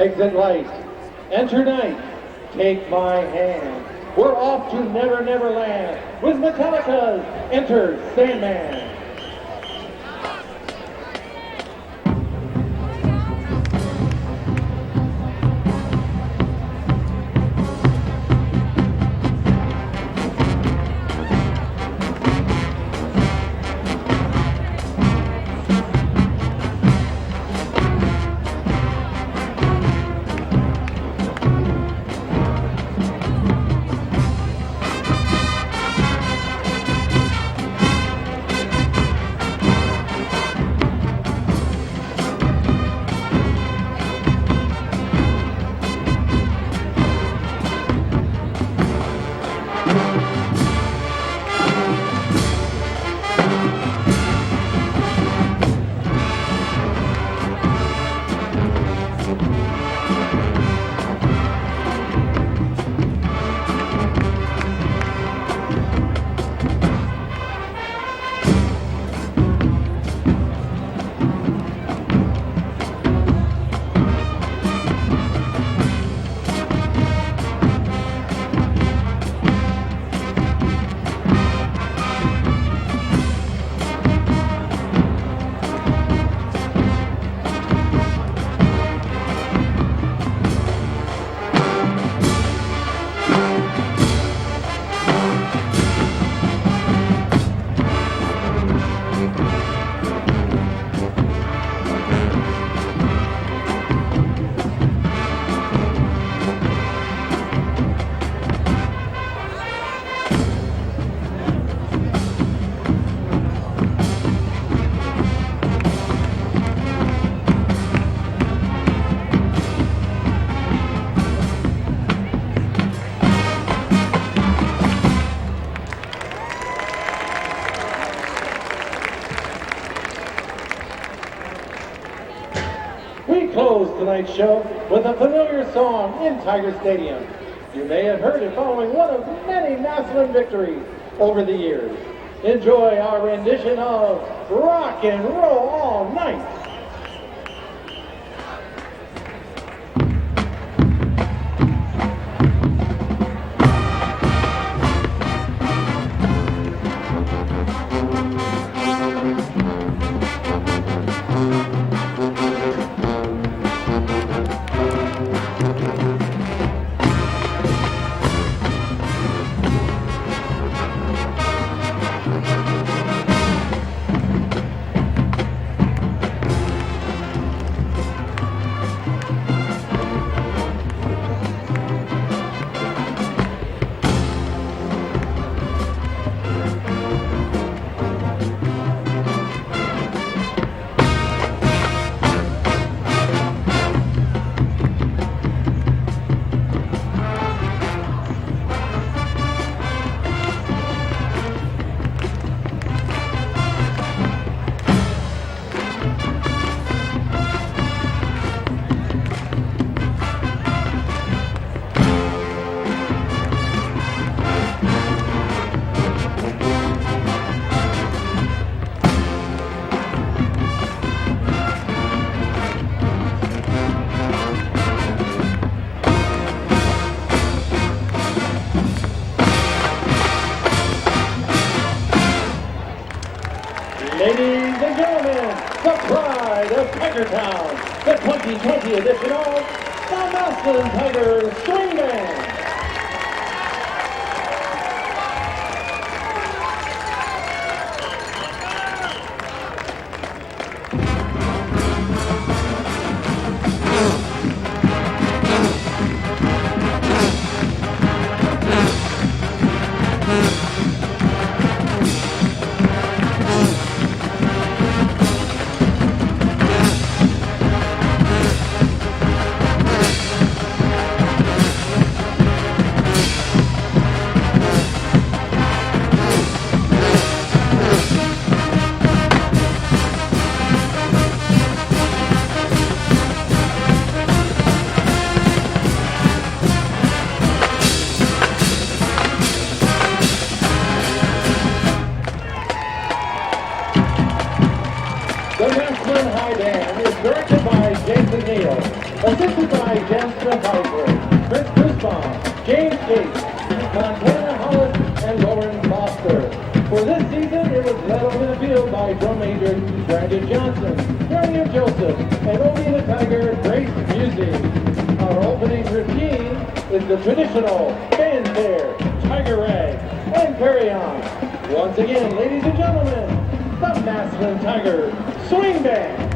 Exit light. Enter night. Take my hand. We're off to Never Never Land with Metallica's Enter Sandman. Close tonight's show with a familiar song in Tiger Stadium. You may have heard it following one of many Massillon victories over the years. Enjoy our rendition of Rock and Roll All Night. Ladies and gentlemen, the pride of Tigertown, the 2020 edition of the Massillon Tigers Swing Band. The Massillon High Band is directed by Jason Neal, assisted by Jen Smith-Heisler, Chris Grisbaum, James Gates, Montana Hollis, and Lauren Foster. For this season, it was led over the field by drum major Brandon Johnson, Darian Joseph, and Odie the Tiger, Grace Busey. Our opening routine is the traditional fanfare, Tiger Rag, and carry on. Once again, ladies and gentlemen, the Massillon Tigers Swing Band.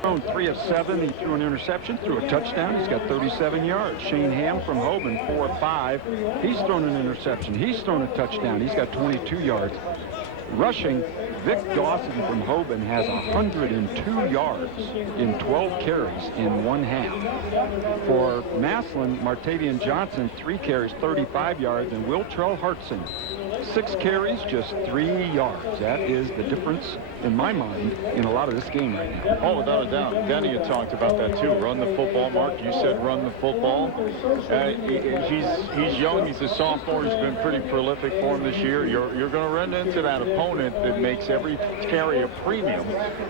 Thrown 3 of 7. He threw an interception, threw a touchdown. He's got 37 yards. Shane Ham from Hoban, 4 of 5. He's thrown an interception. He's thrown a touchdown. He's got 22 yards. Rushing, Vic Dawson from Hoban has 102 yards in 12 carries in one half. For Massillon, Martavian Johnson, 3 carries, 35 yards, and Will Trell Hartson, 6 carries, just 3 yards. That is the difference, in my mind, in a lot of this game right now. Oh, without a doubt. Denny had talked about that too. Run the football, Mark. You said run the football. He's young. He's a sophomore. He's been pretty prolific for him this year. You're going to run into that opponent that makes every carry a premium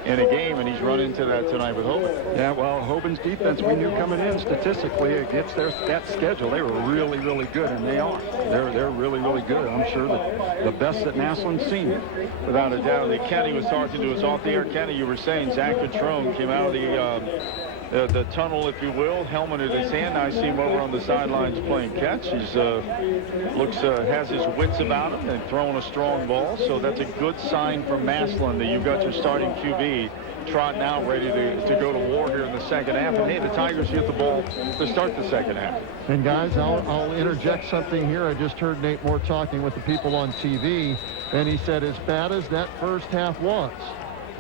in a game, and he's run into that tonight with Hoban. Yeah, well, Hoban's defense, we knew coming in statistically against that schedule, they were really, really good, and they are. They're really, really good. I'm sure that the best that Massillon's seen. Without a doubt. Kenny was talking to us off the air. Kenny, you were saying Zach Petrone came out of the tunnel, if you will, helmet in his hand. I see him over on the sidelines playing catch. He's has his wits about him and throwing a strong ball. So that's a good sign from Massillon that you've got your starting QB trotting out, ready to go to war here in the second half. And hey, the Tigers get the ball to start the second half. And guys, I'll interject something here. I just heard Nate Moore talking with the people on TV, and he said as bad as that first half was,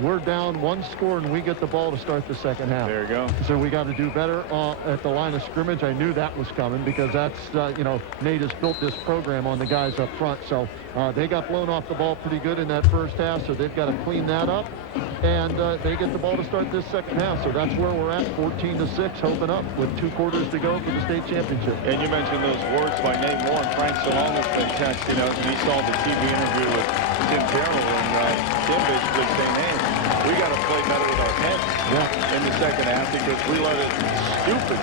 we're down 1 score and we get the ball to start the second half. There you go. So we got to do better at the line of scrimmage. I knew that was coming because that's, Nate has built this program on the guys up front. So they got blown off the ball pretty good in that first half, so they've got to clean that up. And they get the ball to start this second half. So that's where we're at, 14-6, hoping up with 2 quarters to go for the state championship. And you mentioned those words by Nate Moore, and Frank Salon has been texting us. He saw the TV interview with Tim Carroll, and Tim basically saying, hey, we got to play better with our heads in the second half because we let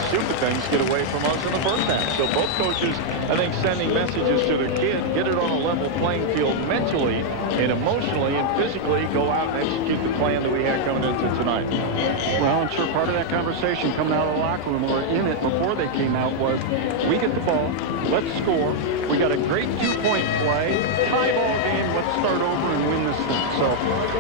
stupid things get away from us in the first half. So both coaches, I think, sending messages to their kid, get it on a level playing field mentally and emotionally and physically, go out and execute the plan that we had coming into tonight. Well, I'm sure part of that conversation coming out of the locker room or in it before they came out was, we get the ball, let's score. We got a great 2-point play, tie ball game, let's start over and win this thing. So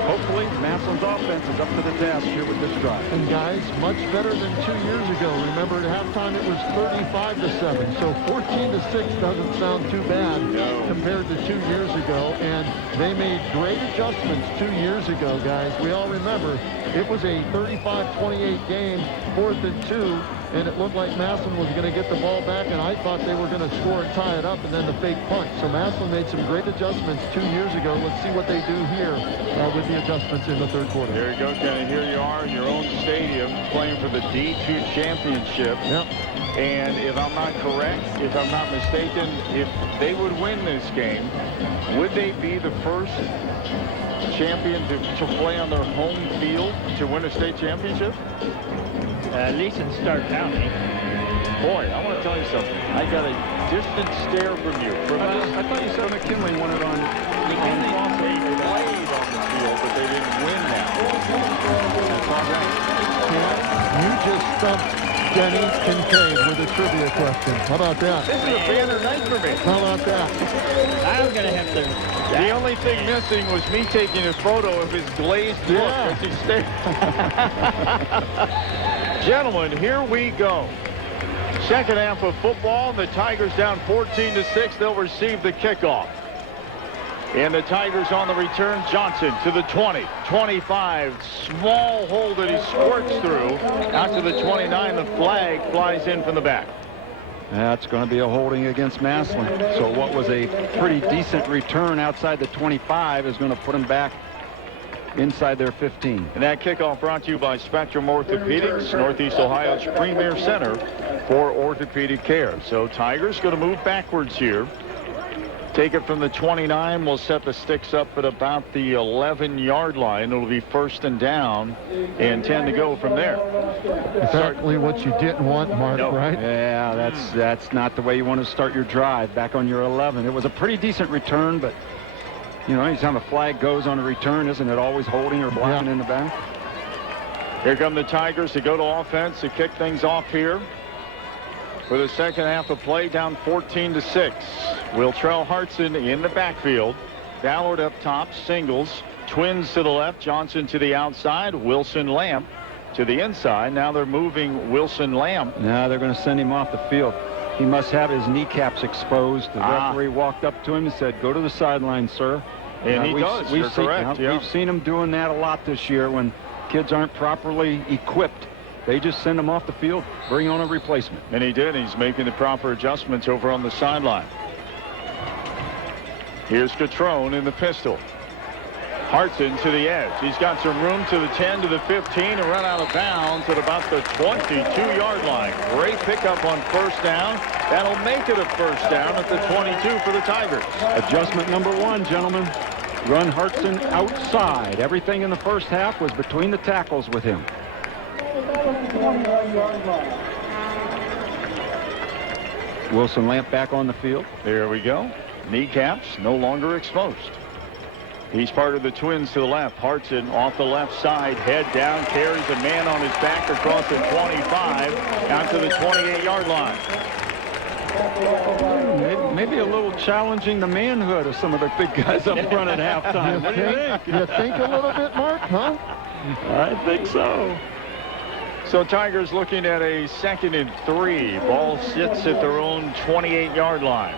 hopefully Massillon's offense is up to the task here with this drive. And guys, much better than 2 years ago. Remember, at halftime it was 35-7. So 14-6 doesn't sound too bad compared to 2 years ago. And they made great adjustments 2 years ago, guys. We all remember it was a 35-28 game, 4th and 2. And it looked like Massillon was going to get the ball back, and I thought they were going to score and tie it up, and then the fake punt. So Massillon made some great adjustments 2 years ago. Let's see what they do here with the adjustments in the third quarter. There you go, Kenny. Here you are in your own stadium playing for the D2 championship. Yep. And if I'm not correct, if I'm not mistaken, if they would win this game, would they be the first champion to play on their home field to win a state championship? At least in Stark County. Boy, I want to tell you something. I got a distant stare from you. I thought you said McKinley won it on They played on the field, but they didn't win that. That's all right. You just stumped Denny Kincaid with a trivia question. How about that? This is a banner night for me. How about that? I'm going to have to... The only thing missing was me taking a photo of his glazed look as he stared. Gentlemen, here we go. Second half of football. The Tigers down 14-6. They'll receive the kickoff. And the Tigers on the return. Johnson to the 20, 25. Small hole that he squirts through. Out to the 29. The flag flies in from the back. That's going to be a holding against Massillon. So what was a pretty decent return outside the 25 is going to put them back inside their 15. And that kickoff brought to you by Spectrum Orthopedics, Northeast Ohio's premier center for orthopedic care. So Tigers going to move backwards here. Take it from the 29. We'll set the sticks up at about the 11-yard line. It'll be 1st and down and 10 to go from there. Exactly what you didn't want, Mark, right? Yeah, that's not the way you want to start your drive back on your 11. It was a pretty decent return, but you know, anytime a flag goes on a return, isn't it always holding or blocking in the back? Here come the Tigers to go to offense to kick things off here. For the second half of play, down 14-6. Wiltrell Hartson in the backfield. Ballard up top, singles. Twins to the left, Johnson to the outside. Wilson Lamp to the inside. Now they're moving Wilson Lamp. Now they're going to send him off the field. He must have his kneecaps exposed. The referee walked up to him and said, "Go to the sideline, sir." And he does. You're correct. We've seen him doing that a lot this year when kids aren't properly equipped. They just send them off the field, bring on a replacement. And he did. He's making the proper adjustments over on the sideline. Here's Catrone in the pistol. Hartson to the edge. He's got some room to the 10, to the 15, and run out of bounds at about the 22-yard line. Great pickup on first down. That'll make it a first down at the 22 for the Tigers. Adjustment number 1, gentlemen. Run Hartson outside. Everything in the first half was between the tackles with him. Wilson Lamp back on the field. There we go. Kneecaps no longer exposed. He's part of the Twins to the left. Hartson off the left side, head down, carries a man on his back across the 25, out to the 28-yard line. Maybe a little challenging the manhood of some of the big guys up front at halftime. What do you think? You think a little bit, Mark, huh? I think so. So Tigers looking at a 2nd and 3. Ball sits at their own 28-yard line.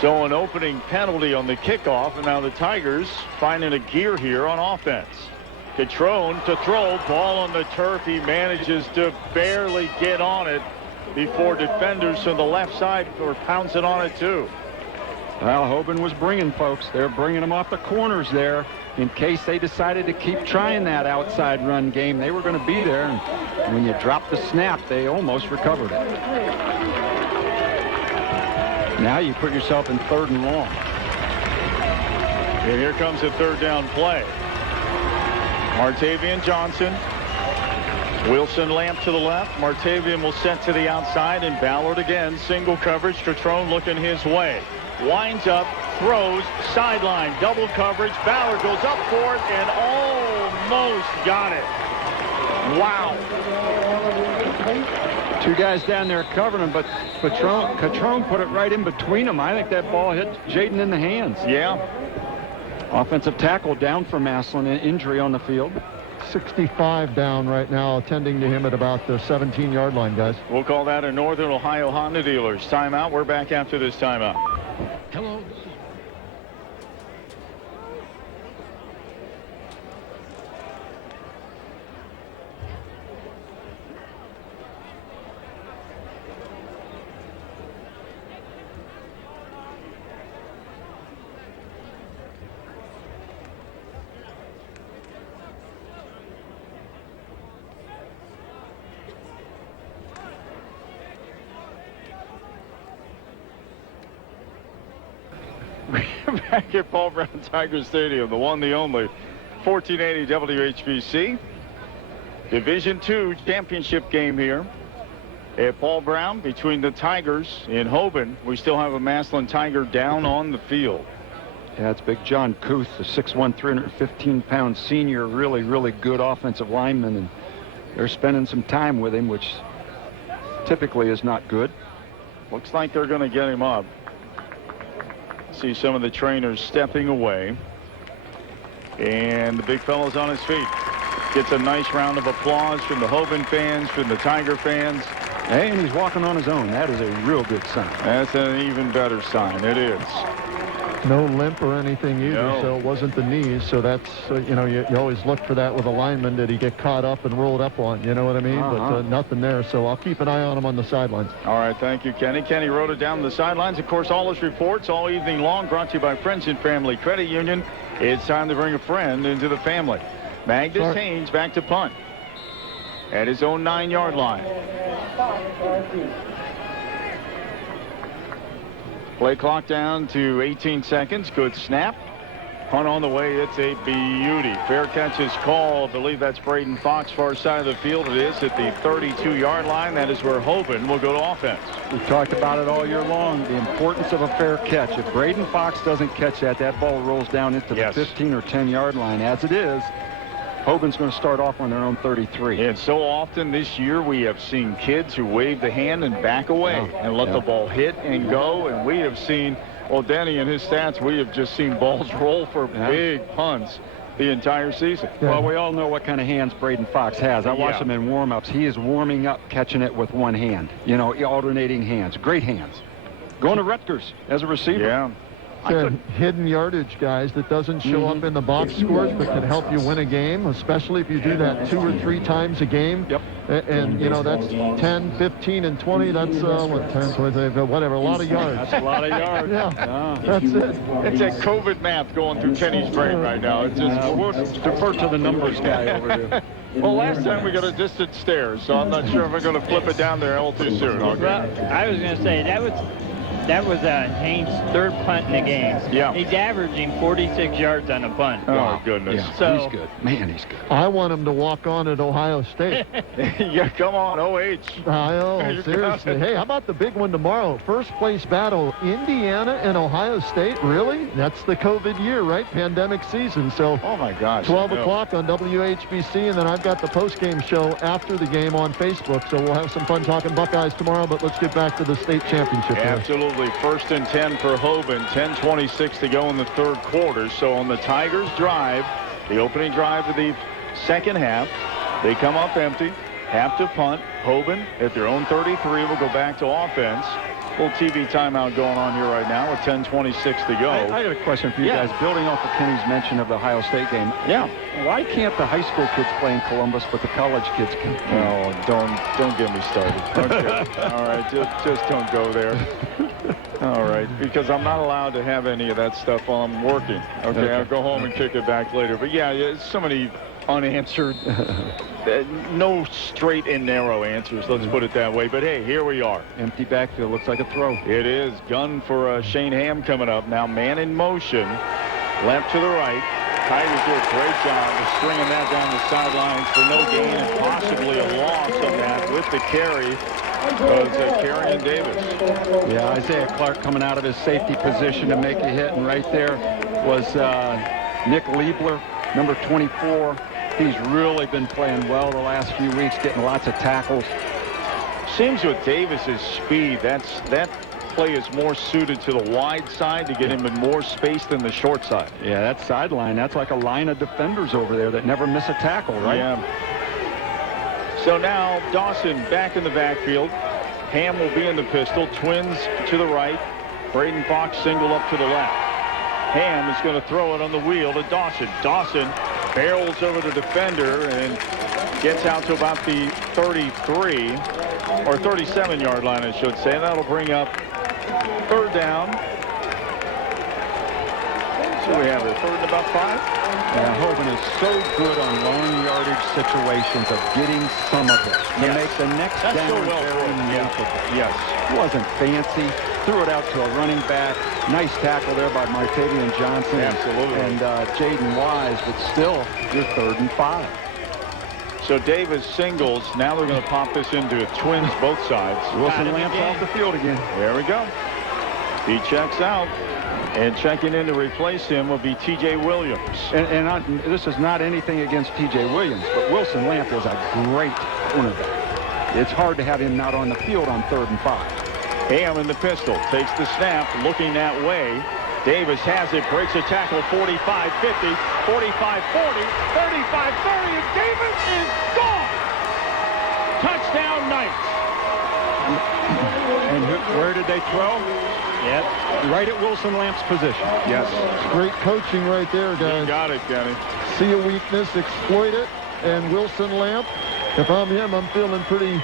So an opening penalty on the kickoff, and now the Tigers finding a gear here on offense. Catrone to throw, ball on the turf. He manages to barely get on it before defenders from the left side were pouncing on it too. Well, Hoban was bringing folks. They're bringing them off the corners there in case they decided to keep trying that outside run game. They were going to be there, and when you drop the snap, they almost recovered it. Now you put yourself in 3rd and long. And here comes a 3rd down play. Martavian Johnson. Wilson Lamp to the left. Martavian will set to the outside, and Ballard again. Single coverage. Catrone looking his way. Winds up, throws, sideline, double coverage. Ballard goes up for it and almost got it. Wow. 2 guys down there covering him, but Catrone put it right in between them. I think that ball hit Jaden in the hands. Yeah. Offensive tackle down for Massillon, an injury on the field. 65 down right now, attending to him at about the 17-yard line, guys. We'll call that a Northern Ohio Honda Dealers timeout. We're back after this timeout. Hello. Back at Paul Brown Tiger Stadium, the one, the only, 1480 WHBC. Division II championship game here at Paul Brown between the Tigers and Hoban. We still have a Massillon Tiger down on the field. Yeah, it's Big John Kuth, the 6'1", 315-pound senior, really good offensive lineman, and they're spending some time with him, which typically is not good. Looks like they're going to get him up. See some of the trainers stepping away. And the big fella's on his feet. Gets a nice round of applause from the Hoban fans, from the Tiger fans. Hey, and he's walking on his own. That is a real good sign. That's an even better sign. It is. No limp or anything either, No. so it wasn't the knees. So that's, you always look for that with a lineman. Did he get caught up and rolled up on? You know what I mean? But nothing there, so I'll keep an eye on him on the sidelines. All right, thank you, Kenny. Kenny wrote it down on the sidelines. Of course, all his reports all evening long brought to you by Friends and Family Credit Union. It's time to bring a friend into the family. Magnus Haynes back to punt at his own 9-yard line. Play clock down to 18 seconds. Good snap. Punt on the way. It's a beauty. Fair catch is called. I believe that's Braden Fox, far side of the field. It is at the 32-yard line. That is where Hoban will go to offense. We've talked about it all year long, the importance of a fair catch. If Braden Fox doesn't catch that, that ball rolls down into the 15 or 10-yard line. As it is, Hoban's going to start off on their own 33. And so often this year we have seen kids who wave the hand and back away and let the ball hit and go. And we have seen, well, Danny and his stats, we have just seen balls roll for big punts the entire season. Well, we all know what kind of hands Braden Fox has. I watch him in warm-ups. He is warming up, catching it with one hand. You know, alternating hands. Great hands. Going to Rutgers as a receiver. Yeah. Hidden yardage, guys, that doesn't show up in the box scores but can help you win a game, especially if you do that 2 or 3 times a game. Yep. And that's 10, 15, and 20. That's, 10, 20, whatever, a lot of yards. That's a lot of yards. That's it. It's that COVID math going through Kenny's brain right now. It's just, we'll defer to the numbers guy over here. Well, last time we got a distant stare, so I'm not sure if we're going to flip it down there all too soon. Okay. Well, I was going to say, that was Haynes' 3rd punt in the game. Yeah. He's averaging 46 yards on a punt. Oh, goodness. Yeah, so, he's good. Man, he's good. I want him to walk on at Ohio State. Yeah, come on, OH. I know, seriously. Hey, how about the big one tomorrow? First place battle, Indiana and Ohio State. Really? That's the COVID year, right? Pandemic season. So, oh my gosh, 12 o'clock on WHBC, and then I've got the post-game show after the game on Facebook. So we'll have some fun talking Buckeyes tomorrow, but let's get back to the state championship. Absolutely. 1st and 10 for Hoban. 10:26 to go in the 3rd quarter. So on the Tigers' drive, the opening drive of the second half, they come up empty, have to punt. Hoban at their own 33 will go back to offense. Little TV timeout going on here right now with 10:26 to go. I got a question for you guys. Building off of Kenny's mention of the Ohio State game. Yeah. Why can't the high school kids play in Columbus, but the college kids can? Oh, don't get me started. Okay. All right, just don't go there. All right, because I'm not allowed to have any of that stuff while I'm working. Okay, I'll go home and kick it back later. But yeah, so many unanswered, no straight and narrow answers, let's put it that way. But hey, here we are. Empty backfield, looks like a throw. It is. Gun for Shane Ham coming up. Now man in motion, left to the right. Tigers do a great job of stringing that down the sidelines for no gain and possibly a loss on that with the carry. Carrion Davis. Yeah, Isaiah Clark coming out of his safety position to make a hit, and right there was Nick Liebler, number 24. He's really been playing well the last few weeks, getting lots of tackles. Seems with Davis's speed, that play is more suited to the wide side to get him in more space than the short side. Yeah, that sideline, that's like a line of defenders over there that never miss a tackle, right? Yeah. So now Dawson back in the backfield. Ham will be in the pistol. Twins to the right. Braden Fox single up to the left. Ham is going to throw it on the wheel to Dawson. Dawson barrels over the defender and gets out to about the 33 or 37-yard line, I should say. That'll bring up third down. So we have a third and about 5. Yeah, Hoban is so good on long yardage situations of getting some of it to make the next down very meaningful. Yes. It wasn't fancy. Threw it out to a running back. Nice tackle there by Martavian Johnson. Absolutely. And Jaden Wise, but still, your 3rd and 5. So Davis singles. Now they're going to pop this into twins both sides. Wilson Lamps off the field again. There we go. He checks out. And checking in to replace him will be T.J. Williams. And this is not anything against T.J. Williams, but Wilson Lamp is a great cornerback. It's hard to have him not on the field on 3rd and 5. Ham in the pistol. Takes the snap, looking that way. Davis has it, breaks a tackle, 45-50, 45-40, 35-30, and Davis is gone! Touchdown Knights! And where did they throw? Yep. Right at Wilson Lamp's position. Yes. Great coaching right there, guys. You got it, Kenny. See a weakness, exploit it, and Wilson Lamp, if I'm him, I'm feeling pretty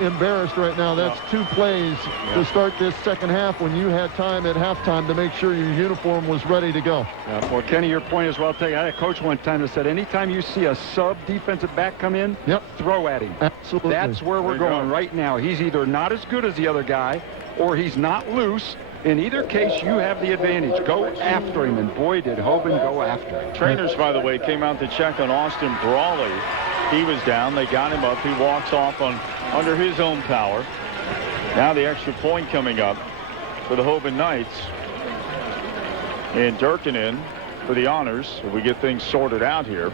embarrassed right now. That's 2 plays to start this second half when you had time at halftime to make sure your uniform was ready to go. Yeah, well, Kenny, your point is well taken. I had a coach one time that said anytime you see a sub-defensive back come in, throw at him. Absolutely. That's where we're going right now. He's either not as good as the other guy or he's not loose. In either case, you have the advantage. Go after him, and boy, did Hoban go after him. Trainers, by the way, came out to check on Austin Brawley. He was down. They got him up. He walks off under his own power. Now the extra point coming up for the Hoban Knights. And Durkin in for the honors. So we get things sorted out here.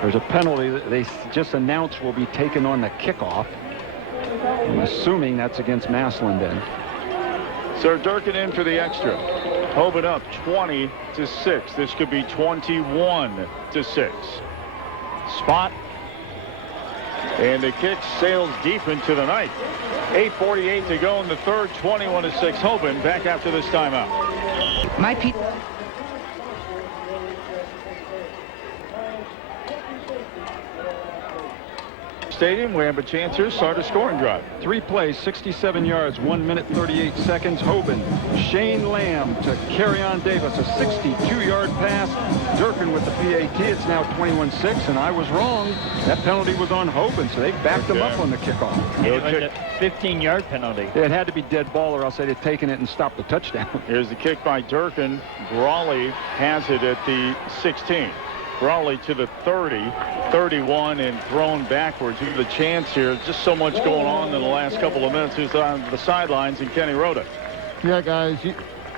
There's a penalty that they just announced will be taken on the kickoff. I'm assuming that's against Massillon then. So Durkin in for the extra. Hoban up 20-6. This could be 21-6. Spot. And the kick sails deep into the night. 8:48 to go in the third. 21-6. Hoban back after this timeout. My people. Stadium, we have a chance here. Start a scoring drive. 3 plays, 67 yards, 1 minute 38 seconds. Hoban, Shane Lamb to Carrion Davis, a 62-yard pass. Durkin with the PAT. It's now 21-6, and I was wrong. That penalty was on Hoban, so they backed him up on the kickoff. It was a 15-yard penalty. It had to be dead ball, or else they'd have taken it and stopped the touchdown. Here's the kick by Durkin. Brawley has it at the 16. Brawley to the 30, 31, and thrown backwards. You have the chance here. Just so much going on in the last couple of minutes. Who's on the sidelines, and Kenny Rhoda. Yeah, guys,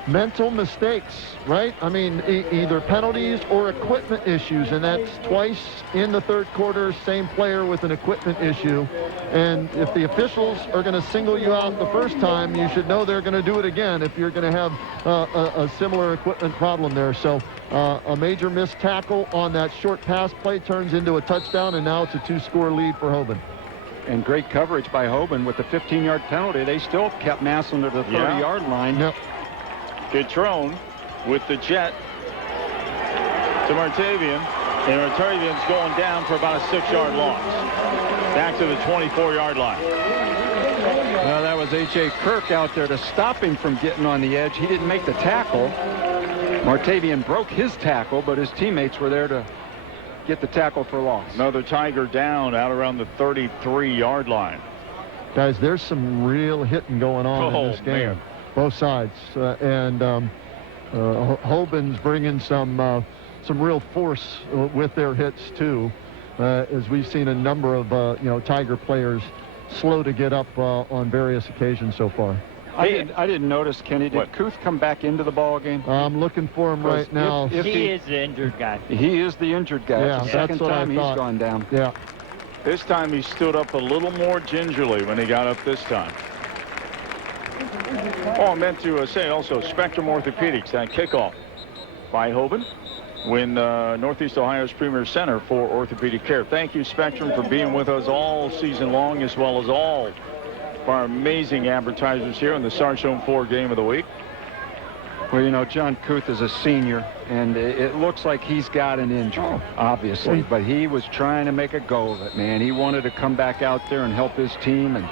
mental mistakes, right? I mean, either penalties or equipment issues, and that's twice in the third quarter, same player with an equipment issue. And if the officials are going to single you out the first time, you should know they're going to do it again if you're going to have a similar equipment problem there. So a major missed tackle on that short pass play turns into a touchdown, and now it's a 2-score lead for Hoban. And great coverage by Hoban with the 15-yard penalty. They still kept Massillon to the 30-yard line. Yep. Catrone with the jet to Martavian. And Martavian's going down for about a 6-yard loss. Back to the 24-yard line. Well, that was H.A. Kirk out there to stop him from getting on the edge. He didn't make the tackle. Martavian broke his tackle, but his teammates were there to get the tackle for loss. Another Tiger down out around the 33-yard line. Guys, there's some real hitting going on in this game. Man. Both sides. Hoban's bringing some real force with their hits, too, as we've seen a number of, Tiger players slow to get up on various occasions so far. I didn't notice, Kenny. Did Kuth come back into the ball game? I'm looking for him right now. He is the injured guy. He is the injured guy. Yeah, it's the second time he's gone down. Yeah. This time he stood up a little more gingerly when he got up this time. Oh, I meant to say also, Spectrum Orthopedics, that kickoff by Hoban. Win Northeast Ohio's premier center for orthopedic care. Thank you, Spectrum, for being with us all season long, as well as all of our amazing advertisers here in the Sarchone 4 game of the week. Well, John Kuth is a senior, and it looks like he's got an injury, obviously, but he was trying to make a go of it, man. He wanted to come back out there and help his team, and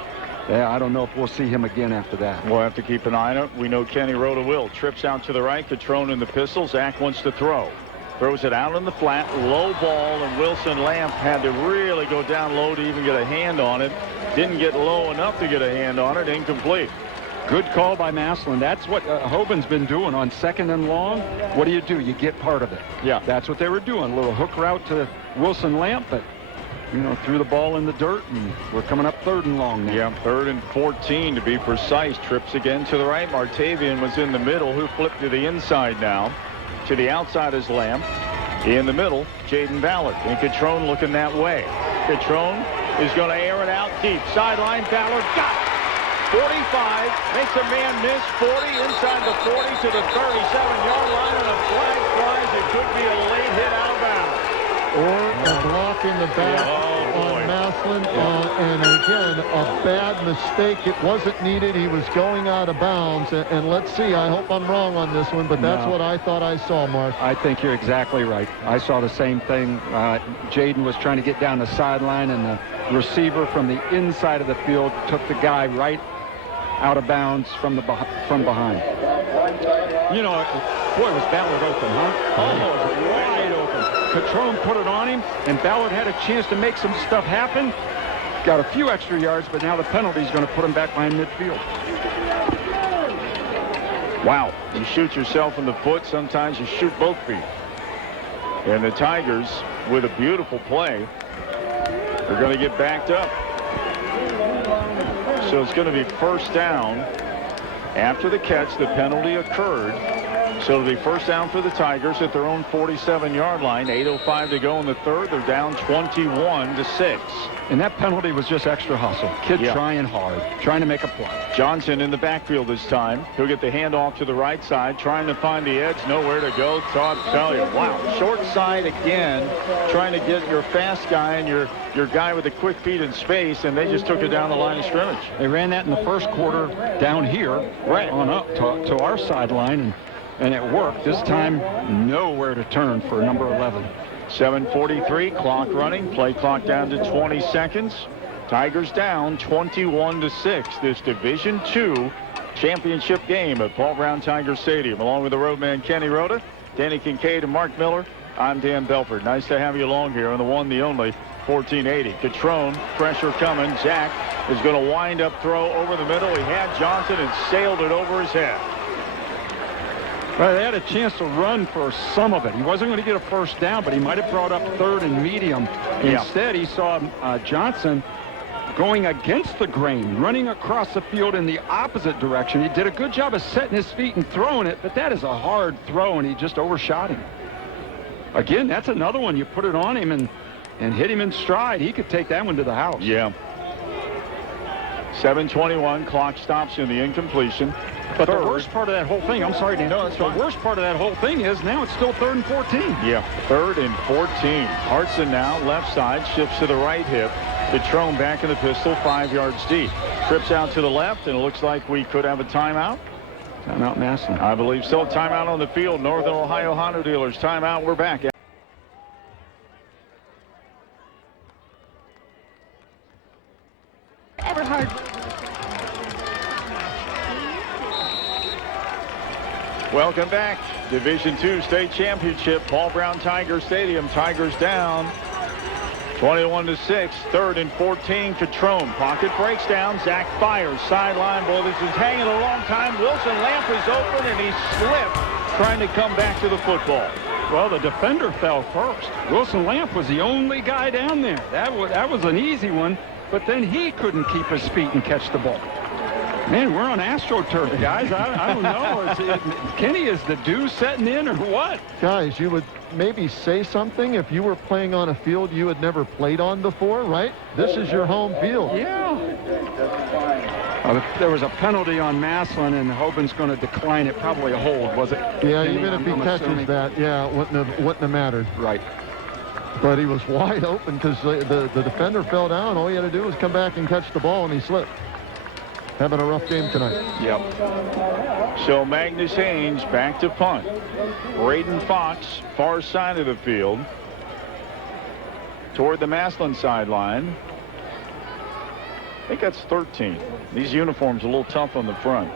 I don't know if we'll see him again after that. We'll have to keep an eye on it. We know Kenny Rhoda will. Trips out to the right, Catrone in the pistol. Zach wants to throw. Throws it out in the flat, low ball, and Wilson Lamp had to really go down low to even get a hand on it. Didn't get low enough to get a hand on it. Incomplete. Good call by Massillon. That's what Hoban's been doing on 2nd and long. What do? You get part of it. Yeah. That's what they were doing. A little hook route to Wilson Lamp, but, threw the ball in the dirt, and we're coming up 3rd and long now. Yeah, 3rd and 14 to be precise. Trips again to the right. Martavian was in the middle, who flipped to the inside now. To the outside is Lamb. In the middle, Jaden Ballard. And Catrone looking that way. Catrone is going to air it out deep. Sideline, Ballard got it. 45, makes a man miss. 40 inside the 40 to the 37-yard line, and a flag flies. It could be a late hit out of bounds. Or a block in the back on Massillon. And again, a bad mistake. It wasn't needed. He was going out of bounds. And let's see, I hope I'm wrong on this one, but that's what I thought I saw, Mark. I think you're exactly right. I saw the same thing. Jaden was trying to get down the sideline, and the receiver from the inside of the field took the guy right out of bounds from behind. Boy, was Ballard open, huh? Almost wide open. Catrone put it on him, and Ballard had a chance to make some stuff happen. Got a few extra yards, but now the penalty is going to put him back behind midfield. Wow, you shoot yourself in the foot. Sometimes you shoot both feet. And the Tigers, with a beautiful play, are going to get backed up. So it's going to be 1st down. After the catch, the penalty occurred. So it'll be 1st down for the Tigers at their own 47-yard line. 8:05 to go in the 3rd. They're down 21-6. And that penalty was just extra hustle. Kid trying hard, trying to make a play. Johnson in the backfield this time. He'll get the handoff to the right side, trying to find the edge. Nowhere to go. Todd Pellier. Wow. Short side again, trying to get your fast guy and your guy with the quick feet in space, and they just took it down the line of scrimmage. They ran that in the 1st quarter down here, right on up to our sideline, and it worked. This time, nowhere to turn for number 11. 7:43, clock running, play clock down to 20 seconds. Tigers down 21-6. This Division II championship game at Paul Brown Tiger Stadium. Along with the roadman Kenny Rhoda, Danny Kincaid, and Mark Miller, I'm Dan Belford. Nice to have you along here on the one, the only 1480. Catrone, pressure coming. Zach is going to wind up throw over the middle. He had Johnson and sailed it over his head. Well, they had a chance to run for some of it. He wasn't going to get a 1st down, but he might have brought up 3rd and medium. Instead, he saw Johnson going against the grain, running across the field in the opposite direction. He did a good job of setting his feet and throwing it, but that is a hard throw, and he just overshot him. Again, that's another one. You put it on him and hit him in stride. He could take that one to the house. Yeah. 7:21, clock stops in the incompletion. But the worst part of that whole thing, I'm sorry, Dan. No, the worst part of that whole thing is now it's still 3rd and 14. Yeah, 3rd and 14. Hartson now, left side, shifts to the right hip. Catrone back in the pistol, 5 yards deep. Trips out to the left, and it looks like we could have a timeout. Timeout, Massillon. I believe so. Timeout on the field. Northern Ohio Honda Dealers. Timeout. We're back. Everhard. Welcome back. Division II State Championship. Paul Brown Tiger Stadium. Tigers down 21-6. 3rd and 14. Catrone. Pocket breaks down. Zach fires. Sideline. Boy, this is hanging a long time. Wilson Lamp is open, and he slipped trying to come back to the football. Well, the defender fell first. Wilson Lamp was the only guy down there. That was an easy one, but then he couldn't keep his feet and catch the ball. Man, we're on AstroTurf, guys. I don't know. Kenny, is the dew setting in or what? Guys, you would maybe say something if you were playing on a field you had never played on before, right? This is your home field. Yeah. There was a penalty on Massillon, and Hoban's going to decline it. Probably a hold, was it? Yeah, Kenny, even if he catches that, yeah, it wouldn't have mattered. Right. But he was wide open because the defender fell down. All he had to do was come back and catch the ball, and he slipped. Having a rough game tonight. Yep. So Magnus Haynes back to punt. Braden Fox, far side of the field, toward the Massillon sideline. I think that's 13. These uniforms are a little tough on the front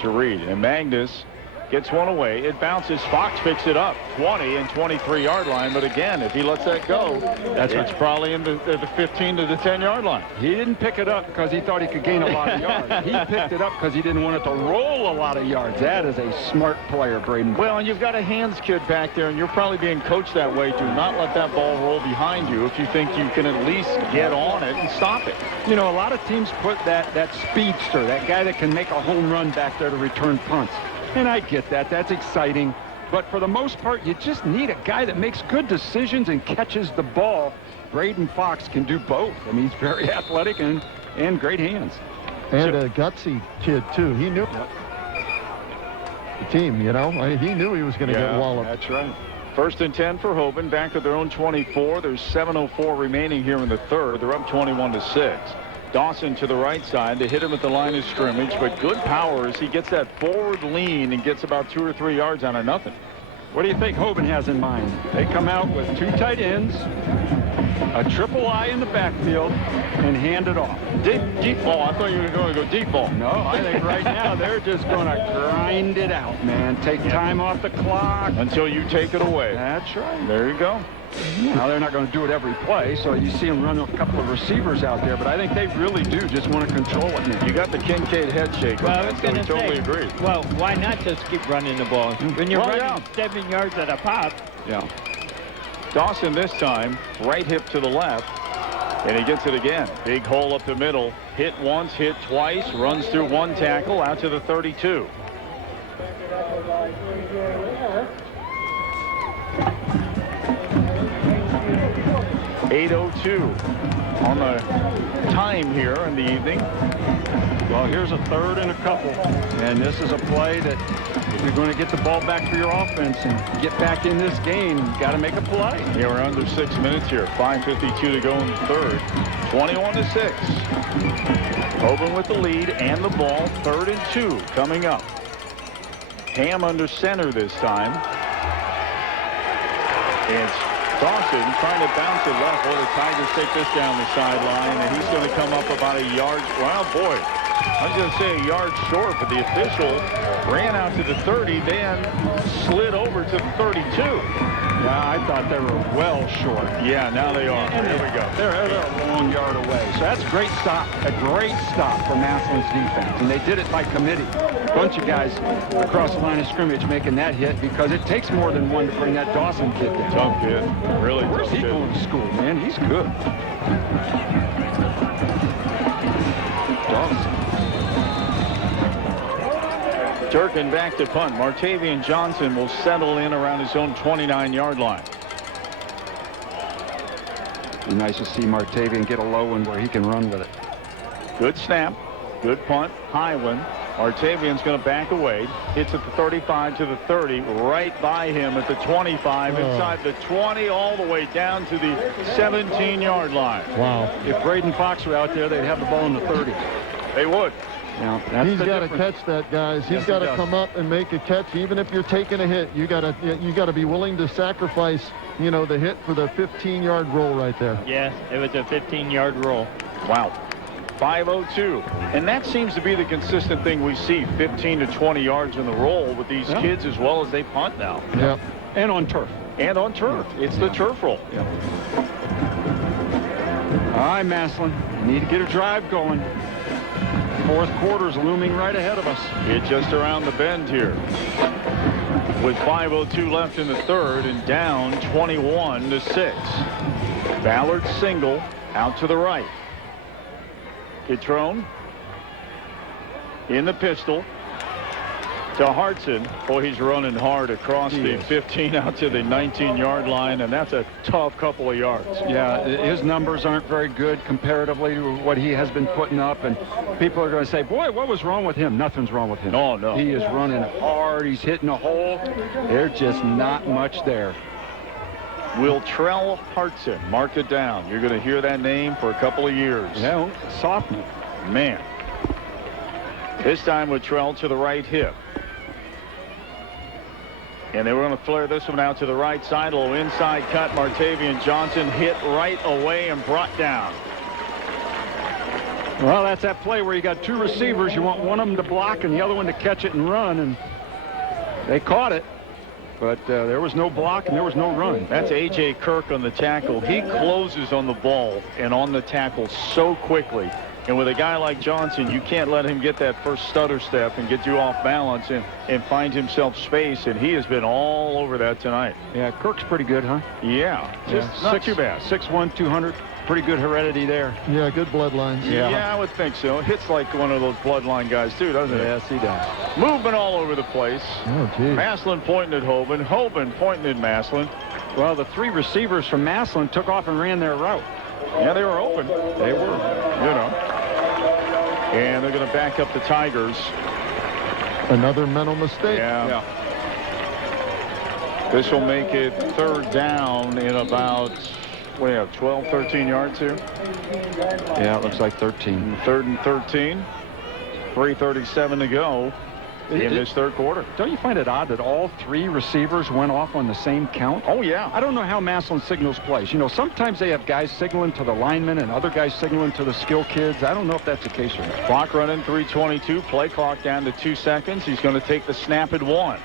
to read. And Magnus gets one away. It bounces. Fox picks it up. 20 and 23-yard line. But again, if he lets that go, it's probably in the 15 to the 10-yard line. He didn't pick it up because he thought he could gain a lot of yards. He picked it up because he didn't want it to roll a lot of yards. That is a smart player, Braden. Well, and you've got a hands kid back there, and you're probably being coached that way. Do not let that ball roll behind you if you think you can at least get on it and stop it. You know, a lot of teams put that speedster, that guy that can make a home run back there to return punts. And I get that. That's exciting. But for the most part, you just need a guy that makes good decisions and catches the ball. Braden Fox can do both. I mean, he's very athletic and great hands. And a gutsy kid, too. He knew the team, you know. He knew he was going to get walloped. That's right. 1st and 10 for Hoban, back at their own 24. There's 7:04 remaining here in the 3rd. They're up 21-6. Dawson to the right side to hit him at the line of scrimmage, but good power as he gets that forward lean and gets about 2 or 3 yards out of nothing. What do you think Hoban has in mind? They come out with 2 tight ends, a triple I in the backfield, and hand it off. Deep ball. I thought you were going to go deep ball. No, I think right now they're just going to grind it out, man. Take time off the clock. Until you take it away. That's right. There you go. Now, they're not going to do it every play, so you see them run a couple of receivers out there, but I think they really do just want to control it now. You got the Kincaid head shake. Well, I was going to totally agree. Well, why not just keep running the ball? When you're running 7 yards at a pop. Yeah. Dawson this time, right hip to the left, and he gets it again. Big hole up the middle. Hit once, hit twice, runs through 1 tackle out to the 32. .802 on the time here in the evening. Well, here's a 3rd and a couple. And this is a play that if you're going to get the ball back for your offense and get back in this game, you've got to make a play. Yeah, we're under 6 minutes here. 5:52 to go in the 3rd. 21-6. Hoban with the lead and the ball. 3rd and 2 coming up. Ham under center this time. It's Dawson trying to bounce it left. Well, the Tigers take this down the sideline, and he's going to come up about a yard. Well, boy, I was going to say a yard short, but the official ran out to the 30, then slid over to the 32. Yeah, I thought they were well short. Yeah, now they are. And there we go. They're a long yard away. So that's a great stop for Massillon's defense. And they did it by committee. A bunch of guys across the line of scrimmage making that hit because it takes more than one to bring that Dawson kid down. Tough kid. Really Where's tough he kid. going to school, man? He's good. Dawson. Durkin back to punt. Martavian Johnson will settle in around his own 29-yard line. Be nice to see Martavian get a low one where he can run with it. Good snap. Good punt. High one. Artavian's going to back away. Hits at the 35 to the 30. Right by him at the 25. Inside the 20. All the way down to the 17-yard line. Wow. If Braden Fox were out there, they'd have the ball in the 30. They would. Now, he's got to catch that, guys. He's got to come up and make a catch. Even if you're taking a hit, you got to be willing to sacrifice, the hit for the 15-yard roll right there. Yes, it was a 15-yard roll. Wow. 5:02. And that seems to be the consistent thing we see, 15 to 20 yards in the roll with these kids as well as they punt now. Yeah. And on turf. And on turf. It's the turf roll. Yeah. All right, Massillon. Need to get a drive going. Fourth quarter's looming right ahead of us. It's just around the bend here. With 5:02 left in the third and down 21 to 6. Ballard single out to the right. Catrone in the pistol to Hartson. Boy, he's running hard across the 15 out to the 19-yard line, and that's a tough couple of yards. Yeah, his numbers aren't very good comparatively to what he has been putting up, and people are going to say, boy, what was wrong with him? Nothing's wrong with him. Oh, no. He is running hard. He's hitting a hole. There's just not much there. Wiltrell Hartson, mark it down. You're going to hear that name for a couple of years. Yeah, sophomore. Man. This time Wiltrell to the right hip. And they were going to flare this one out to the right side. A little inside cut. Martavian Johnson hit right away and brought down. Well, that's that play where you got two receivers. You want one of them to block and the other one to catch it and run. And they caught it. But there was no block and there was no run. That's A.J. Kirk on the tackle. He closes on the ball and on the tackle so quickly. And with a guy like Johnson, you can't let him get that first stutter step and get you off balance and find himself space. And he has been all over that tonight. Yeah, Kirk's pretty good, huh? Yeah, just not too bad. 6'1", 200. Pretty good heredity there. Yeah, good bloodlines. Yeah, I would think so. Hits like one of those bloodline guys, too, doesn't it? Yes, he does. Movement all over the place. Oh, geez. Massillon pointing at Hoban. Hoban pointing at Massillon. Well, the three receivers from Massillon took off and ran their route. Yeah, they were open. They were. And they're going to back up the Tigers. Another mental mistake. Yeah. This will make it third down in about, 12, 13 yards here? Yeah, it looks like 13. Third and 13. 3:37 to go in this third quarter. Don't you find it odd that all three receivers went off on the same count? Oh, yeah. I don't know how Massillon signals plays. Sometimes they have guys signaling to the linemen and other guys signaling to the skill kids. I don't know if that's the case or not. Clock running, 3:22. Play clock down to 2 seconds. He's going to take the snap at 1.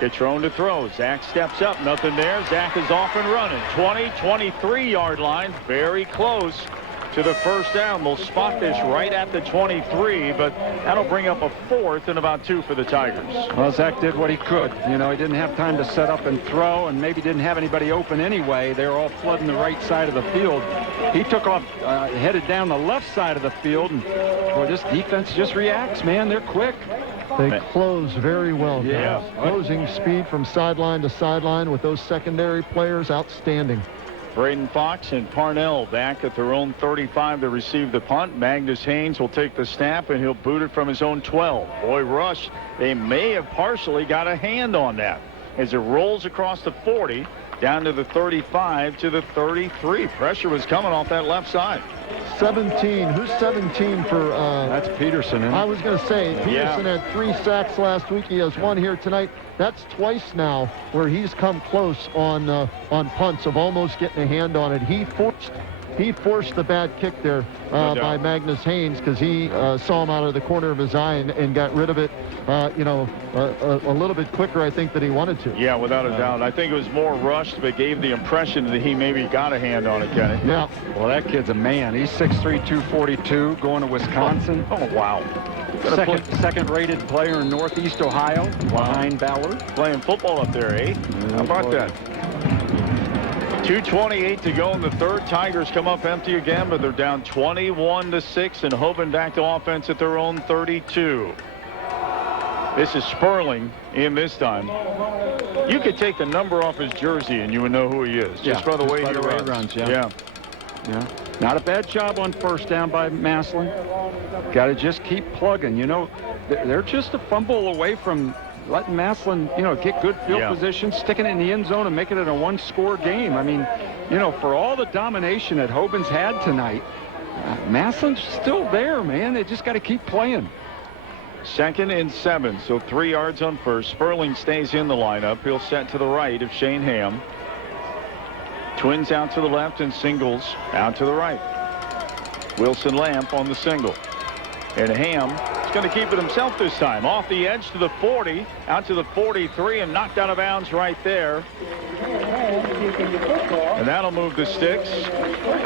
Catrone to throw. Zach steps up. Nothing there. Zach is off and running. 23-yard line. Very close to the first down. We'll spot this right at the 23, but that'll bring up a fourth and about 2 for the Tigers. Well, Zach did what he could. He didn't have time to set up and throw, and maybe didn't have anybody open anyway. They were all flooding the right side of the field. He took off, headed down the left side of the field, and boy, this defense just reacts, man. They're quick. They close very well, guys. Yeah. Closing speed from sideline to sideline with those secondary players, outstanding. Braden Fox and Parnell back at their own 35 to receive the punt. Magnus Haynes will take the snap, and he'll boot it from his own 12. Boy, rush. They may have partially got a hand on that as it rolls across the 40 down to the 35 to the 33. Pressure was coming off that left side. 17. Who's 17 for... That's Peterson. I was going to say, Peterson had 3 sacks last week. He has 1 here tonight. That's twice now where he's come close on punts of almost getting a hand on it. He forced the bad kick there by Magnus Haynes because he saw him out of the corner of his eye and got rid of it, a little bit quicker, I think, than he wanted to. Yeah, without a doubt. I think it was more rushed, but gave the impression that he maybe got a hand on it, Kenny. Yeah. Well, that kid's a man. He's 6'3", 242, going to Wisconsin. Oh, wow. Second-rated player in Northeast Ohio, behind Ballard. Playing football up there, eh? How about that? 2:28 to go in the third. Tigers come up empty again, but they're down 21-6, and Hoban back to offense at their own 32. This is Sperling in this time. You could take the number off his jersey, and you would know who he is, just by the way he runs. Yeah. Yeah. Not a bad job on first down by Massillon. Got to just keep plugging. You know, they're just a fumble away from letting Massillon, you know, get good field position, sticking it in the end zone and making it a one-score game. I mean, you know, for all the domination that Hoban's had tonight, Massillon's still there, man. They just got to keep playing. 2nd and 7, so 3 yards on first. Sperling stays in the lineup. He'll set to the right of Shane Ham. Twins out to the left and Singles out to the right. Wilson Lamp on the single. And Ham is going to keep it himself this time. Off the edge to the 40, out to the 43, and knocked out of bounds right there. And that'll move the sticks.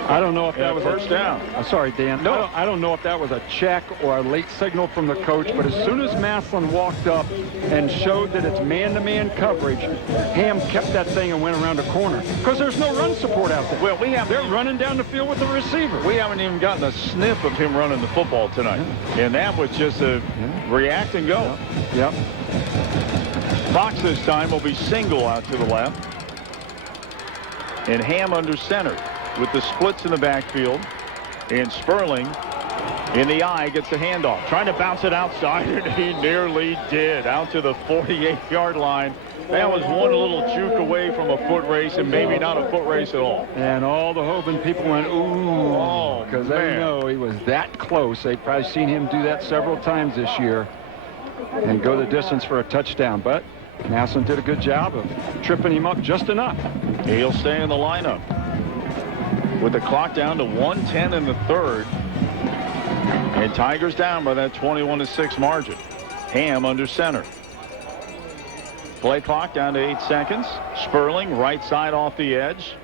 I don't know if that was first down. Sorry, Dan. No, I don't know if that was a check or a late signal from the coach, but as soon as Massillon walked up and showed that it's man-to-man coverage, Ham kept that thing and went around the corner because there's no run support out there. Well, they're running down the field with the receiver. We haven't even gotten a sniff of him running the football tonight. And that was just a react and go. Yep. Fox this time will be single out to the left. And Ham under center with the splits in the backfield. And Sperling in the eye gets the handoff. Trying to bounce it outside, and he nearly did. Out to the 48-yard line. That was one little juke away from a foot race, and maybe not a foot race at all. And all the Hoban people went, ooh, because they know he was that close. They've probably seen him do that several times this year and go the distance for a touchdown. But Massillon did a good job of tripping him up just enough. He'll stay in the lineup with the clock down to 1:10 in the third. And Tigers down by that 21-6 margin. Ham under center. Play clock down to 8 seconds. Sperling right side off the edge.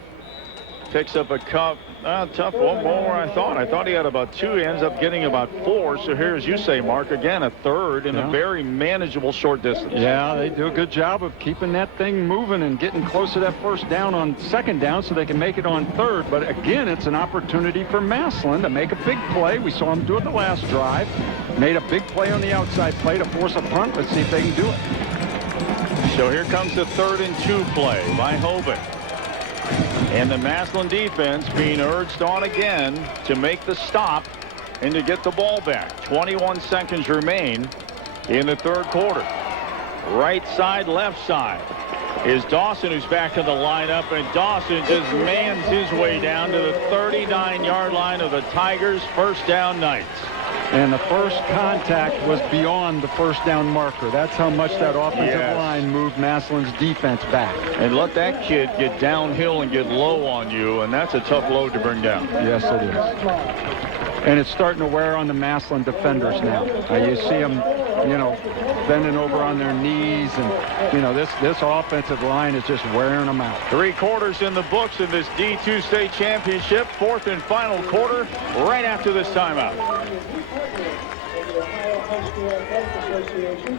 Picks up a tough one more I thought. I thought he had about 2. He ends up getting about 4. So here, as you say, Mark, again, a third in a very manageable short distance. Yeah, they do a good job of keeping that thing moving and getting close to that first down on second down so they can make it on third. But again, it's an opportunity for Massillon to make a big play. We saw him do it the last drive. Made a big play on the outside play to force a punt. Let's see if they can do it. So here comes the 3rd and 2 play by Hoban. And the Massillon defense being urged on again to make the stop and to get the ball back. 21 seconds remain in the third quarter. Right side, left side is Dawson, who's back in the lineup, and Dawson just mans his way down to the 39-yard line of the Tigers' first down Knights. And the first contact was beyond the first down marker. That's how much that offensive line moved Massillon's defense back. And let that kid get downhill and get low on you, and that's a tough load to bring down. Yes, it is. And it's starting to wear on the Massillon defenders now. You see them, you know, bending over on their knees, and, you know, this offensive line is just wearing them out. 3 quarters in the books in this D2 state championship. 4th and final quarter right after this timeout. The Ohio High School Athletic Association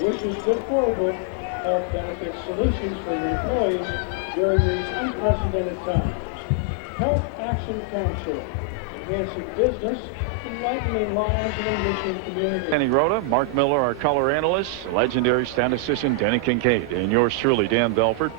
wishes good forward health benefit solutions for your employees during these unprecedented times. Health Action Council, enhancing business, enlightening lives, and enriching communities. Kenny Rhoda, Mark Miller, our color analyst, legendary statistician Denny Kincaid, and yours truly, Dan Belford.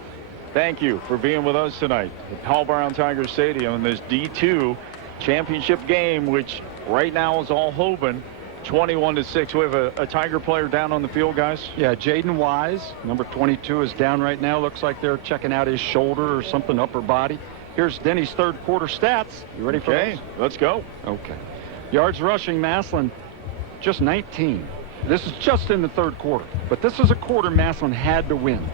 Thank you for being with us tonight at Paul Brown Tiger Stadium in this D2 championship game, which right now is all Hoban. 21-6. We have a Tiger player down on the field, guys. Yeah, Jaden Wise, number 22, is down right now. Looks like they're checking out his shoulder or something, upper body. Here's Denny's third quarter stats. You ready for this? Let's go. Okay. Yards rushing, Massillon, just 19. This is just in the third quarter. But this is a quarter Massillon had to win.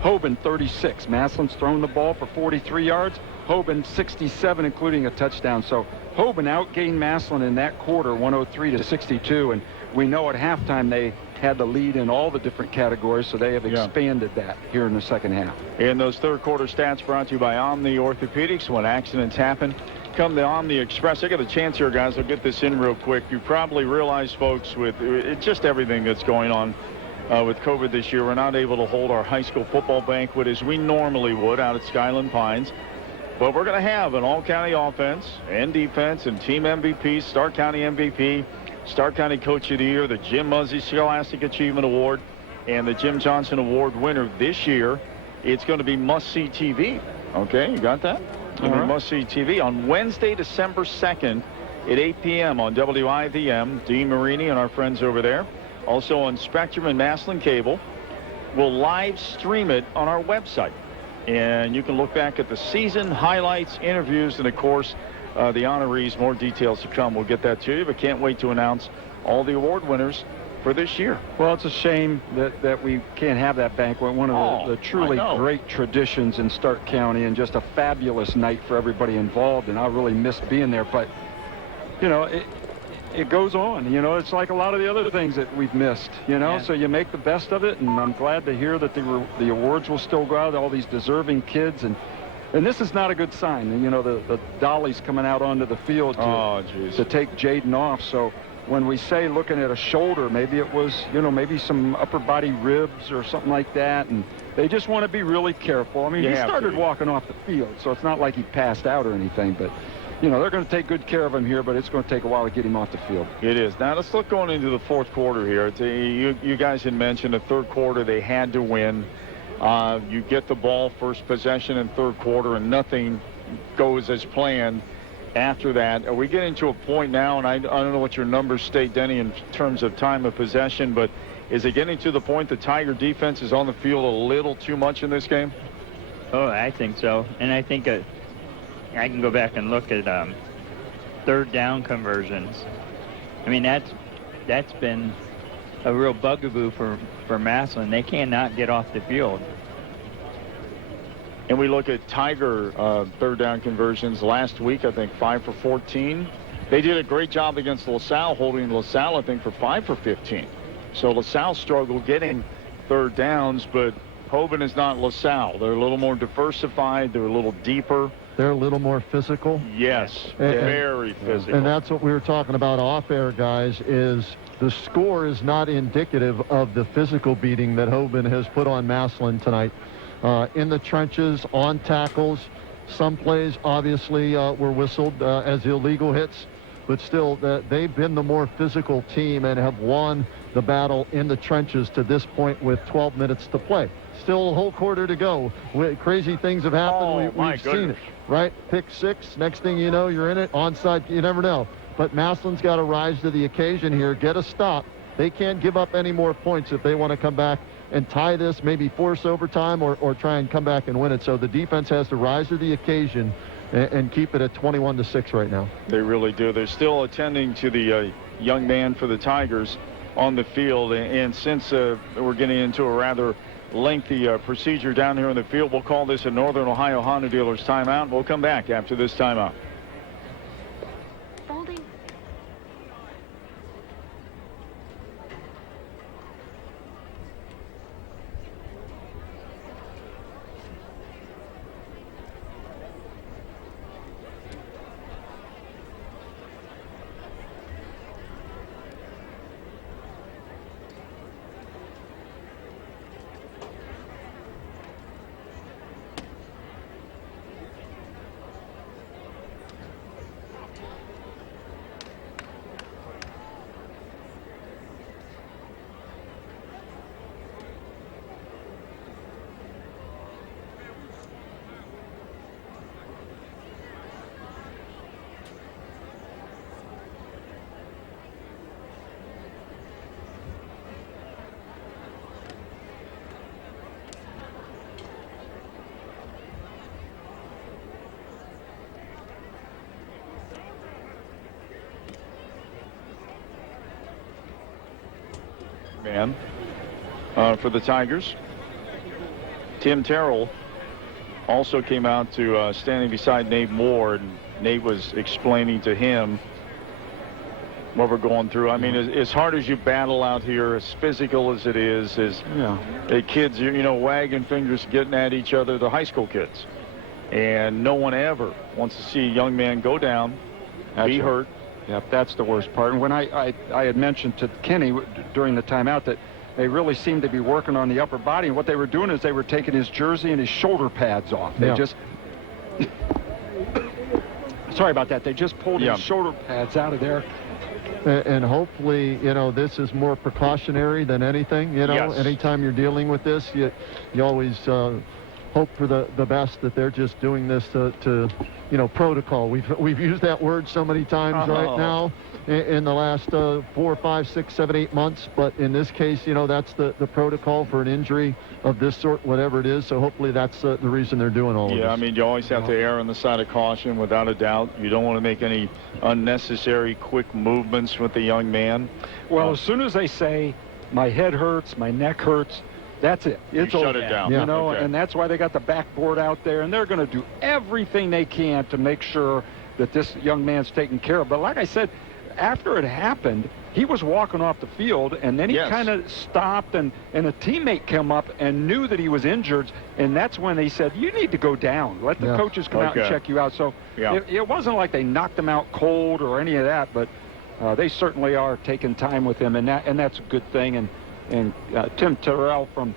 Hoban, 36. Massillon's thrown the ball for 43 yards. Hoban, 67, including a touchdown. So Hoban outgained Massillon in that quarter, 103-62. And we know at halftime they had the lead in all the different categories, so they have expanded that here in the second half. And those third quarter stats brought to you by Omni Orthopedics. When accidents happen, come to Omni Express. I got a chance here, guys. I'll get this in real quick. You probably realize, folks, with just everything that's going on with COVID this year, we're not able to hold our high school football banquet as we normally would out at Skyland Pines. But we're going to have an all-county offense and defense and team MVP, Stark County MVP, Stark County Coach of the Year, the Jim Muzzy Scholastic Achievement Award, and the Jim Johnson Award winner this year. It's going to be must-see TV. Okay, you got that? and we must see TV on Wednesday, December 2nd at 8 p.m. on WIVM. Dean Marini and our friends over there. Also on Spectrum and Massillon Cable. We'll live stream it on our website. And you can look back at the season, highlights, interviews, and, of course, the honorees. More details to come. We'll get that to you, but can't wait to announce all the award winners for this year. Well, it's a shame that we can't have that banquet. One of the truly great traditions in Stark County, and just a fabulous night for everybody involved. And I really missed being there. But, you know, it goes on. You know, it's like a lot of the other things that we've missed, you know. So you make the best of it, and I'm glad to hear that the awards will still go out to all these deserving kids. And this is not a good sign. And, you know, the dolly's coming out onto the field to take Jaden off. So when we say looking at a shoulder, maybe it was, you know, maybe some upper body ribs or something like that. And they just want to be really careful. I mean, he started walking off the field, so it's not like he passed out or anything. But, you know, they're going to take good care of him here, but it's going to take a while to get him off the field. It is. Now, let's look going into the fourth quarter here. You guys had mentioned the third quarter they had to win. You get the ball first possession in third quarter, and nothing goes as planned after that. Are we getting to a point now, and I don't know what your numbers state, Denny, in terms of time of possession, but is it getting to the point the Tiger defense is on the field a little too much in this game? Oh, I think so. And I think I can go back and look at third down conversions. I mean, that's been a real bugaboo for Massillon. They cannot get off the field. And we look at Tiger third down conversions last week, I think 5 for 14. They did a great job against LaSalle, holding LaSalle, I think, for 5 for 15. So LaSalle struggled getting third downs, but Hoban is not LaSalle. They're a little more diversified. They're a little deeper. They're a little more physical. Yes, very physical. And that's what we were talking about off air, guys, is the score is not indicative of the physical beating that Hoban has put on Massillon tonight. In the trenches, on tackles. Some plays, obviously, were whistled as illegal hits. But still, they've been the more physical team and have won the battle in the trenches to this point with 12 minutes to play. Still a whole quarter to go. Crazy things have happened. We've seen it, right? Pick six. Next thing you know, you're in it. Onside, you never know. But Massillon's got to rise to the occasion here, get a stop. They can't give up any more points if they want to come back and tie this, maybe force overtime or try and come back and win it. So the defense has to rise to the occasion and keep it at 21-6 right now. They really do. They're still attending to the young man for the Tigers on the field. And since we're getting into a rather lengthy procedure down here in the field, we'll call this a Northern Ohio Honda Dealers timeout. We'll come back after this timeout. Man for the Tigers. Tim Terrell also came out to standing beside Nate Moore, and Nate was explaining to him what we're going through. I mean, as hard as you battle out here, as physical as it is, the kids, you know, wagging fingers, getting at each other, the high school kids. And no one ever wants to see a young man go down, be hurt. Yep, that's the worst part. And when I had mentioned to Kenny during the timeout that they really seemed to be working on the upper body, and what they were doing is they were taking his jersey and his shoulder pads off. They just sorry about that. They just pulled his shoulder pads out of there. And hopefully, you know, this is more precautionary than anything. You know, anytime you're dealing with this, you always hope for the best, that they're just doing this to protocol. We've used that word so many times right now in the last 4, 5, 6, 7, 8 months. But in this case, that's the protocol for an injury of this sort, whatever it is. So hopefully that's the reason they're doing all of this. Yeah, I mean, you always have to err on the side of caution, without a doubt. You don't want to make any unnecessary quick movements with the young man. Well, as soon as they say, my head hurts, my neck hurts, that's it. It's shut it down. Okay. And that's why they got the backboard out there, and they're going to do everything they can to make sure that this young man's taken care of. But like I said, after it happened, he was walking off the field, and then he kind of stopped, and a teammate came up and knew that he was injured, and that's when they said, you need to go down. Let the coaches come out and check you out. So it wasn't like they knocked him out cold or any of that, but they certainly are taking time with him, and that's a good thing. And Tim Terrell from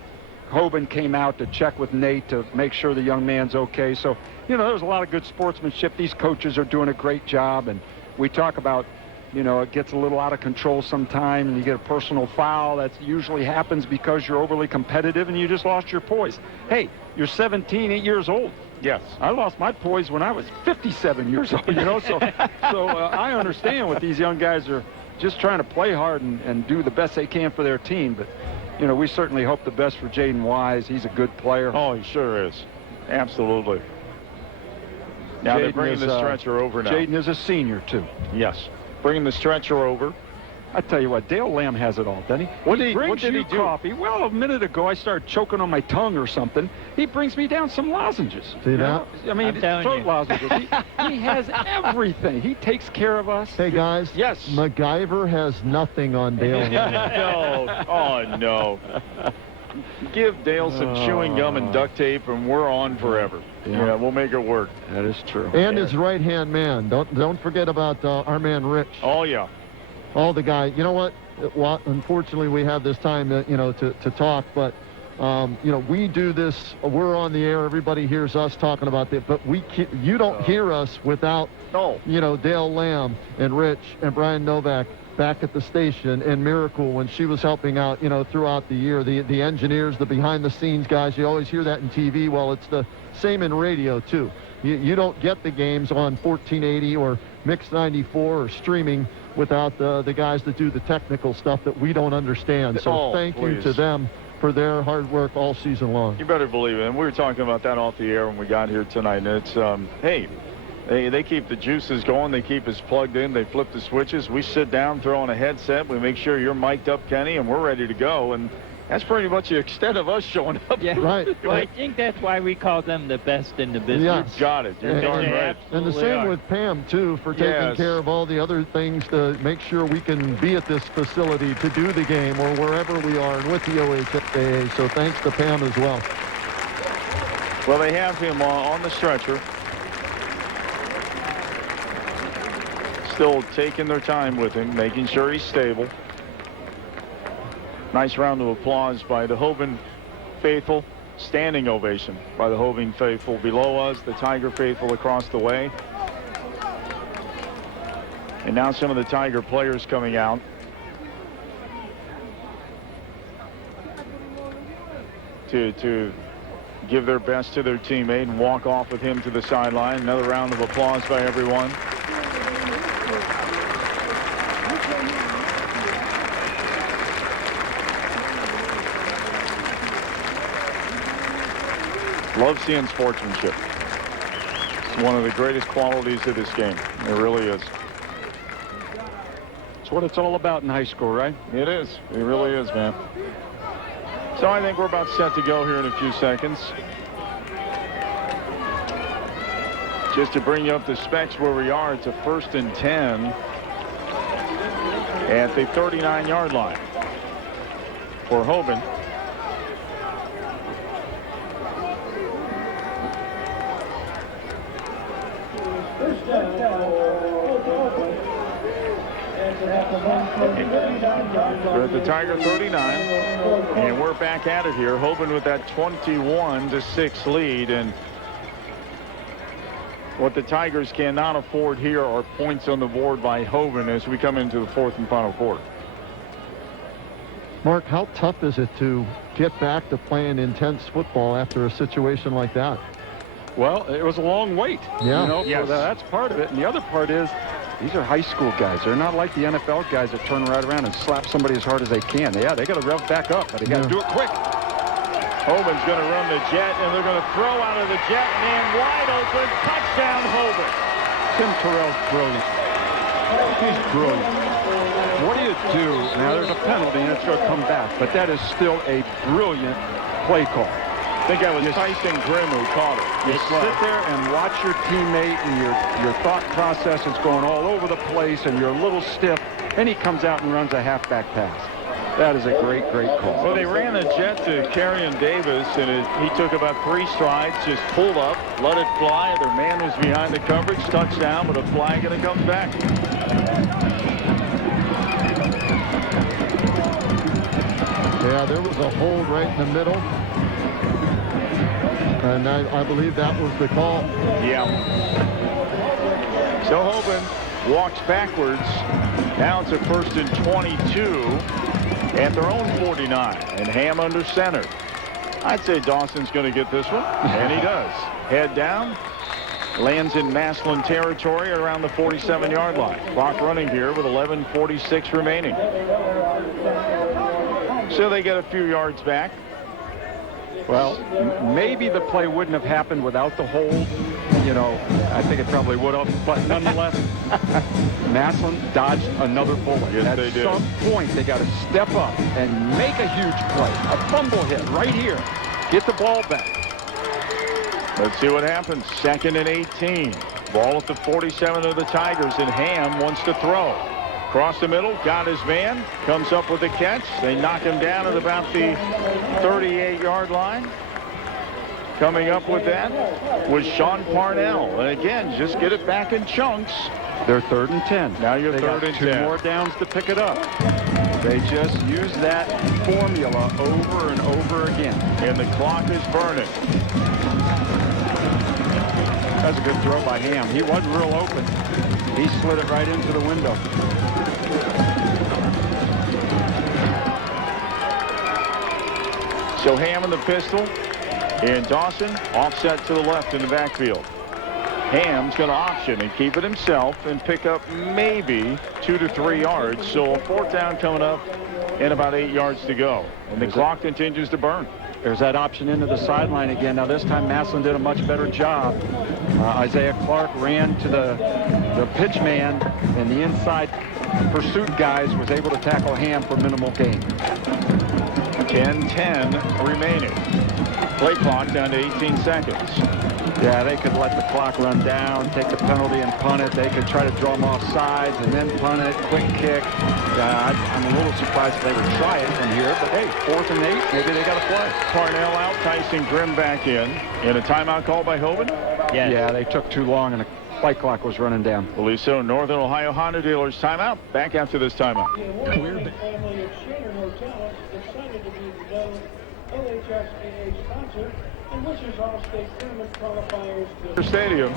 Hoban came out to check with Nate to make sure the young man's okay. So, there's a lot of good sportsmanship. These coaches are doing a great job, and we talk about, it gets a little out of control sometimes, and you get a personal foul. That usually happens because you're overly competitive and you just lost your poise. Hey, you're 17, 8 years old. Yes. I lost my poise when I was 57 years old, so I understand what these young guys are just trying to play hard and do the best they can for their team. But, we certainly hope the best for Jaden Wise. He's a good player. Oh, he sure is. Absolutely. Now they're bringing the stretcher over now. Jaden is a senior, too. Yes. Bringing the stretcher over. I tell you what, Dale Lamb has it all, doesn't he? What did he do? Coffee. Well, a minute ago, I started choking on my tongue or something. He brings me down some lozenges. See that? I mean, throat lozenges. He has everything. He takes care of us. Hey, guys. Yes. MacGyver has nothing on Dale. No. Oh, no. Give Dale some chewing gum and duct tape, and we're on forever. Yeah, we'll make it work. That is true. And his right-hand man. Don't forget about our man Rich. Oh, yeah. All the guy. You know what? Well, unfortunately, we have this time, to talk, but, we do this. We're on the air. Everybody hears us talking about it, but you don't hear us without, Dale Lamb and Rich and Brian Novak back at the station, and Miracle when she was helping out, throughout the year. The engineers, the behind-the-scenes guys, you always hear that in TV. Well, it's the same in radio, too. You don't get the games on 1480 or Mix 94 or streaming without the guys that do the technical stuff that we don't understand. So thank you to them for their hard work all season long. You better believe it. And we were talking about that off the air when we got here tonight. And it's, hey, they keep the juices going. They keep us plugged in. They flip the switches. We sit down, throw on a headset. We make sure you're mic'd up, Kenny, and we're ready to go. And that's pretty much the extent of us showing up. Yeah, right. Well, I think that's why we call them the best in the business. Yes. You got it. You're darn right. And the same with Pam, too, for taking care of all the other things to make sure we can be at this facility to do the game or wherever we are and with the OHSAA. So thanks to Pam as well. Well, they have him on the stretcher. Still taking their time with him, making sure he's stable. Nice round of applause by the Hoban faithful. Standing ovation by the Hoban faithful below us, the Tiger faithful across the way. And now some of the Tiger players coming out. To give their best to their teammate and walk off with him to the sideline. Another round of applause by everyone. Love seeing sportsmanship. It's one of the greatest qualities of this game. It really is. It's what it's all about in high school, right? It is. It really is, man. So I think we're about set to go here in a few seconds. Just to bring you up to specs where we are, it's a 1st and 10 at the 39-yard line for Hoban. We're at the Tiger 39, and we're back at it here. Hoban with that 21-6 lead, and what the Tigers cannot afford here are points on the board by Hoban as we come into the 4th and final quarter. Mark, how tough is it to get back to playing intense football after a situation like that? Well, it was a long wait. Yeah. You know, Yes. that's part of it. And the other part is these are high school guys. They're not like the NFL guys that turn right around and slap somebody as hard as they can. Yeah, they got to rev back up, but they got to do it quick. Hoban's going to run the jet, and they're going to throw out of the jet. Man wide open. Touchdown, Hoban. Tim Terrell's brilliant. He's brilliant. What do you do? Now, there's a penalty, and it's going to come back. But that is still a brilliant play call. I think that was Tyson Grimm who caught it. You sit there and watch your teammate, and your thought process is going all over the place, and you're a little stiff, and he comes out and runs a halfback pass. That is a great, great call. Well, they ran the jet to Carrion Davis, and he took about 3 strides, just pulled up, let it fly. Their man was behind the coverage, touchdown with a flag, and it comes back. Yeah, there was a hold right in the middle. And I believe that was the call. Yeah. So Hoban walks backwards. Now it's a 1st and 22 at their own 49. And Ham under center. I'd say Dawson's going to get this one. And he does. Head down. Lands in Massillon territory around the 47-yard line. Clock running here with 11:46 remaining. So they get a few yards back. Well, maybe the play wouldn't have happened without the hold. You know, I think it probably would have. But nonetheless, Massillon dodged another bullet. Yes, they At did. some point, they got to step up and make a huge play. A fumble hit right here. Get the ball back. Let's see what happens. 2nd and 18. Ball at the 47 of the Tigers, and Ham wants to throw. Across the middle, got his man, comes up with the catch. They knock him down at about the 38-yard line. Coming up with that was Sean Parnell. And again, just get it back in chunks. They're 3rd and 10. Now you're they 3rd got and 2 10. more downs to pick it up. They just use that formula over and over again. And the clock is burning. That's a good throw by Ham. He wasn't real open. He slid it right into the window. So Ham in the pistol, and Dawson offset to the left in the backfield. Ham's going to option and keep it himself and pick up maybe 2 to 3 yards. So a 4th down coming up and about 8 yards to go. And the clock continues to burn. There's that option into the sideline again. Now this time Massillon did a much better job. Isaiah Clark ran to the pitch man, and the inside pursuit guys was able to tackle Ham for minimal gain. 10-10 remaining. Play clock down to 18 seconds. Yeah, they could let the clock run down, take the penalty and punt it. They could try to draw them off sides and then punt it, quick kick. I'm a little surprised if they would try it from here, but hey, 4th and 8, maybe they got to play. Parnell out, Tyson Grimm back in. And a timeout call by Hoban? Yes. Yeah, they took too long and the fight clock was running down. Believe so. Northern Ohio Honda Dealers timeout. Back after this timeout. Stadium.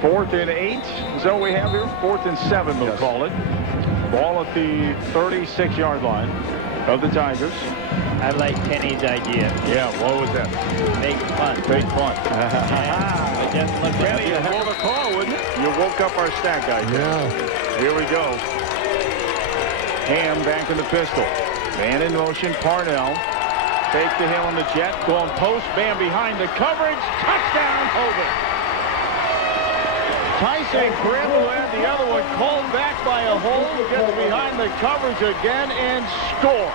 4th and 8 is what we have here. 4th and 7 they'll call it. Ball at the 36-yard line of the Tigers. I like Kenny's idea. Yeah, what was that? Fake punt. Fake punt. It doesn't look like Kenny, a heck of a call, wouldn't it? You woke up our stat guy. Yeah. Here we go. Ham back in the pistol. Man in motion, Parnell. Fake to him on the jet. Going post, man behind the coverage. Touchdown, Hoban. Tyson Grimm, who had the other one called back by a hold, gets behind the coverage again and scores.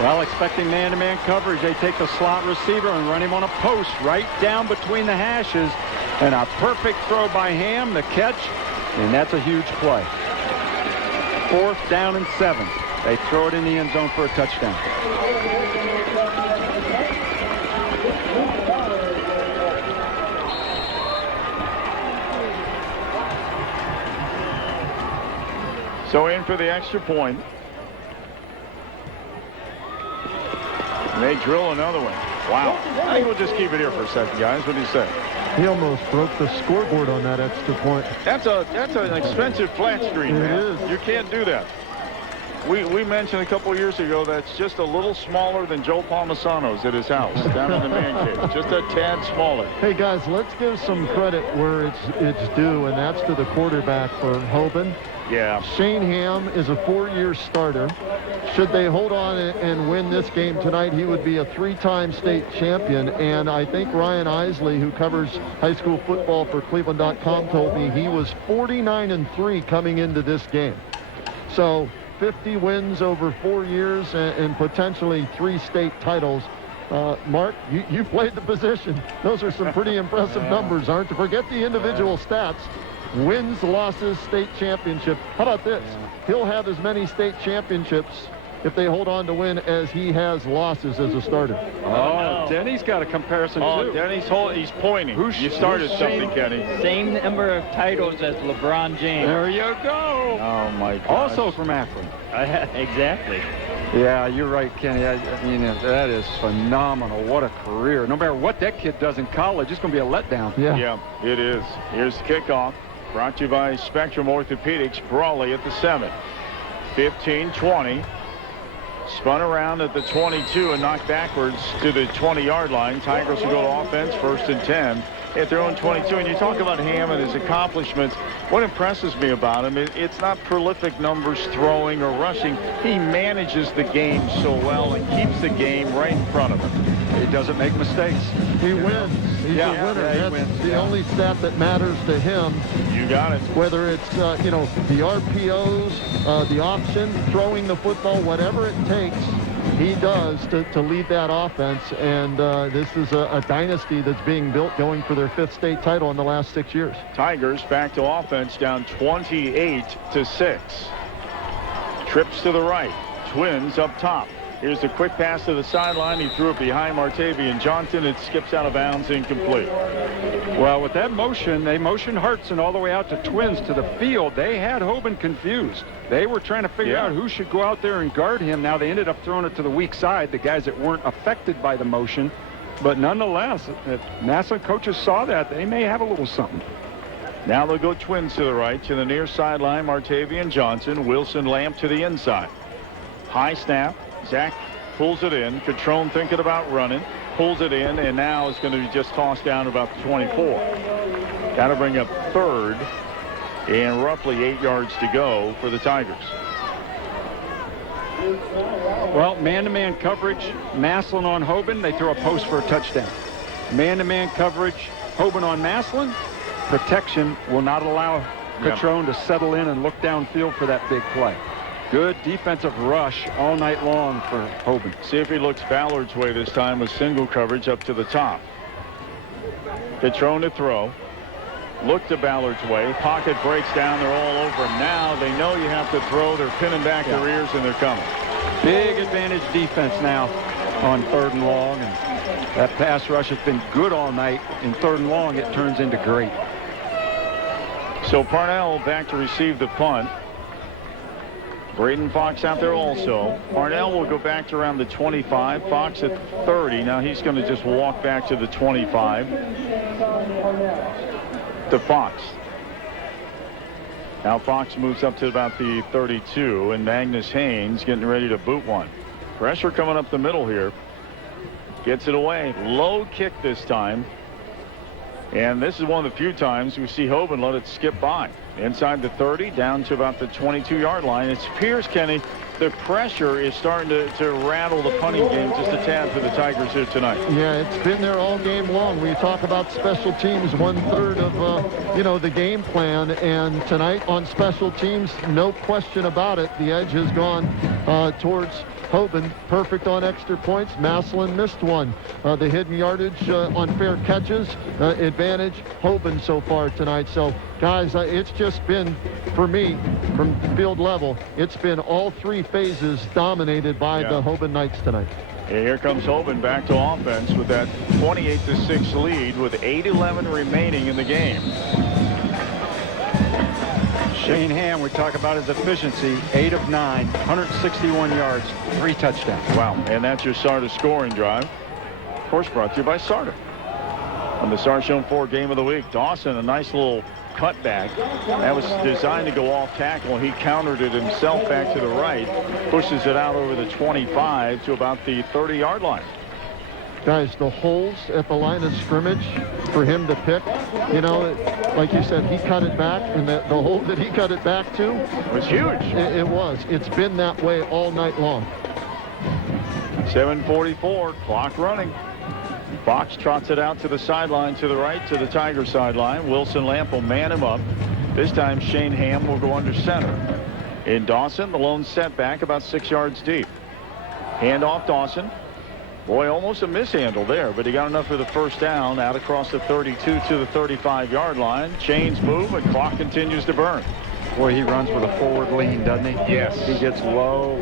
Well, expecting man-to-man coverage, they take the slot receiver and run him on a post right down between the hashes. And a perfect throw by Ham, the catch, and that's a huge play. 4th down and 7. They throw it in the end zone for a touchdown. So in for the extra point. And they drill another one. Wow. I think we'll just keep it here for a second, guys. What do you say? He almost broke the scoreboard on that extra point. That's an expensive flat screen, man. It is. You can't do that. We mentioned a couple years ago that's just a little smaller than Joe Palmisano's at his house down in the man cave. Just a tad smaller. Hey, guys, let's give some credit where it's due, and that's to the quarterback for Hoban. Yeah. Shane Ham is a 4-year starter. Should they hold on and win this game tonight, he would be a 3-time state champion. And I think Ryan Isley, who covers high school football for Cleveland.com, told me he was 49-3 coming into this game. So 50 wins over 4 years and potentially 3 state titles. Mark, you played the position. Those are some pretty impressive numbers, aren't they? Forget the individual stats. Wins, losses, state championship. How about this? He'll have as many state championships if they hold on to win as he has losses as a starter. Oh, Denny's got a comparison too. Denny's he's pointing. You started something, Kenny. Same number of titles as LeBron James. There you go. Oh my gosh. Also from Akron. Exactly. Yeah, you're right, Kenny. I mean, that is phenomenal. What a career. No matter what that kid does in college, it's going to be a letdown. Yeah, it is. Here's the kickoff. Brought to you by Spectrum Orthopedics. Brawley at the 7. 15-20. Spun around at the 22 and knocked backwards to the 20-yard line. Tigers will go to offense, 1st and 10 at their own 22. And you talk about Ham and his accomplishments. What impresses me about him, it's not prolific numbers throwing or rushing. He manages the game so well and keeps the game right in front of him. He doesn't make mistakes. He wins. He's a winner. That's the only stat that matters to him. You got it. Whether it's, the RPOs, the option, throwing the football, whatever it takes, he does to lead that offense. And this is a dynasty that's being built, going for their 5th state title in the last 6 years. Tigers back to offense, down 28-6. Trips to the right. Twins up top. Here's the quick pass to the sideline. He threw it behind Martavian Johnson. It skips out of bounds, incomplete. Well, with that motion, they motioned Hartson all the way out to Twins to the field. They had Hoban confused. They were trying to figure out who should go out there and guard him. Now they ended up throwing it to the weak side, the guys that weren't affected by the motion. But nonetheless, if Massillon coaches saw that, they may have a little something. Now they'll go Twins to the right, to the near sideline, Martavian Johnson. Wilson Lamp to the inside. High snap. Zach pulls it in. Catrone thinking about running. Pulls it in, and now it's going to be just tossed down about the 24. Got to bring up 3rd, and roughly 8 yards to go for the Tigers. Well, man-to-man coverage, Massillon on Hoban. They throw a post for a touchdown. Man-to-man coverage, Hoban on Massillon. Protection will not allow Catrone to settle in and look downfield for that big play. Good defensive rush all night long for Hoban. See if he looks Ballard's way this time with single coverage up to the top. Catrone to throw. Look to Ballard's way. Pocket breaks down. They're all over him. Now they know you have to throw. They're pinning back their ears, and they're coming. Big advantage defense now on 3rd and long. And that pass rush has been good all night. In 3rd and long, it turns into great. So Parnell back to receive the punt. Braden Fox out there also. Parnell will go back to around the 25. Fox at 30. Now he's going to just walk back to the 25. To Fox. Now Fox moves up to about the 32. And Magnus Haynes getting ready to boot one. Pressure coming up the middle here. Gets it away. Low kick this time. And this is one of the few times we see Hoban let it skip by. Inside the 30, down to about the 22-yard line. It appears, Kenny, the pressure is starting to rattle the punting game just a tad for the Tigers here tonight. Yeah, it's been there all game long. We talk about special teams, 1/3 of, the game plan. And tonight on special teams, no question about it, the edge has gone towards Hoban. Perfect on extra points. Massillon missed one. The hidden yardage on fair catches, advantage Hoban so far tonight. So, guys, it's just been, for me, from field level, it's been all 3 phases dominated by the Hoban Knights tonight. And here comes Hoban back to offense with that 28-6 lead with 8:11 remaining in the game. Shane Ham, we talk about his efficiency, 8 of 9, 161 yards, 3 touchdowns. Wow, and that's your Sarda scoring drive. Of course, brought to you by Sarda. On the Sarda Show 4 game of the week, Dawson, a nice little cutback. That was designed to go off tackle. He countered it himself back to the right, pushes it out over the 25 to about the 30-yard line. Guys, the holes at the line of scrimmage for him to pick, you know, like you said, he cut it back, and the hole that he cut it back to was huge. It was. It's been that way all night long. 7:44, clock running. Fox trots it out to the sideline, to the right, to the Tiger sideline. Wilson Lamp will man him up. This time Shane Ham will go under center. In Dawson, the lone setback about 6 yards deep. Hand off Dawson. Boy, almost a mishandle there, but he got enough for the first down out across the 32 to the 35-yard line. Chains move, and clock continues to burn. Boy, he runs with a forward lean, doesn't he? Yes. He gets low,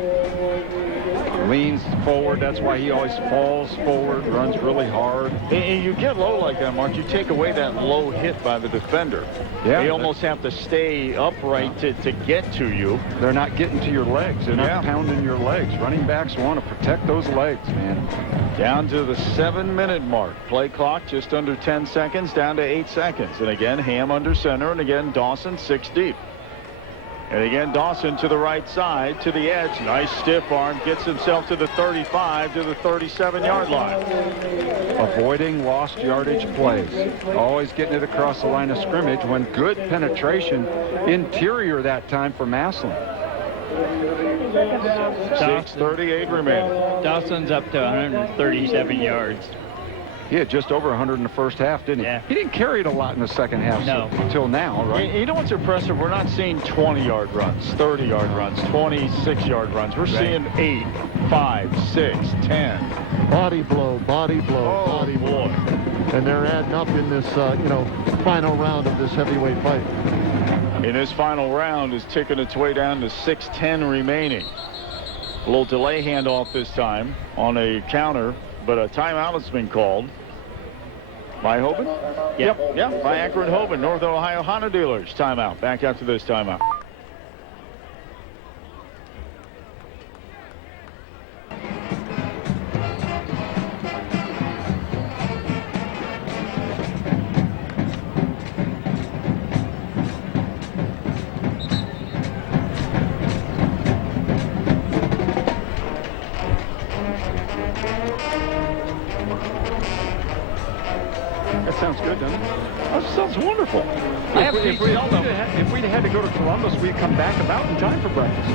leans forward. That's why he always falls forward, runs really hard. And you get low like that, Mark, you take away that low hit by the defender. Yeah. They almost have to stay upright to get to you. They're not getting to your legs. They're not pounding your legs. Running backs want to protect those legs, man. Down to the 7-minute mark. Play clock just under 10 seconds, down to 8 seconds. And again, Ham under center, and again, Dawson 6 deep. And again, Dawson to the right side, to the edge. Nice stiff arm, gets himself to the 35, to the 37-yard line. Avoiding lost yardage plays. Always getting it across the line of scrimmage when good penetration. Interior that time for Massillon. 6:38 remaining. Dawson's up to 137 yards. He had just over 100 in the first half, didn't he? Yeah. He didn't carry it a lot in the second half until now, right? You know what's impressive? We're not seeing 20-yard runs, 30-yard runs, 26-yard runs. We're seeing 8, 5, 6, 10. Body blow, body blow, body blow. And they're adding up in this, final round of this heavyweight fight. In this final round is ticking its way down to 6:10 remaining. A little delay handoff this time on a counter, but a timeout has been called. By Hoban? Yep, by Akron Hoban, North Ohio Honda Dealers. Timeout. Back after this timeout. That sounds good, doesn't it? That sounds wonderful. If we'd had to go to Columbus, we'd come back about in time for breakfast.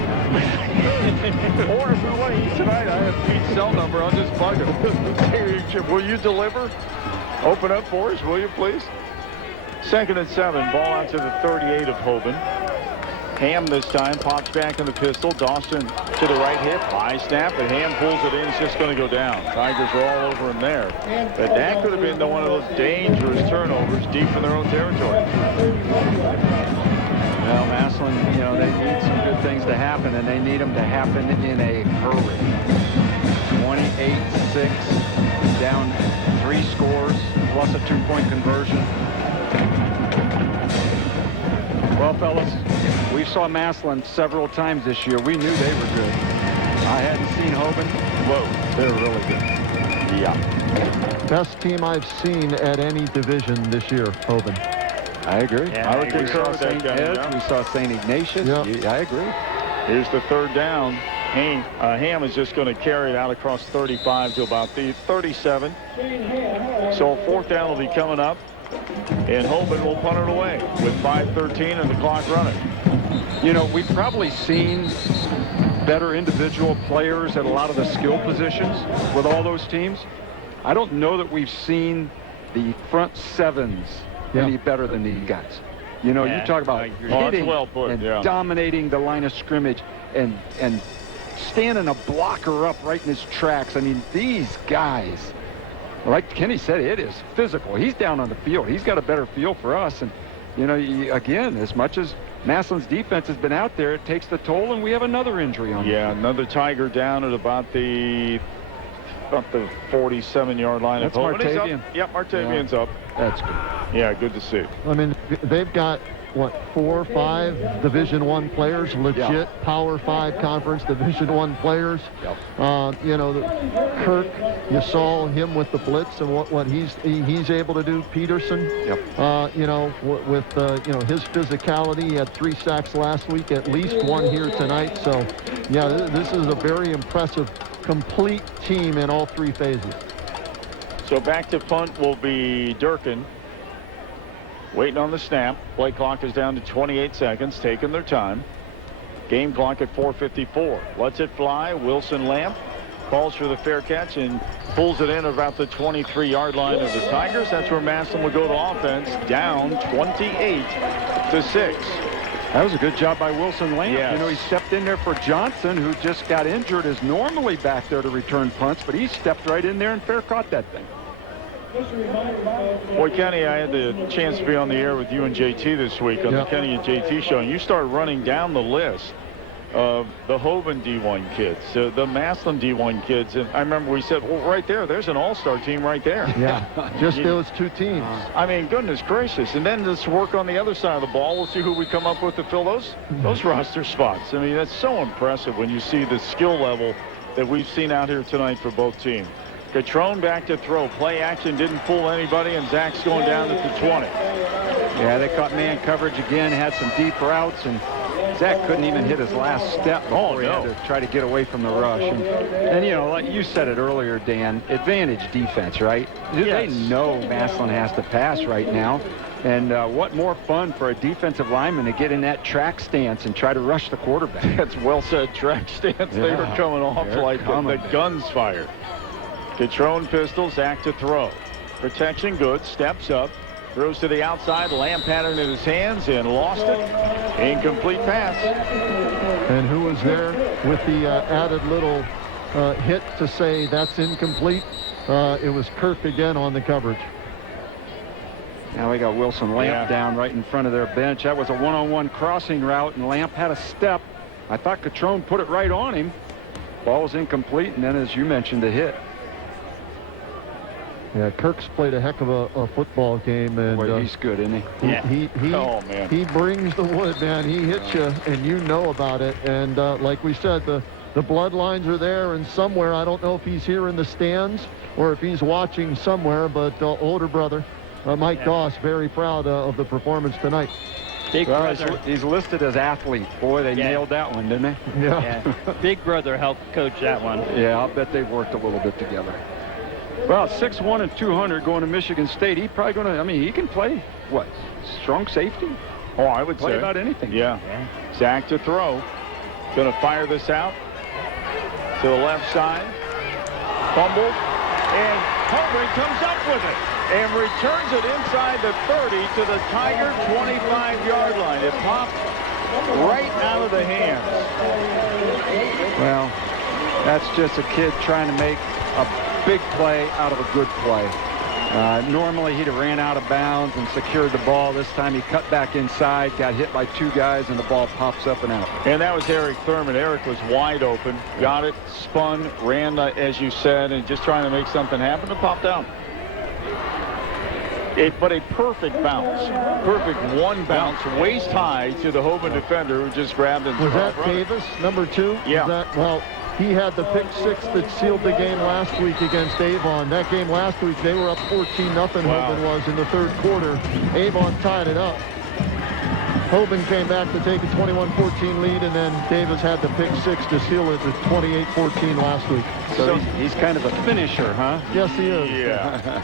Or if we want to eat tonight, I have Pete's cell number. I'll just bug him. Will you deliver? Open up for us, will you, please? 2nd and 7. Ball out to the 38 of Hoban. Ham this time pops back in the pistol. Dawson to the right hip. High snap, and Ham pulls it in. It's just going to go down. Tigers are all over him there. But that could have been one of those dangerous turnovers deep in their own territory. Well, Massillon, they need some good things to happen, and they need them to happen in a hurry. 28-6, down 3 scores, plus a 2-point conversion. Well, fellas, we saw Massillon several times this year. We knew they were good. I hadn't seen Hoban. Whoa, they're really good. Yeah. Best team I've seen at any division this year, Hoban. I agree. Yeah, I would concur with that, St. Ed's, we saw St. Ignatius. Yep. I agree. Here's the 3rd down. Ham is just going to carry it out across 35 to about the 37. So 4th down will be coming up. And Hoban will punt it away with 5:13 and the clock running. We've probably seen better individual players at a lot of the skill positions with all those teams. I don't know that we've seen the front sevens any better than these guys. You talk about hitting and dominating the line of scrimmage and standing a blocker up right in his tracks. I mean, these guys, like Kenny said, it is physical. He's down on the field. He's got a better feel for us. And, again, as much as Massillon's defense has been out there, it takes the toll, and we have another injury on another Tiger down at about the 47-yard line. That's Martavian. Yep, Martavian's up. That's good. Yeah, good to see. I mean, they've got 4 or 5 Division I players, legit Power 5 conference Division I players. Kirk, you saw him with the blitz and what he's able to do. Peterson, with his physicality, he had 3 sacks last week, at least 1 here tonight. So, yeah, this is a very impressive, complete team in all 3 phases. So back to punt will be Durkin. Waiting on the snap. Play clock is down to 28 seconds, taking their time. Game clock at 4:54. Lets it fly. Wilson Lamp calls for the fair catch and pulls it in about the 23-yard line of the Tigers. That's where Massillon will go to offense, down 28-6. That was a good job by Wilson Lamp. Yes. He stepped in there for Johnson, who just got injured, is normally back there to return punts, but he stepped right in there and fair caught that thing. Boy, Kenny, I had the chance to be on the air with you and JT this week on the Kenny and JT show, and you start running down the list of the Hoban D1 kids, the Massillon D1 kids, and I remember we said, well, right there's an all-star team right there. Yeah, just those 2 teams. I mean, goodness gracious. And then let's work on the other side of the ball. We'll see who we come up with to fill those roster spots. I mean, that's so impressive when you see the skill level that we've seen out here tonight for both teams. Catrone back to throw. Play action didn't fool anybody, and Zach's going down at the 20. Yeah, they caught man coverage again, had some deep routes, and Zach couldn't even hit his last step before he had to try to get away from the rush. And like you said it earlier, Dan, advantage defense, right? Yes. They know Massillon has to pass right now. And what more fun for a defensive lineman to get in that track stance and try to rush the quarterback. That's well said, track stance. They were coming off like the guns fired. Catrone pistol, Zach to throw. Protection good, steps up, throws to the outside, Lamp had it in his hands and lost it. Incomplete pass. And who was there with the added little hit to say that's incomplete? It was Kirk again on the coverage. Now we got Wilson Lamp down right in front of their bench. That was a one-on-one crossing route, and Lamp had a step. I thought Catrone put it right on him. Ball was incomplete, and then, as you mentioned, a hit. Yeah, Kirk's played a heck of a football game, and boy, he's good, isn't he? He brings the wood, man. He hits you, and you know about it. And like we said, the bloodlines are there, and somewhere, I don't know if he's here in the stands or if he's watching somewhere, but older brother Mike Goss, very proud of the performance tonight. Big brother. He's listed as athlete. Boy, they nailed that one, didn't they? Yeah. Big brother helped coach that one. Yeah, I'll bet they've worked a little bit together. Well, 6'1" and 200 going to Michigan State. He's probably going to, he can play, strong safety? Oh, I would play say. about anything. Yeah. Zach to throw. Going to fire this out to the left side. Fumbled. And Hoban comes up with it and returns it inside the 30 to the Tiger 25-yard line. It popped right out of the hands. Well, that's just a kid trying to make a big play out of a good play. Normally he'd have ran out of bounds and secured the ball. This time he cut back inside, got hit by 2 guys, and the ball pops up and out. And that was Eric Thurman. Eric was wide open, got it, spun, ran, as you said, and just trying to make something happen. It popped out. But a perfect bounce. Perfect one bounce, waist high to the Hoban defender who just grabbed it. Was that Davis, number 2? Yeah. He had the pick 6 that sealed the game last week against Avon. That game last week, they were up 14-0. Hoban was in the 3rd quarter. Avon tied it up. Hoban came back to take a 21-14 lead, and then Davis had the pick 6 to seal it at 28-14 last week. So he's kind of a finisher, huh? Yes, he is. Yeah.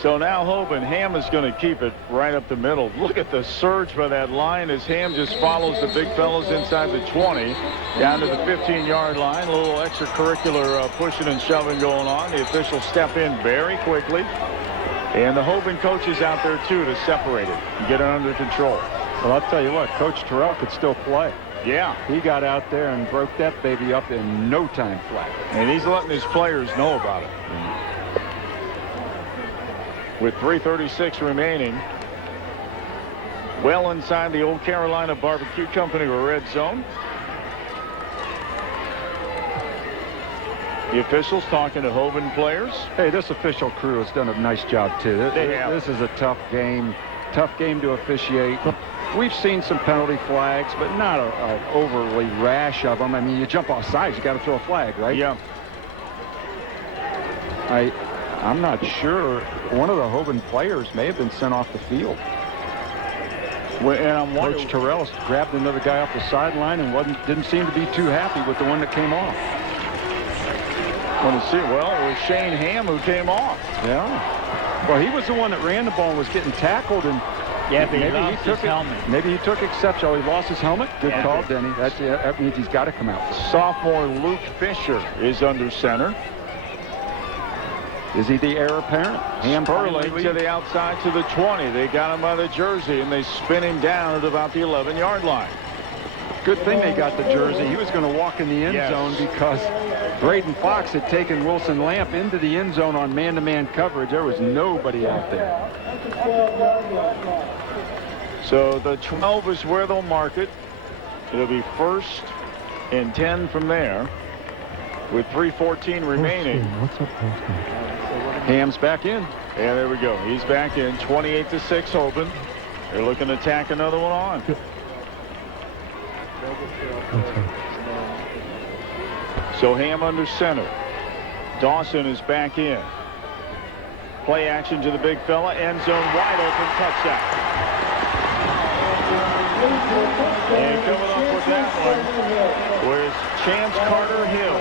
So now Hoban, Ham is going to keep it right up the middle. Look at the surge by that line as Ham just follows the big fellows inside the 20 down to the 15-yard line. A little extracurricular pushing and shoving going on. The officials step in very quickly. And the Hoban coaches out there, too, to separate it and get it under control. Well, I'll tell you what, Coach Terrell could still play. Yeah. He got out there and broke that baby up in no time flat. And he's letting his players know about it. With 3:36 remaining, well inside the Old Carolina Barbecue Company red zone. The officials talking to Hoban players. Hey, this official crew has done a nice job, too. They have. This is a tough game. tough game to officiate. We've seen some penalty flags, but not a overly rash of them. I mean, you jump off sides, you got to throw a flag, right? Yeah. I'm not sure. One of the Hoban players may have been sent off the field. Well, and I'm Coach Terrell grabbed another guy off the sideline and didn't seem to be too happy with the one that came off. Want to see? Well, it was Shane Ham who came off. Yeah. Well, he was the one that ran the ball and was getting tackled, and yeah, but maybe he took his helmet. Maybe he took exception. Oh, he lost his helmet? Good call, Denny. That means he's got to come out. Sophomore Luke Fisher is under center. Is he the heir apparent? Sperling to the outside to the 20. They got him by the jersey, and they spin him down at about the 11-yard line. Good thing they got the jersey. He was going to walk in the end zone because Braden Fox had taken Wilson Lamp into the end zone on man-to-man coverage. There was nobody out there. So the 12 is where they'll mark it. It'll be 1st and 10 from there with 3:14 remaining. What's up, post-game? Ham's back in. Yeah, there we go. He's back in. 28-6 Hoban. They're looking to tack another one on. So Ham under center. Dawson is back in. Play action to the big fella. End zone wide open. Touchdown. And coming up with that one was Chance Carter Hill.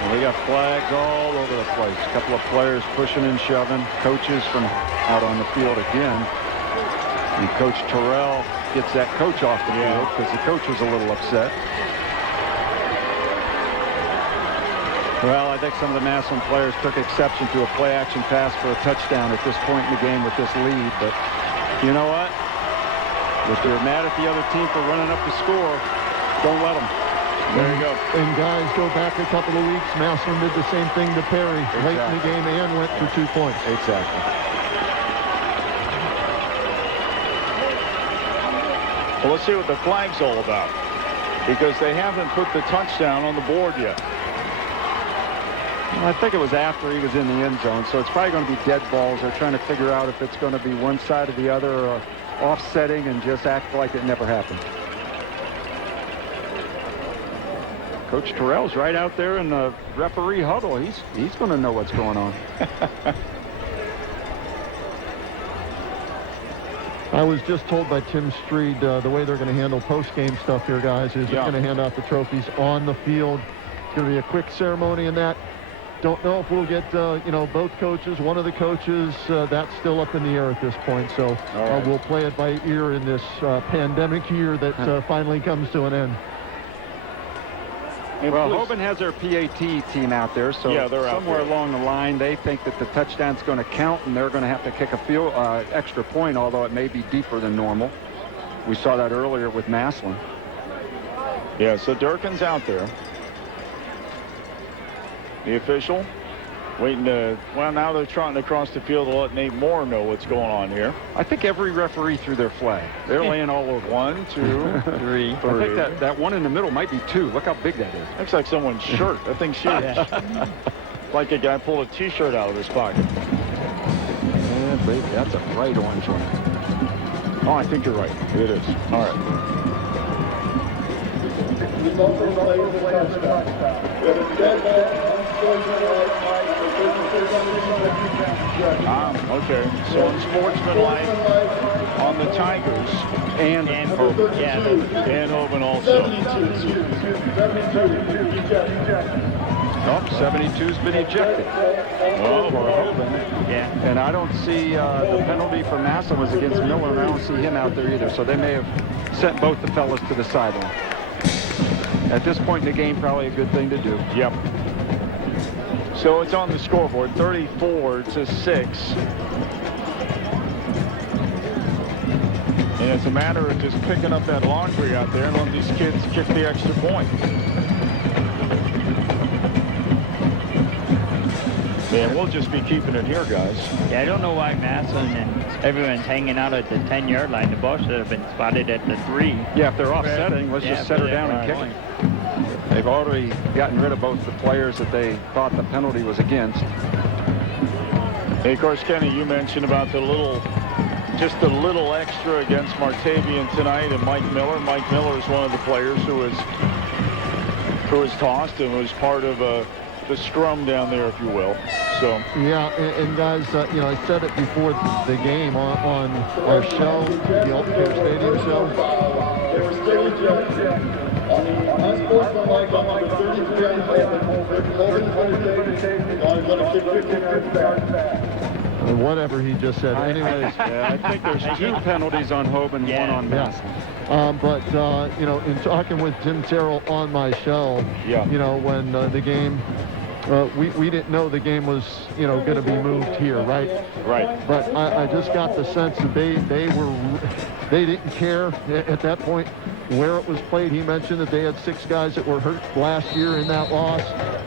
And we got flags all over the place. A couple of players pushing and shoving. Coaches from out on the field again. And Coach Terrell gets that coach off the field because the coach was a little upset. Well, I think some of the Massillon players took exception to a play-action pass for a touchdown at this point in the game with this lead. But you know what? If you're mad at the other team for running up the score, don't let them. There you go. And guys, go back a couple of weeks. Massillon did the same thing to Perry late in the game and went for 2 points. Exactly. Well, let's see what the flag's all about, because they haven't put the touchdown on the board yet. Well, I think it was after he was in the end zone, so it's probably going to be dead balls. They're trying to figure out if it's going to be one side or the other, or offsetting and just act like it never happened. Coach Terrell's right out there in the referee huddle. He's going to know what's going on. I was just told by Tim Streed the way they're going to handle post-game stuff here, guys, is they're going to hand out the trophies on the field. It's going to be a quick ceremony in that. Don't know if we'll get, both coaches, one of the coaches. That's still up in the air at this point. So we'll play it by ear in this pandemic year that finally comes to an end. Well, Hoban has their PAT team out there, so somewhere along the line they think that the touchdown's going to count, and they're going to have to kick a extra point, although it may be deeper than normal. We saw that earlier with Massillon. Yeah, so Durkin's out there. The official waiting to, well, now they're trying to cross the field to let Nate Moore know what's going on here. I think every referee threw their flag. They're laying all over. 1, 2, 3. I think that one in the middle might be 2. Look how big that is. Looks like someone's shirt. That thing's huge. Like a guy pulled a T-shirt out of his pocket. Yeah, baby, that's a bright orange one. Oh, I think you're right. It is. All right. Okay. So unsportsmanlike on the Tigers and Hoban. And Hoban also. 72's been ejected. Oh, for Hoban. Yeah. And I don't see the penalty for Massillon was against Miller, and I don't see him out there either. So they may have sent both the fellas to the sideline. At this point in the game, probably a good thing to do. Yep. So it's on the scoreboard, 34-6. And it's a matter of just picking up that laundry out there and letting these kids kick the extra point. Man, we'll just be keeping it here, guys. Yeah, I don't know why Massillon and everyone's hanging out at the 10-yard line. The ball should have been spotted at the 3. Yeah, if they're offsetting, let's just set her down and kick it. They've already gotten rid of both the players that they thought the penalty was against. Hey, of course, Kenny, you mentioned about the little just a little extra against Martavian tonight, and Mike Miller. Mike Miller is one of the players who was tossed and was part of the scrum down there, if you will. So yeah, and guys, you know, I said it before the game on our show, the Healthcare Stadium show. They were still ejected. On the unsportsmanlike on the 33rd whatever he just said. Anyways, I think there's 2 penalties on Hoban, 1 on Massillon. But you know, in talking with Jim Terrell on my show, you know, when the game. We didn't know the game was, you know, going to be moved here, right? Right. But I just got the sense that they didn't care at that point where it was played. He mentioned that they had 6 guys that were hurt last year in that loss,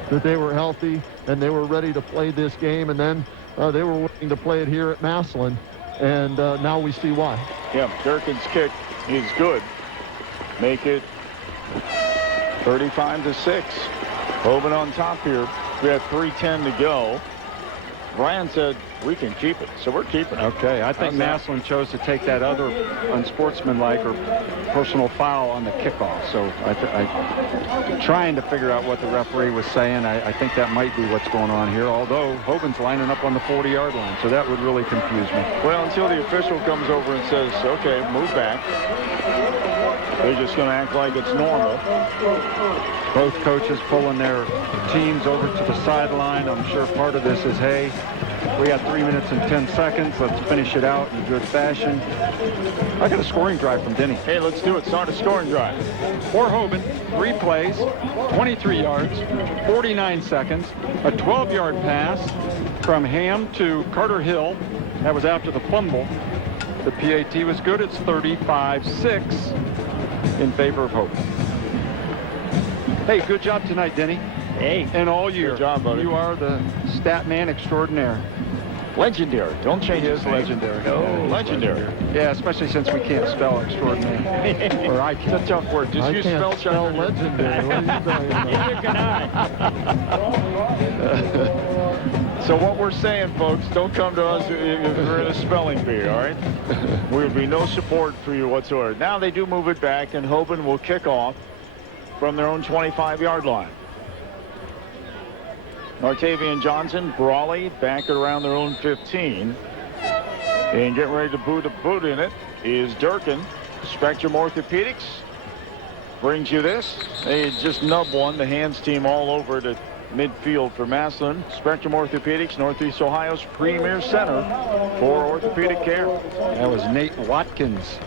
that they were healthy and they were ready to play this game, and then they were willing to play it here at Massillon, and now we see why. Yeah, Durkin's kick is good. Make it 35-6. Hoban on top here. We have 3:10 to go. Brian said we can keep it, so we're keeping it. Okay, I think Massillon chose to take that other unsportsmanlike or personal foul on the kickoff. So I'm trying to figure out what the referee was saying. I think that might be what's going on here, although Hoban's lining up on the 40-yard line, so that would really confuse me. Well, until the official comes over and says, okay, move back. They're just going to act like it's normal. Both coaches pulling their teams over to the sideline. I'm sure part of this is, hey, we got 3 minutes and 10 seconds. Let's finish it out in good fashion. I got a scoring drive from Denny. Hey, let's do it. Start a scoring drive. For Hoban, 3 plays, 23 yards, 49 seconds, a 12-yard pass from Ham to Carter Hill. That was after the fumble. The PAT was good. It's 35-6 in favor of Hoban. Hey, good job tonight, Denny. Hey. And all year. Good job, buddy. You are the stat man extraordinaire. Legendary. Don't change his name. Legendary. No, Yeah, legendary. Yeah, especially since we can't spell extraordinary. Or I can't. It's a tough word. Just use spell check. Legendary. What are you talking about? Neither can I. So what we're saying, folks, don't come to us if we're in a spelling bee, all right? There will be no support for you whatsoever. Now they do move it back, and Hoban will kick off from their own 25-yard line. Martavian Johnson, Brawley back at around their own 15. And getting ready to boot a boot in it is Durkin. Spectrum Orthopedics brings you this. They just nub one, the hands team all over to midfield for Massillon. Spectrum Orthopedics, Northeast Ohio's premier center for orthopedic care. That was Nate Watkins,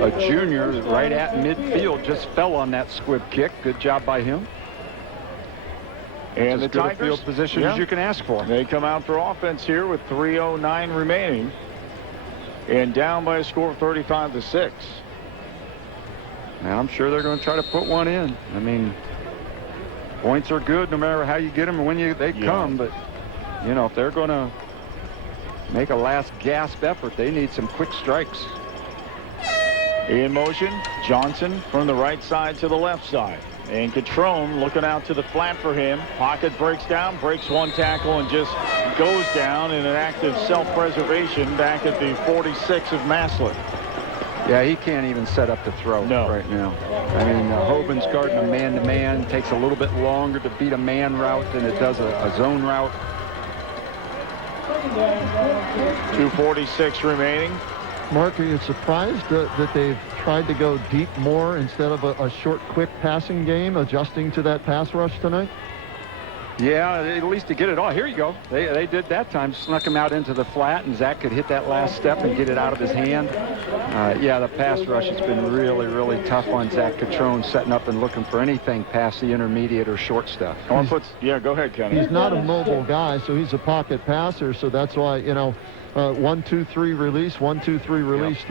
a junior, right at midfield, just fell on that squib kick. Good job by him. And the good Tigers, field position as you can ask for. They come out for offense here with 3:09 remaining, and down by a score of 35-6. Now I'm sure they're going to try to put one in. I mean, points are good no matter how you get them and when they come, but you know, if they're going to make a last gasp effort, they need some quick strikes. In motion, Johnson from the right side to the left side. And Catrone looking out to the flat for him. Pocket breaks down, breaks one tackle, and just goes down in an act of self-preservation back at the 46 of Massillon. Yeah, he can't even set up to throw right now. I mean, Hoban's guarding a man-to-man. Takes a little bit longer to beat a man route than it does a zone route. 2:46 remaining. Mark, are you surprised that they've tried to go deep more instead of a short, quick passing game, adjusting to that pass rush tonight? Yeah, at least to get it all. Here you go. They did that time. Snuck him out into the flat, and Zach could hit that last step and get it out of his hand. Yeah, the pass rush has been really, really tough on Zach Catrone, setting up and looking for anything past the intermediate or short stuff. Yeah, go ahead, Kenny. He's not a mobile guy, so he's a pocket passer, so that's why, you know, 1-2-3 release, 1-2-3 release,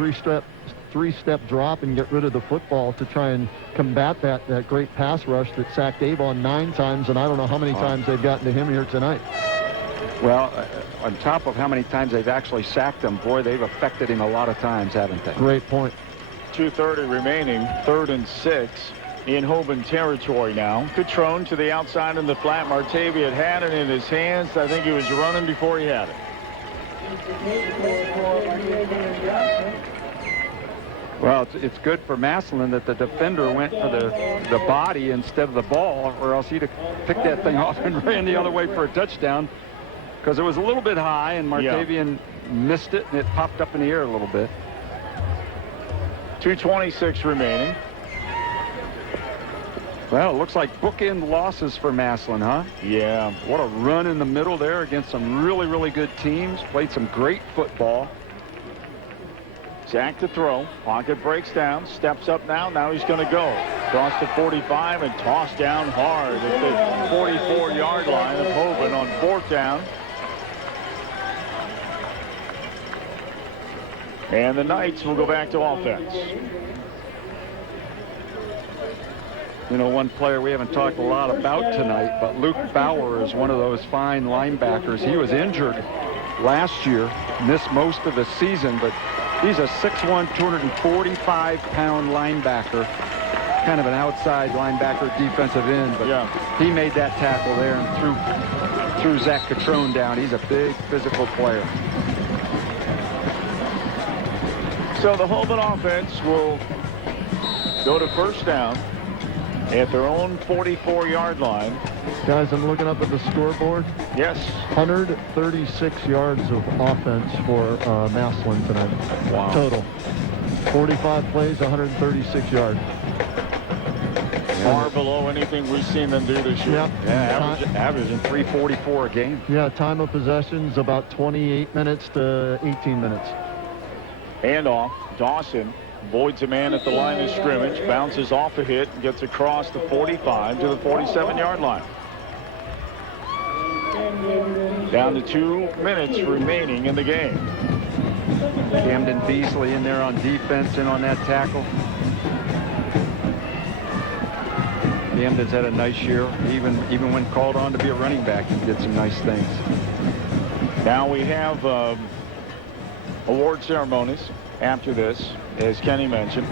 three-step drop and get rid of the football to try and combat that great pass rush that sacked Avon 9 times, and I don't know how many times they've gotten to him here tonight. Well, on top of how many times they've actually sacked him, boy, they've affected him a lot of times, haven't they? Great point. 2:30 remaining, 3rd and 6 in Hoban territory now. Catrone to the outside in the flat. Martavian had it in his hands. I think he was running before he had it. Well, it's good for Massillon that the defender went for the body instead of the ball, or else he'd have picked that thing off and ran the other way for a touchdown, because it was a little bit high, and Martavian missed it, and it popped up in the air a little bit. 2:26 remaining. Well, it looks like bookend losses for Massillon, huh? Yeah. What a run in the middle there against some really, really good teams. Played some great football. Zach to throw. Pocket breaks down. Steps up now. Now he's going to go. Cross to 45 and tossed down hard at the 44-yard line of Hoban on 4th down. And the Knights will go back to offense. You know, one player we haven't talked a lot about tonight, but Luke Bauer is one of those fine linebackers. He was injured last year, missed most of the season, but he's a 6'1", 245-pound linebacker, kind of an outside linebacker, defensive end, but he made that tackle there and threw Zach Catrone down. He's a big physical player. So the Hoban offense will go to 1st down at their own 44-yard line. Guys, I'm looking up at the scoreboard. Yes. 136 yards of offense for Massillon tonight. Wow. Total. 45 plays, 136 yards. Far below anything we've seen them do this year. Yep. Yeah, averaging 344 a game. Yeah, time of possession's about 28 minutes to 18 minutes. Handoff. Dawson voids a man at the line of scrimmage, bounces off a hit, and gets across the 45 to the 47-yard line. Down to 2 minutes remaining in the game. Camden Beasley in there on defense and on that tackle. Camden's had a nice year. Even when called on to be a running back, he did some nice things. Now we have award ceremonies after this, as Kenny mentioned.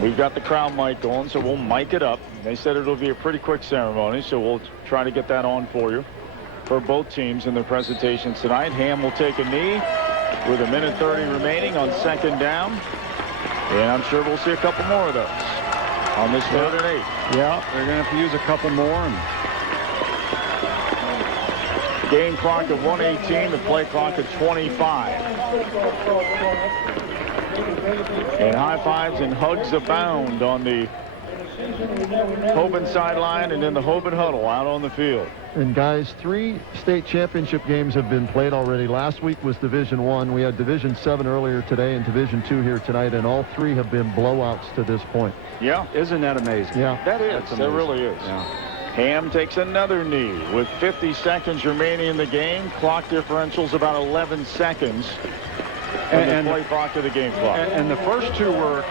We've got the crowd mic going, so we'll mic it up. They said it'll be a pretty quick ceremony, so we'll try to get that on for you for both teams in their presentations tonight. Ham will take a knee with 1:30 remaining on 2nd down, and I'm sure we'll see a couple more of those on this 3rd and 8. Yeah, they're going to have to use a couple more. Game clock at 1:18, the play clock at 25. And high fives and hugs abound on the Hoban sideline and in the Hoban huddle out on the field. And guys, 3 state championship games have been played already. Last week was Division I. We had Division 7 earlier today and Division 2 here tonight, and all 3 have been blowouts to this point. Yeah. Isn't that amazing? Yeah. That is. That really is. Yeah. Ham takes another knee with 50 seconds remaining in the game. Clock differential's about 11 seconds. And the play clock to the game clock. And the first 2 were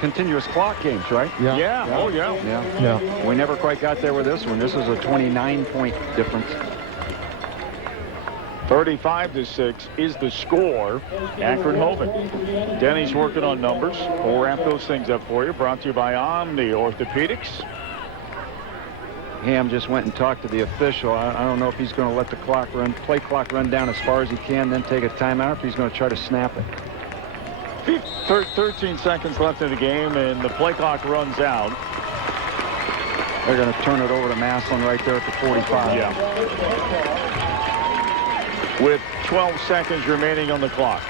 continuous clock games, right? Yeah. Yeah. Oh, yeah. Yeah. We never quite got there with this one. This is a 29-point difference. 35-6 is the score. Akron Hoban. Denny's working on numbers. We'll wrap those things up for you. Brought to you by Omni Orthopedics. Ham just went and talked to the official. I don't know if he's going to let the play clock run down as far as he can, then take a timeout, if he's going to try to snap it. 13 seconds left in the game, and the play clock runs out. They're going to turn it over to Massillon right there at the 45. Yeah. With 12 seconds remaining on the clock.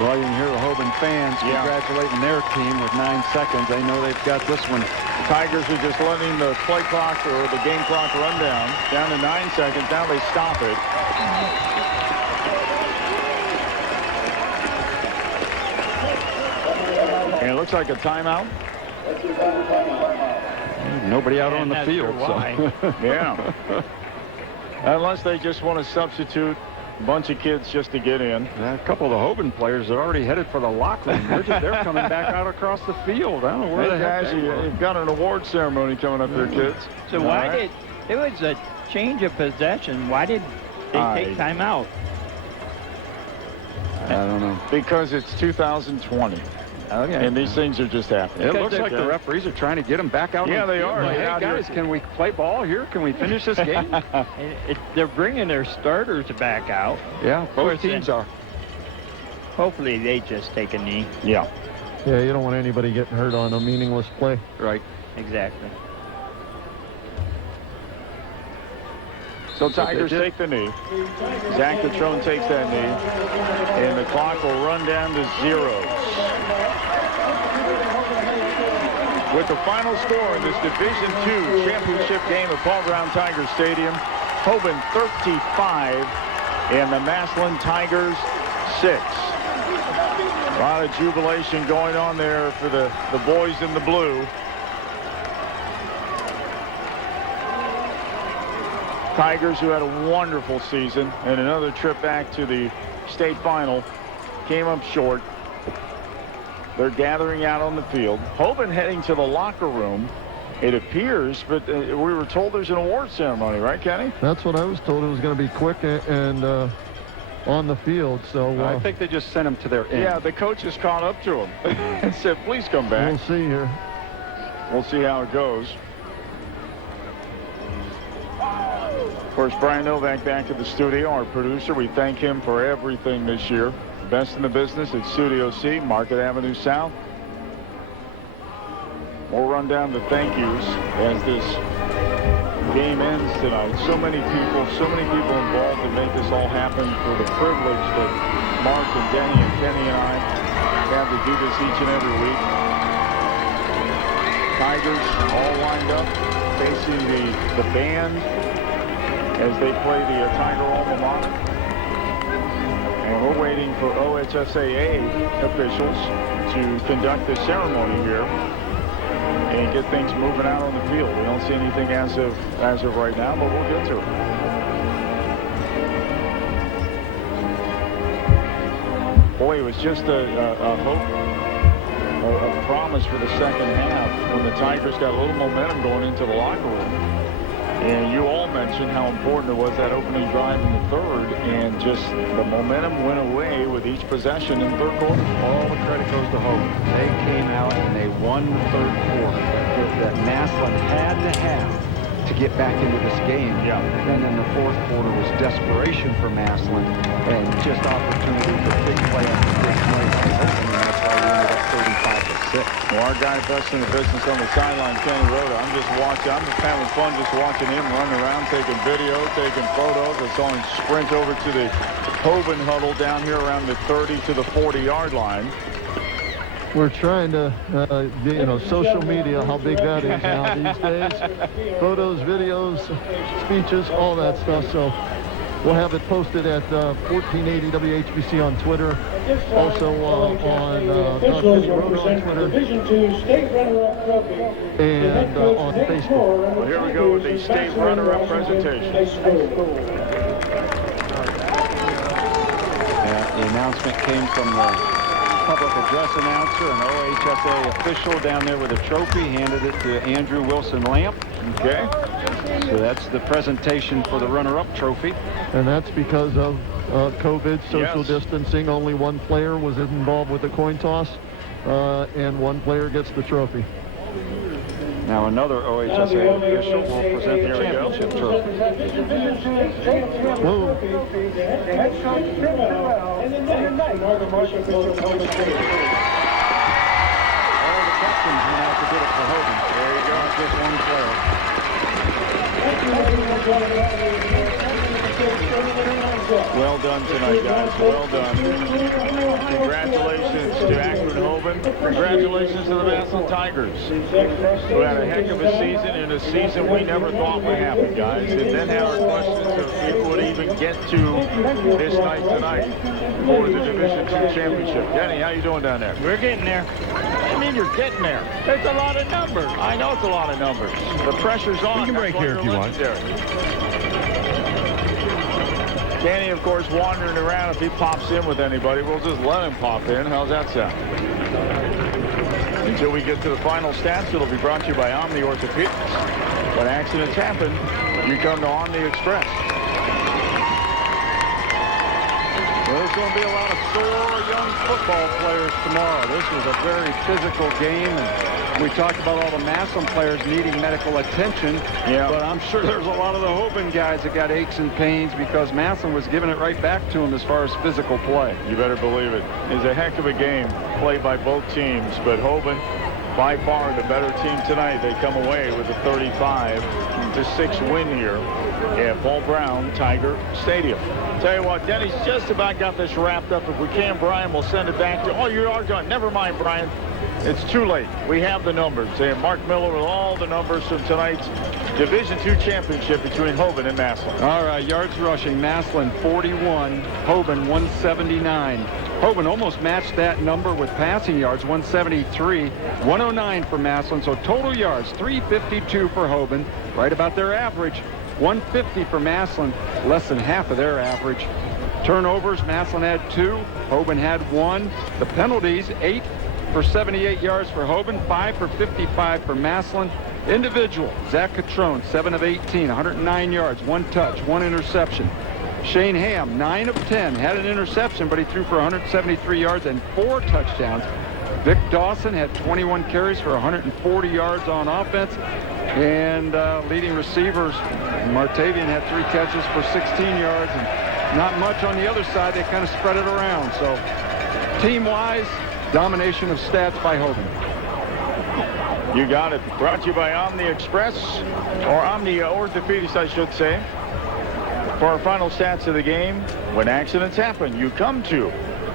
Well, you can hear the Hoban fans congratulating their team with 9 seconds. They know they've got this one. Tigers are just letting the play clock or the game clock run down to 9 seconds. Now they stop it. And it looks like a timeout. Nobody out on the field. Sure so. Yeah. Unless they just want to substitute a bunch of kids just to get in. Yeah, a couple of the Hoban players are already headed for the locker room. They're coming back out across the field. I don't know where the heck you've got an award ceremony coming up here, kids. So why did it was a change of possession? Why did they take time out? I don't know. Because it's 2020. Okay. And these things are just happening. It looks like the referees are trying to get them back out. Yeah, on the they field. are. Like, Get hey, out here. guys, can we play ball here? Can we finish this game? They're bringing their starters back out. Yeah, Of both course, teams are. Hopefully they just take a knee. Yeah. Yeah, you don't want anybody getting hurt on a meaningless play. Right. Exactly. So Tigers take the knee. Zach Catrone takes that knee. And the clock will run down to 0. With the final score in this Division II championship game at Paul Brown Tiger Stadium, Hoban 35 and the Massillon Tigers 6. A lot of jubilation going on there for the boys in the blue. Tigers, who had a wonderful season and another trip back to the state final, came up short. They're gathering out on the field. Hoban heading to the locker room, it appears, but we were told there's an award ceremony, right, Kenny? That's what I was told. It was going to be quick and on the field. So I think they just sent him to their end. Yeah, the coaches caught up to him and said, please come back. We'll see here. We'll see how it goes. Of course, Brian Novak back at the studio, our producer. We thank him for everything this year. Best in the business at Studio C, Market Avenue South. We'll run down the thank yous as this game ends tonight. So many people involved to make this all happen, for the privilege that Mark and Denny and Kenny and I have to do this each and every week. Tigers all lined up facing the band as they play the Tiger alma mater. And we're waiting for OHSAA officials to conduct the ceremony here and get things moving out on the field. We don't see anything as of right now, but we'll get to it. Boy, it was just a hope, a promise for the second half when the Tigers got a little momentum going into the locker room. And you all mentioned how important it was, that opening drive in the third, and just the momentum went away with each possession in the third quarter. All the credit goes to Hoban. They came out and they won the third quarter that Massillon had to have to get back into this game. Yeah. And then the fourth quarter was desperation for Massillon and just opportunity for big play after big play by Hoban, and that's why we ended up 35-6. Well, our guy best in the business on the sideline, Kenny Rhoda. I'm just watching. I'm just having fun just watching him run around, taking video, taking photos. I saw him sprint over to the Hoban huddle down here around the 30 to the 40-yard line. We're trying to, social media, how big that is now these days. Photos, videos, speeches, all that stuff. So we'll have it posted at 1480 WHBC on Twitter. Also on Kenny Road on Twitter. Division II state runner-up trophy. And on Facebook. Well, here we go with the state runner-up presentation. The announcement came from the public address announcer, an OHSA official down there with a trophy, handed it to Andrew Wilson Lamp. Okay. So that's the presentation for the runner-up trophy. And that's because of COVID, social Yes. distancing. Only one player was involved with the coin toss, and one player gets the trophy. Now another OHSA official will present the championship trophy. Whoa. All the captains went out to get it for Hoban. There you go. Not just one player. Well done tonight, guys. Well done. Congratulations to Akron Hoban. Congratulations to the Massillon Tigers, who had a heck of a season, and a season we never thought would happen, guys. And then had our questions of if we would even get to this night tonight for the Division II championship. Denny, how you doing down there? We're getting there. I mean, you're getting there. It's a lot of numbers. I know it's a lot of numbers. The pressure's on. You can break here if you want. Danny, of course, wandering around. If he pops in with anybody, we'll just let him pop in. How's that sound? Until we get to the final stats, it'll be brought to you by Omni Orthopedics. When accidents happen, you come to Omni Express. There's going to be a lot of sore young football players tomorrow. This was a very physical game, and we talked about all the Massillon players needing medical attention. Yeah. But I'm sure there's a lot of the Hoban guys that got aches and pains because Massillon was giving it right back to them as far as physical play. You better believe it. It's a heck of a game played by both teams, but Hoban, by far the better team tonight. They come away with a 35-6 win here at Paul Brown Tiger Stadium. Tell you what, Denny's just about got this wrapped up. If we can, Brian, we'll send it back to... Oh, you are done. Never mind, Brian. It's too late. We have the numbers. And Mark Miller with all the numbers from tonight's Division II championship between Hoban and Massillon. All right, yards rushing. Massillon 41, Hoban 179. Hoban almost matched that number with passing yards, 173, 109 for Massillon. So total yards, 352 for Hoban, right about their average. 150 for Massillon, less than half of their average. Turnovers, Massillon had 2, Hoban had 1. The penalties, 8 for 78 yards for Hoban, 5 for 55 for Massillon. Individual, Zach Catrone, 7 of 18, 109 yards, 1 touch, 1 interception. Shane Ham, 9 of 10, had an interception, but he threw for 173 yards and 4 touchdowns. Vic Dawson had 21 carries for 140 yards on offense. And leading receivers, Martavian had 3 catches for 16 yards. And not much on the other side. They kind of spread it around. So team-wise, domination of stats by Hoban. You got it. Brought to you by Omni Express, or Omni Orthopedics, I should say. For our final stats of the game, when accidents happen, you come to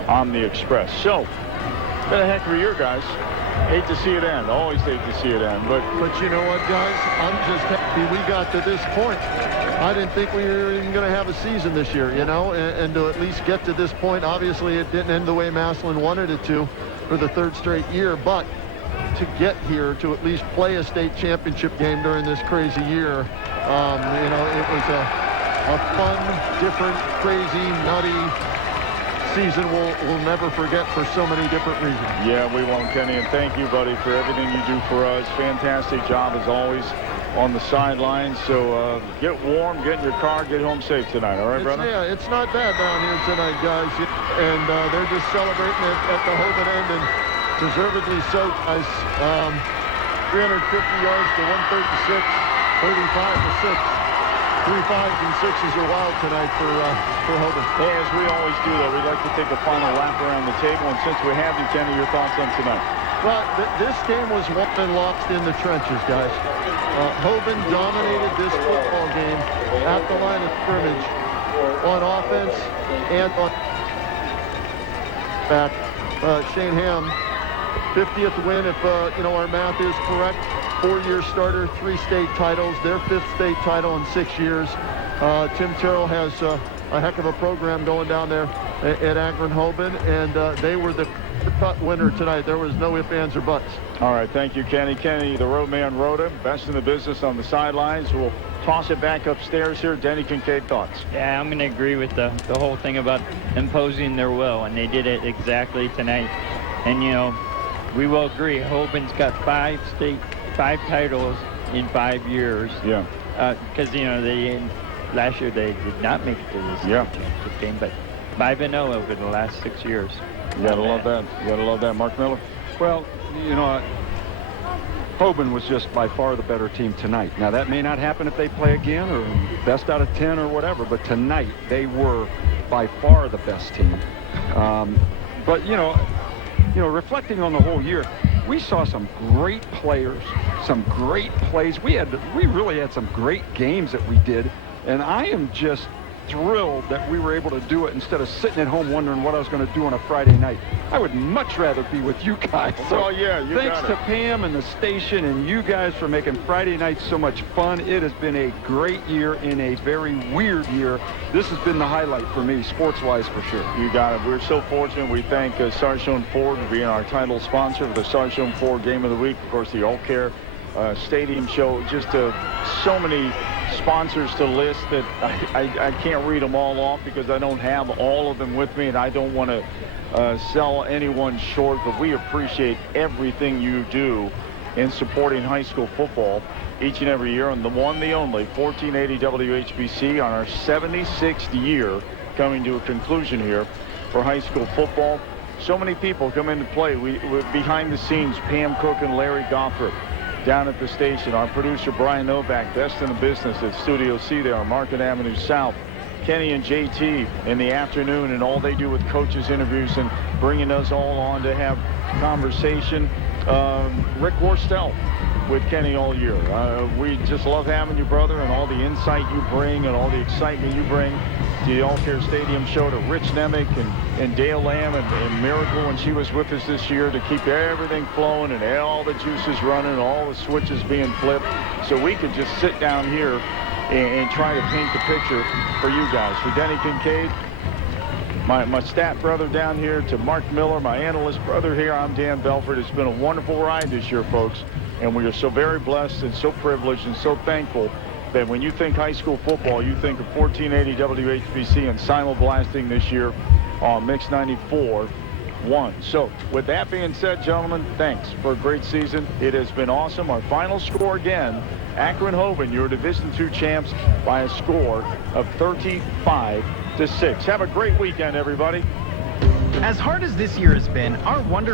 Omni Express. So, been a heck of a year, guys. Hate to see it end. Always hate to see it end. But you know what, guys? I'm just happy we got to this point. I didn't think we were even going to have a season this year, you know, and to at least get to this point. Obviously, it didn't end the way Massillon wanted it to for the 3rd straight year, but to get here, to at least play a state championship game during this crazy year, you know, it was a fun, different, crazy, nutty season we'll never forget for so many different reasons. Yeah, we won't, Kenny, and thank you, buddy, for everything you do for us. Fantastic job as always on the sidelines. So get warm, get in your car, get home safe tonight. All right, brother? Yeah, it's not bad down here tonight, guys. And they're just celebrating it at the Hoban end, and deservedly so, guys. 350 yards to 136, 35 to 6. 3 5s and 6s are wild tonight for Hoban. Hey, as we always do, though, we'd like to take a final lap around the table. And since we have you, Kenny, your thoughts on tonight? Well, this game was won and lost in the trenches, guys. Hoban dominated this football game at the line of scrimmage on offense and on back. Shane Ham, 50th win, if you know our math is correct. 4-year starter, 3 state titles, their 5th state title in 6 years. Tim Terrell has a heck of a program going down there at Akron Hoban, and they were the cut winner tonight. There was no ifs, ands, or buts. All right, thank you, Kenny. Kenny, the road man, Rhoda, best in the business on the sidelines. We'll toss it back upstairs here. Denny Kincaid, thoughts? Yeah, I'm going to agree with the whole thing about imposing their will, and they did it exactly tonight. And, you know, we will agree, Hoban's got 5 titles in 5 years. Yeah. Because, you know, last year they did not make it to this championship game, but 5-0 over the last 6 years. You gotta love that. You gotta love that. Mark Miller? Well, you know, Hoban was just by far the better team tonight. Now, that may not happen if they play again or best out of 10 or whatever, but tonight they were by far the best team. But, you know, reflecting on the whole year, we saw some great players, some great plays. We really had some great games that we did, and I am just thrilled that we were able to do it instead of sitting at home wondering what I was going to do on a Friday night. I would much rather be with you guys. So well, yeah, thanks to Pam and the station and you guys for making Friday nights so much fun. It has been a great year in a very weird year. This has been the highlight for me, sports-wise, for sure. You got it. We're so fortunate. We thank Sargent Ford for being our title sponsor for the Sargent Ford Game of the Week. Of course, the All Care Stadium Show. Just so many sponsors to list that I can't read them all off because I don't have all of them with me, and I don't want to sell anyone short, but we appreciate everything you do in supporting high school football each and every year on the one, the only 1480 WHBC on our 76th year coming to a conclusion here for high school football. So many people come into play. We behind the scenes, Pam Cook and Larry Goffert down at the station. Our producer, Brian Novak, best in the business at Studio C there on Market Avenue South. Kenny and JT in the afternoon, and all they do with coaches interviews and bringing us all on to have conversation. Rick Worstel with Kenny all year. We just love having you, brother, and all the insight you bring and all the excitement you bring to the All Care Stadium show, to Rich Nemec and Dale Lamb and Miracle when she was with us this year, to keep everything flowing and all the juices running and all the switches being flipped, so we could just sit down here and try to paint the picture for you guys. For Denny Kincaid, my stat brother down here, to Mark Miller, my analyst brother here, I'm Dan Belford. It's been a wonderful ride this year, folks, and we are so very blessed and so privileged and so thankful that when you think high school football, you think of 1480 WHBC and simulblasting this year on Mix 94.1. So with that being said, gentlemen, thanks for a great season. It has been awesome. Our final score again, Akron-Hoban, your Division II champs by a score of 35-6. Have a great weekend, everybody. As hard as this year has been, our wonderful